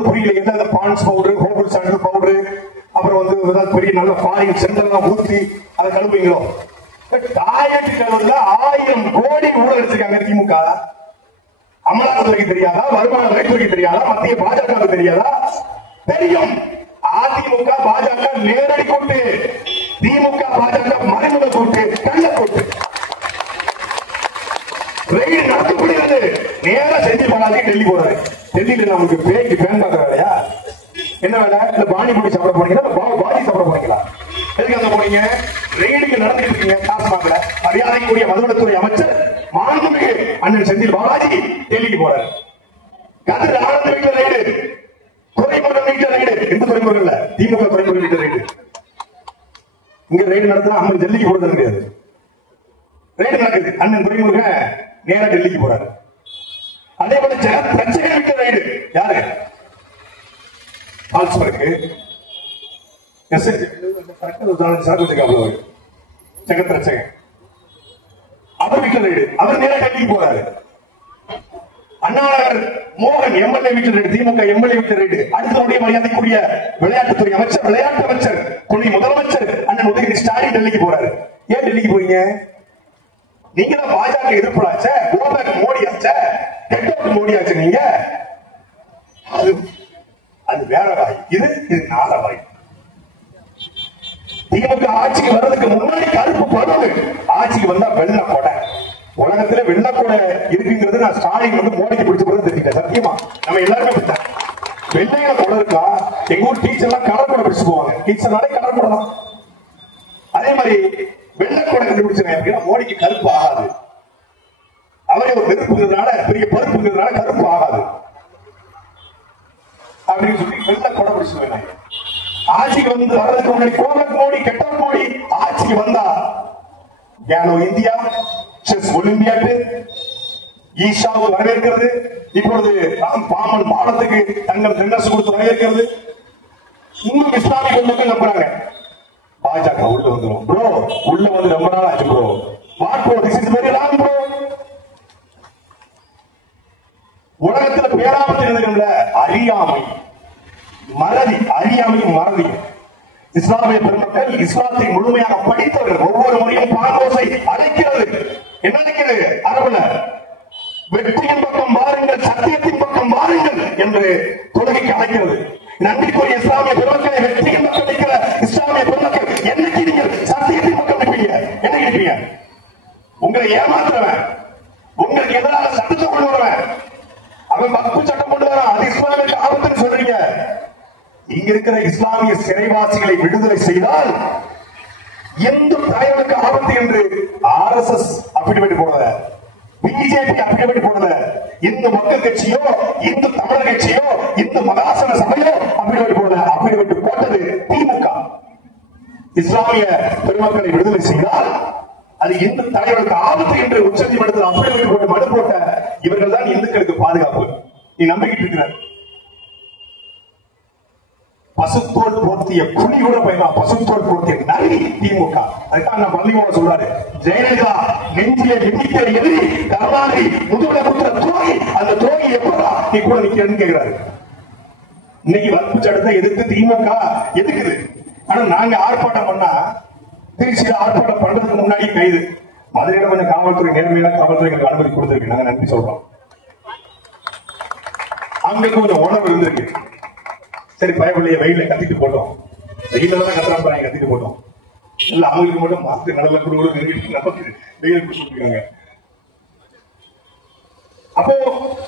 புரியல. எந்த பான்ஸ் பவுடர், ஹோட்டல் சாண்டல் பவுடர், அப்புறம் பெரிய நல்ல ஃபாரின் சென்டர்லாம் ஊத்தி அதை கழுவுறீங்களோ? டாய்லெட் கழுவுறதுல 1000 கோடி ஊழல் அடிச்சிருக்காங்க திமுக. அமலாக்கத்துறைக்கு தெரியாதா? வருமான வரித்துறைக்கு தெரியாதா? மத்திய பாஜக தெரியாதா? தெரியும். அதிமுக பாஜக நேரடி கூட்டு, திமுக பாஜக மறைமுக கூட்டு, கள்ள கூட்டு. ரயில் நடத்தப்படுகிறது. நேரம் செந்தில் பாலாஜி டெல்லி போறாரு. டெல்லியில நமக்கு பேய்க்கு பேன் பார்க்க வேலையா? என்ன வேலை? இல்ல பானிபூரி சாப்பிட போறீங்களா? பாதி சாப்பிட போறீங்களா? எதுக்கு அங்க போறீங்க? ரெய்டுக்கு நடந்துட்டு இருக்கீங்க டாஸ்மாக்ல. மரியாதைக்குரிய மதுவனத்துறை அமைச்சர் மாண்புமிகு அண்ணன் செந்தில் பாலாஜி டெல்லிக்கு போறாரு. கதிர் ஆனந்த் வீட்டுல ரெய்டு, துறைமுகம் வீட்டுல ரெய்டு. எந்த துறைமுகம் இல்ல, திமுக துறைமுகம் வீட்டுல ரெய்டு. இங்க ரெய்டு நடத்தினா அம்மன் டெல்லிக்கு போறது கிடையாது. ரெய்டு நடக்குது, அண்ணன் துறைமுக நேரா டெல்லிக்கு போறாரு. அதே போல ஜெகத் ரச்சகன் வீட்டுல ரெய்டு. யாரு? ஆல்ஸ்பர்க்கு ஜெகத் ரச்சகன் அவர் வீட்டுல ரெய்டு. அவர் நேரா டெல்லிக்கு போறாரு. அண்ணாநகர் மோகன் எம்எல்ஏ வீட்டு ரைடு, திமுக எம்எல்ஏ வீட்டு ரைடு. அடுத்தவருடைய மரியாதைக்குரிய விளையாட்டுத்துறை அமைச்சர், விளையாட்டு அமைச்சர், துணை முதலமைச்சர் அண்ணன் உதயநிதி ஸ்டாலின் டெல்லிக்கு போறாரு. ஏன் டெல்லிக்கு போறீங்க? நீங்க தான் பாஜக எதிர்ப்புலாச்ச, கோபேக் மோடி ஆச்ச, கெட் அவுட் மோடி ஆச்சு. நீங்க அது வேற வாய், இது நால வாய். திமுக ஆட்சிக்கு வர்றதுக்கு முன்னாடி கருப்பு பருவம், ஆட்சிக்கு வந்தா வெள்ள கொடை. உலகத்துல வெள்ள கொடை இருக்குங்கிறது நான் ஸ்டாலின் வந்து மோடிக்கு பிடிச்ச பிறகு தெரிஞ்சுட்டேன். சத்தியமா நம்ம எல்லாருமே பிடிச்சேன். வெள்ளையில கொடை இருக்கா? எங்க ஊர் டீச்சர் எல்லாம் கடற்கொடை பிடிச்சு போவாங்க. டீச்சர்னாலே கடற்கொடை தான். அதே மாதிரி வெள்ள கொடை கண்டுபிடிச்சேன் அப்படின்னா மோடிக்கு கருப்பு ஆகாது. அவரே ஒரு நெருப்புங்கிறதுனால, பெரிய பருப்புங்கிறதுனால கருப்பு ஆகாது அப்படின்னு சொல்லி வெள்ள கொடை பிடிச்சு ஆட்சிக்கு வந்து வர்றதுக்கு முன்னாடி கோபக் மோடி, கெட்ட மோடி ஆட்சிக்கு வந்தா கேலோ இந்தியா, செஸ் ஒலிம்பியாடு, ஈஷாவை வரவேற்கிறது. இப்பொழுது பாமன் பாலத்துக்கு தங்கம் டென்னஸ் கொடுத்து வரவேற்கிறது. இன்னும் இஸ்லாமிய பொதுமக்கள் நம்புறாங்க பாஜக உள்ள வந்துடும். ப்ரோ உள்ள வந்து ரொம்ப நாள் ஆச்சு bro. What bro, this is very long bro. உலகத்துல பேராபத்து இருந்ததுல அறியாமை, மறதி, அறியாமையும் மறதி. இஸ்லாமிய பெருமக்கள் இஸ்லாத்தை முழுமையாக படித்தவர்கள். ஒவ்வொரு முறையும் பாங்கோசை அழைக்கிறது. என்ன அழைக்கிறது? அரபுல வெற்றியின் பக்கம் வாருங்கள், சத்தியத்தின் பக்கம் வாருங்கள் என்று தொழுகைக்கு அழைக்கிறது. நன்றிக்குரிய இஸ்லாமிய பெருமக்களை, வெற்றியின் பக்கம் நிற்கிற இஸ்லாமிய பெருமக்கள், என்னைக்கு நீங்கள் சத்தியத்தின் பக்கம் நிற்பீங்க? என்ன நிற்பீங்க? உங்களை ஏமாத்துறவன், உங்களுக்கு எதிராக சட்டத்தை கொண்டு வருவன், அவன் வக்பு சட்டம் கொண்டு வரான், அது இஸ்லாமிய ஆபத்துன்னு சொல்றீங்க. இங்க இருக்கிற இஸ்லாமிய சிறைவாசிகளை விடுதலை செய்தால் எந்த தலைவனுக்கு ஆபத்து என்று RSS அபிடவிட் போடல, பிஜேபி அபிடவிட் போடல, இந்து மக்கள் கட்சியோ, இந்து தமிழர் கட்சியோ, இந்து மகாசன சபையோ அபிடவிட் போடல. அபிடவிட் போட்டது திமுக. இஸ்லாமிய பெருமக்களை விடுதலை செய்தால் அது இந்து தலைவருக்கு ஆபத்து என்று உச்சநீதிமன்றத்தில் அபிடவிட் போட்டு மனு போட்ட இவர்கள் தான் இந்துக்களுக்கு பாதுகாப்பு. நீ நம்பிக்கிட்டு இருக்கிற பசுத்தோல் போர்த்திய புலி கூட பயணம், பசுத்தோல் போர்த்திய நரி திமுக. அதுதான் நான் பள்ளிக்கூட சொல்றாரு, ஜெயலலிதா நெஞ்சிலே நிமித்த எதிரி கருணாநிதி முதுகுல குத்துற துரோகி, அந்த துரோகி எப்படா நீ கூட நிக்கிறன்னு கேட்கிறாரு. இன்னைக்கு வகுப்பு சட்டத்தை எதிர்த்து திமுக எதுக்குது? ஆனா நாங்க ஆர்ப்பாட்டம் பண்ணா திருச்சியில ஆர்ப்பாட்டம் பண்றதுக்கு முன்னாடி கைது. மதுரையில கொஞ்சம் காவல்துறை நேர்மையில காவல்துறை எங்களுக்கு அனுமதி கொடுத்திருக்கு, நாங்க நன்றி சொல்றோம். அங்க கொஞ்சம் உணவு இருந்திருக்கு. சரி பயப்படைய வெயில கத்திட்டு போட்டோம், வெயில தான் கத்துறாங்க, கத்திட்டு போட்டோம். இல்ல அவங்களுக்கு மட்டும் மாஸ்க் கடல குடுக்குறது நமக்கு வெயில் கொடுத்துருக்காங்க. அப்போ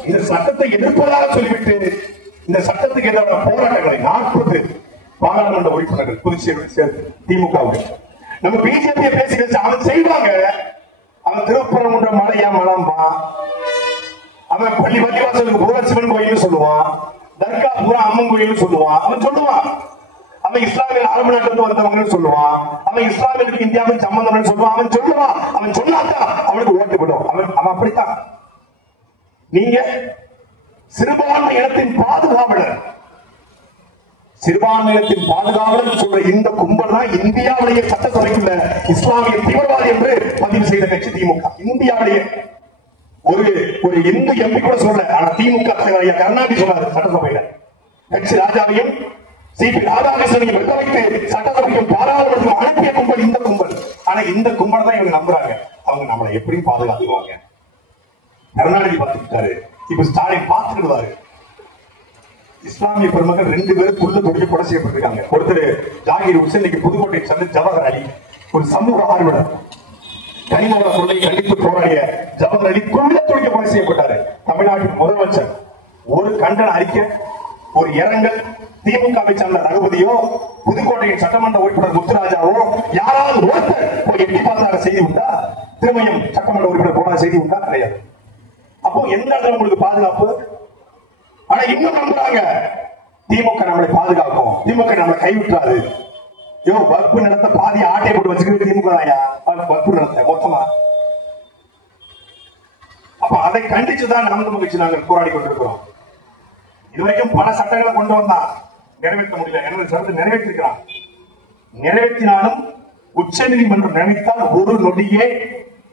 இந்த சட்டத்தை எதிர்ப்பதாக சொல்லிவிட்டு இந்த சட்டத்துக்கு எதிரான போராட்டங்களை 40 பாராளுமன்ற உறுப்பினர்கள் புதுச்சேரியில் சேர்த்து திமுகவுக்கு நம்ம பிஜேபி பேசி அவன் செய்வாங்க. அவன் திருப்பரங்குன்ற மலையா மலம்பா, அவன் பள்ளிவாசலுக்கு பூரா சிவன் கோயில் சொல்லுவான், தர்கா பூரா அம்மன் கோயில் சொல்லுவான். அவன் சொல்லுவான் அவன் இஸ்லாமிய அரபு நாட்டிலிருந்து வந்தவங்க சொல்லுவான், அவன் இஸ்லாமியருக்கு இந்தியாவுக்கு சம்பந்தம் சொல்லுவான். அவன் சொல்லுவான், அவன் சொன்னாதான் அவனுக்கு ஓட்டு விடும். அவன் அப்படித்தான். நீங்க சிறுபான்மை இனத்தின் பாதுகாவலர், சிறுபான்மை இனத்தின் பாதுகாவலர் சொல்ற இந்த கும்பல் தான் இந்தியாவிலேயே சட்டசபைக்குள்ள இஸ்லாமிய தீவிரவாதி என்று பதிவு செய்த கட்சி திமுக. இந்தியாவிலேயே ஒரு இந்து எம்பி கூட சொல்ல, ஆனா திமுக தலைவர் கருணாநிதி சொன்னார் சட்டசபையில, கட்சி ராஜாவையும் சிபி ராதாகிருஷ்ணனையும் வெட்ட வைத்து சட்டசபைக்கும் பாராளுமன்றத்துக்கும் அனுப்பிய கும்பல் இந்த கும்பல். ஆனா இந்த கும்பல் தான் இவங்க நம்புறாங்க. அவங்க நம்மளை எப்படியும் பாதுகாத்துக்குவாங்க. கருணாநிதி பார்த்துக்கிட்டாரு, இப்ப ஸ்டாலின் பார்த்துக்கிடுவாரு. இஸ்லாமிய பெருமக்கள் 2 பேரும் புள்ள தொழில் கொலை செய்யப்பட்டிருக்காங்க. ஒருத்தர் ஜாகிர் உசேன், இன்னைக்கு புதுக்கோட்டை சேர்ந்த ஜவஹர் அலி, ஒரு சமூக ஆர்வலர், கனிமவள கொள்ளை கண்டித்து போராடிய ஜவஹர் அலி கொள்ள தொழில் கொலை செய்யப்பட்டாரு. தமிழ்நாட்டின் முதலமைச்சர் ஒரு கண்டன அறிக்கை, ஒரு இரங்கல் திமுகவை சேர்ந்த ரகுபதியோ புதுக்கோட்டையின் சட்டமன்ற உறுப்பினர் முத்துராஜாவோ யாராவது ஒருத்தர் போய் எட்டி பார்த்தார செய்தி உண்டா? திருமையும் சட்டமன்ற உறுப்பினர் போன செய்தி உண்டா? கிடையாது. அப்போ எந்த இடத்துல உங்களுக்கு பாதுகாப்பு? ஆனா இன்னும் நம்புறாங்க திமுக நம்மளை பாதுகாக்கும், திமுக நம்மளை கைவிட்டாரு. வகுப்பு நடத்த பாதி ஆட்டை போட்டு வச்சுக்கிறது திமுக தான். வகுப்பு நடத்த மொத்தமா. அப்ப அதை கண்டிச்சுதான் நாம் தமிழர் கட்சி நாங்கள் போராடி கொண்டிருக்கிறோம். இதுவரைக்கும் பல சட்டங்களை கொண்டு வந்தா நிறைவேற்ற முடியல. எனது சட்டத்தை நிறைவேற்றிருக்கிறான். நிறைவேற்றினாலும் உச்ச நீதிமன்றம் நினைத்தால் ஒரு நொடியே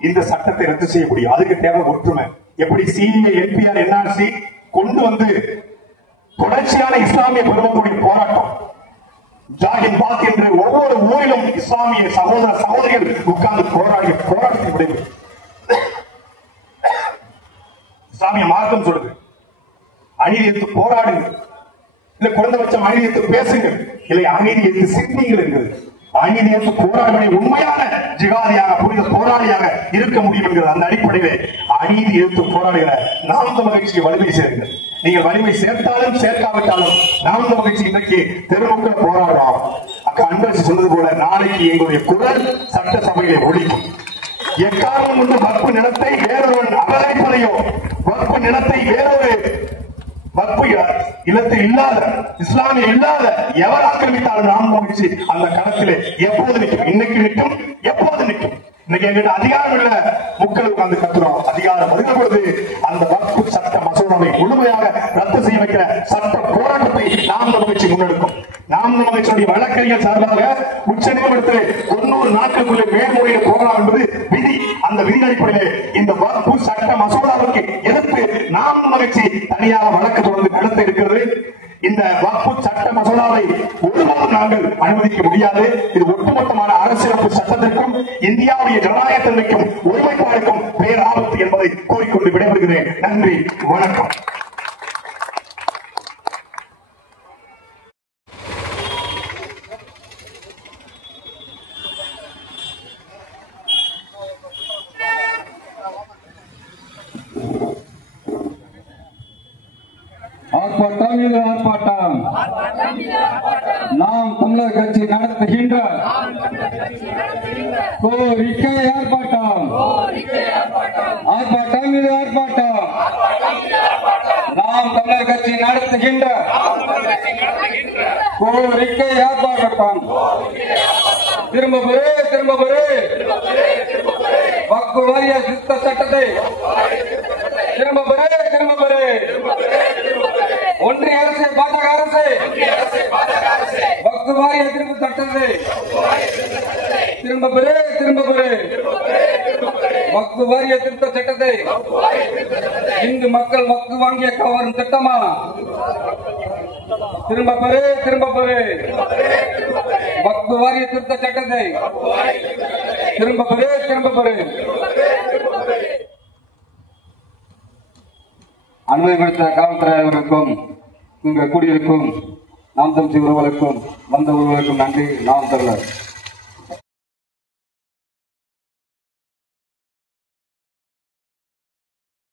இந்த சட்டத்தை ரத்து செய்ய முடியும். அதுக்கு தேவை ஒற்றுமை. எப்படி சிஏ, என்பிஆர், என்ஆர்சி கொண்டு வந்து தொடர்ச்சியான இஸ்லாமிய பெருமக்களுடைய போராட்டம், ஜாகின் பாத் என்று ஒவ்வொரு ஊரிலும் இஸ்லாமிய சகோதர சகோதரிகள் உட்கார்ந்து போராடிய போராட்டத்தின் விளைவு இஸ்லாமிய மார்க்கம் சொல்லுது. அநீதியத்து போராடுங்க, இல்ல குறைந்தபட்சம் அநீதியத்து பேசுங்க, இல்லை அநீதியத்து சிந்திங்கள் என்கிறது. அநீதியத்து போராடுவதை உண்மையான ஜிகாதியாக புனித போராளியாக இருக்க முடியும் என்கிறது. அந்த அடிப்படையிலே அநீதி எதிர்த்து போராடுகிற நாம் தமிழர் கட்சிக்கு வலிமை சேருங்கள். நீங்கள் வலிமை சேர்த்தாலும் சேர்க்காவிட்டாலும் நாம் தமிழர் கட்சி இன்றைக்கு தெருமுக்கள் போராடுவோம். அக்கா அன்பரசி சொன்னது போல நாளைக்கு எங்களுடைய குரல் சட்டசபையிலே ஒலிக்கும். எக்காரணம் கொண்டு வக்பு நிலத்தை வேறொருவன் அபகரிப்பதையோ, வக்பு நிலத்தை வேறொரு வக்பு இல்லத்தில் இல்லாத, இஸ்லாமிய இல்லாத எவர் ஆக்கிரமித்தாலும் நாம் முயற்சி அந்த களத்திலே எப்போது நிற்கும், இன்னைக்கு நிற்கும், எப்போது நிற்கும். இன்னைக்கு எங்கிட்ட அதிகாரம் இல்ல, மக்கள் உட்கார்ந்து கத்துறோம். அதிகாரம் வருகிற பொழுது அந்த வக்பு சட்ட மசோதாவை முழுமையாக ரத்து செய்ய வைக்கிற சட்ட போராட்டத்தை நாம் முயற்சி முன்னெடுக்கும். நாம் முயற்சியுடைய வழக்கறிஞர் சார்பாக உச்ச நீதிமன்றத்தில் 90 நாட்களுக்குள்ளே மேல்முறையீடு போகலாம் என்பது விதி. அந்த விதி அடிப்படையில் இந்த வக்பு சட்ட மசோதாவுக்கு எதிர்த்து நாம் முயற்சி தனியாக வழக்கு தொடர்ந்து நடத்த இருக்கிறது. இந்த வக்பு சட்ட மசோதாவை ஒருபோதும் நாங்கள் அனுமதிக்க முடியாது. இது ஒட்டுமொத்தமான அரசியலமைப்பு சட்டத்திற்கும் இந்தியாவுடைய ஜனநாயகத்திற்கும் ஒருமைப்பாடுக்கும் பேராபத்து என்பதை கூறிக்கொண்டு விடைபெறுகிறேன். நன்றி, வணக்கம். ஆர்ப்பாட்டம் இது ஆர்ப்பாட்டம். நாம் தமிழர் கட்சி நடத்துகின்ற கோரிக்கை ஆர்ப்பாட்டம். ஆர்ப்பாட்டம் இது ஆர்ப்பாட்டம். நாம் தமிழர் கட்சி நடத்துகின்ற கோரிக்கை ஆர்ப்பாட்டம். திரும்ப பெறு, திரும்ப பெறு வக்பு வாரிய திருத்த சட்டத்தை. திரும்ப பெறு, திரும்ப பெறு. ஒன்றிய அரசு, பாஜக அரசு வக்பு வாரிய திரும்ப சட்டத்தை திரும்ப பெறு, திரும்ப பெறு. வக்பு வாரிய திருத்த சட்டத்தை இந்து மக்கள் வக்பு வாங்கிய கவரும் திட்டமா? திரும்ப பெறு, திரும்ப பெறு. வக்பு வாரிய திருத்த சட்டத்தை திரும்ப பெறு, திரும்ப பெறு. அனுமதி கொடுத்த காவல்துறை அலுவலருக்கும், இங்கு கூடியிருக்கும் நாம் தமிழ் உறவுகளுக்கும், வந்த உறவுகளுக்கும் நன்றி. நாம் தமிழர்.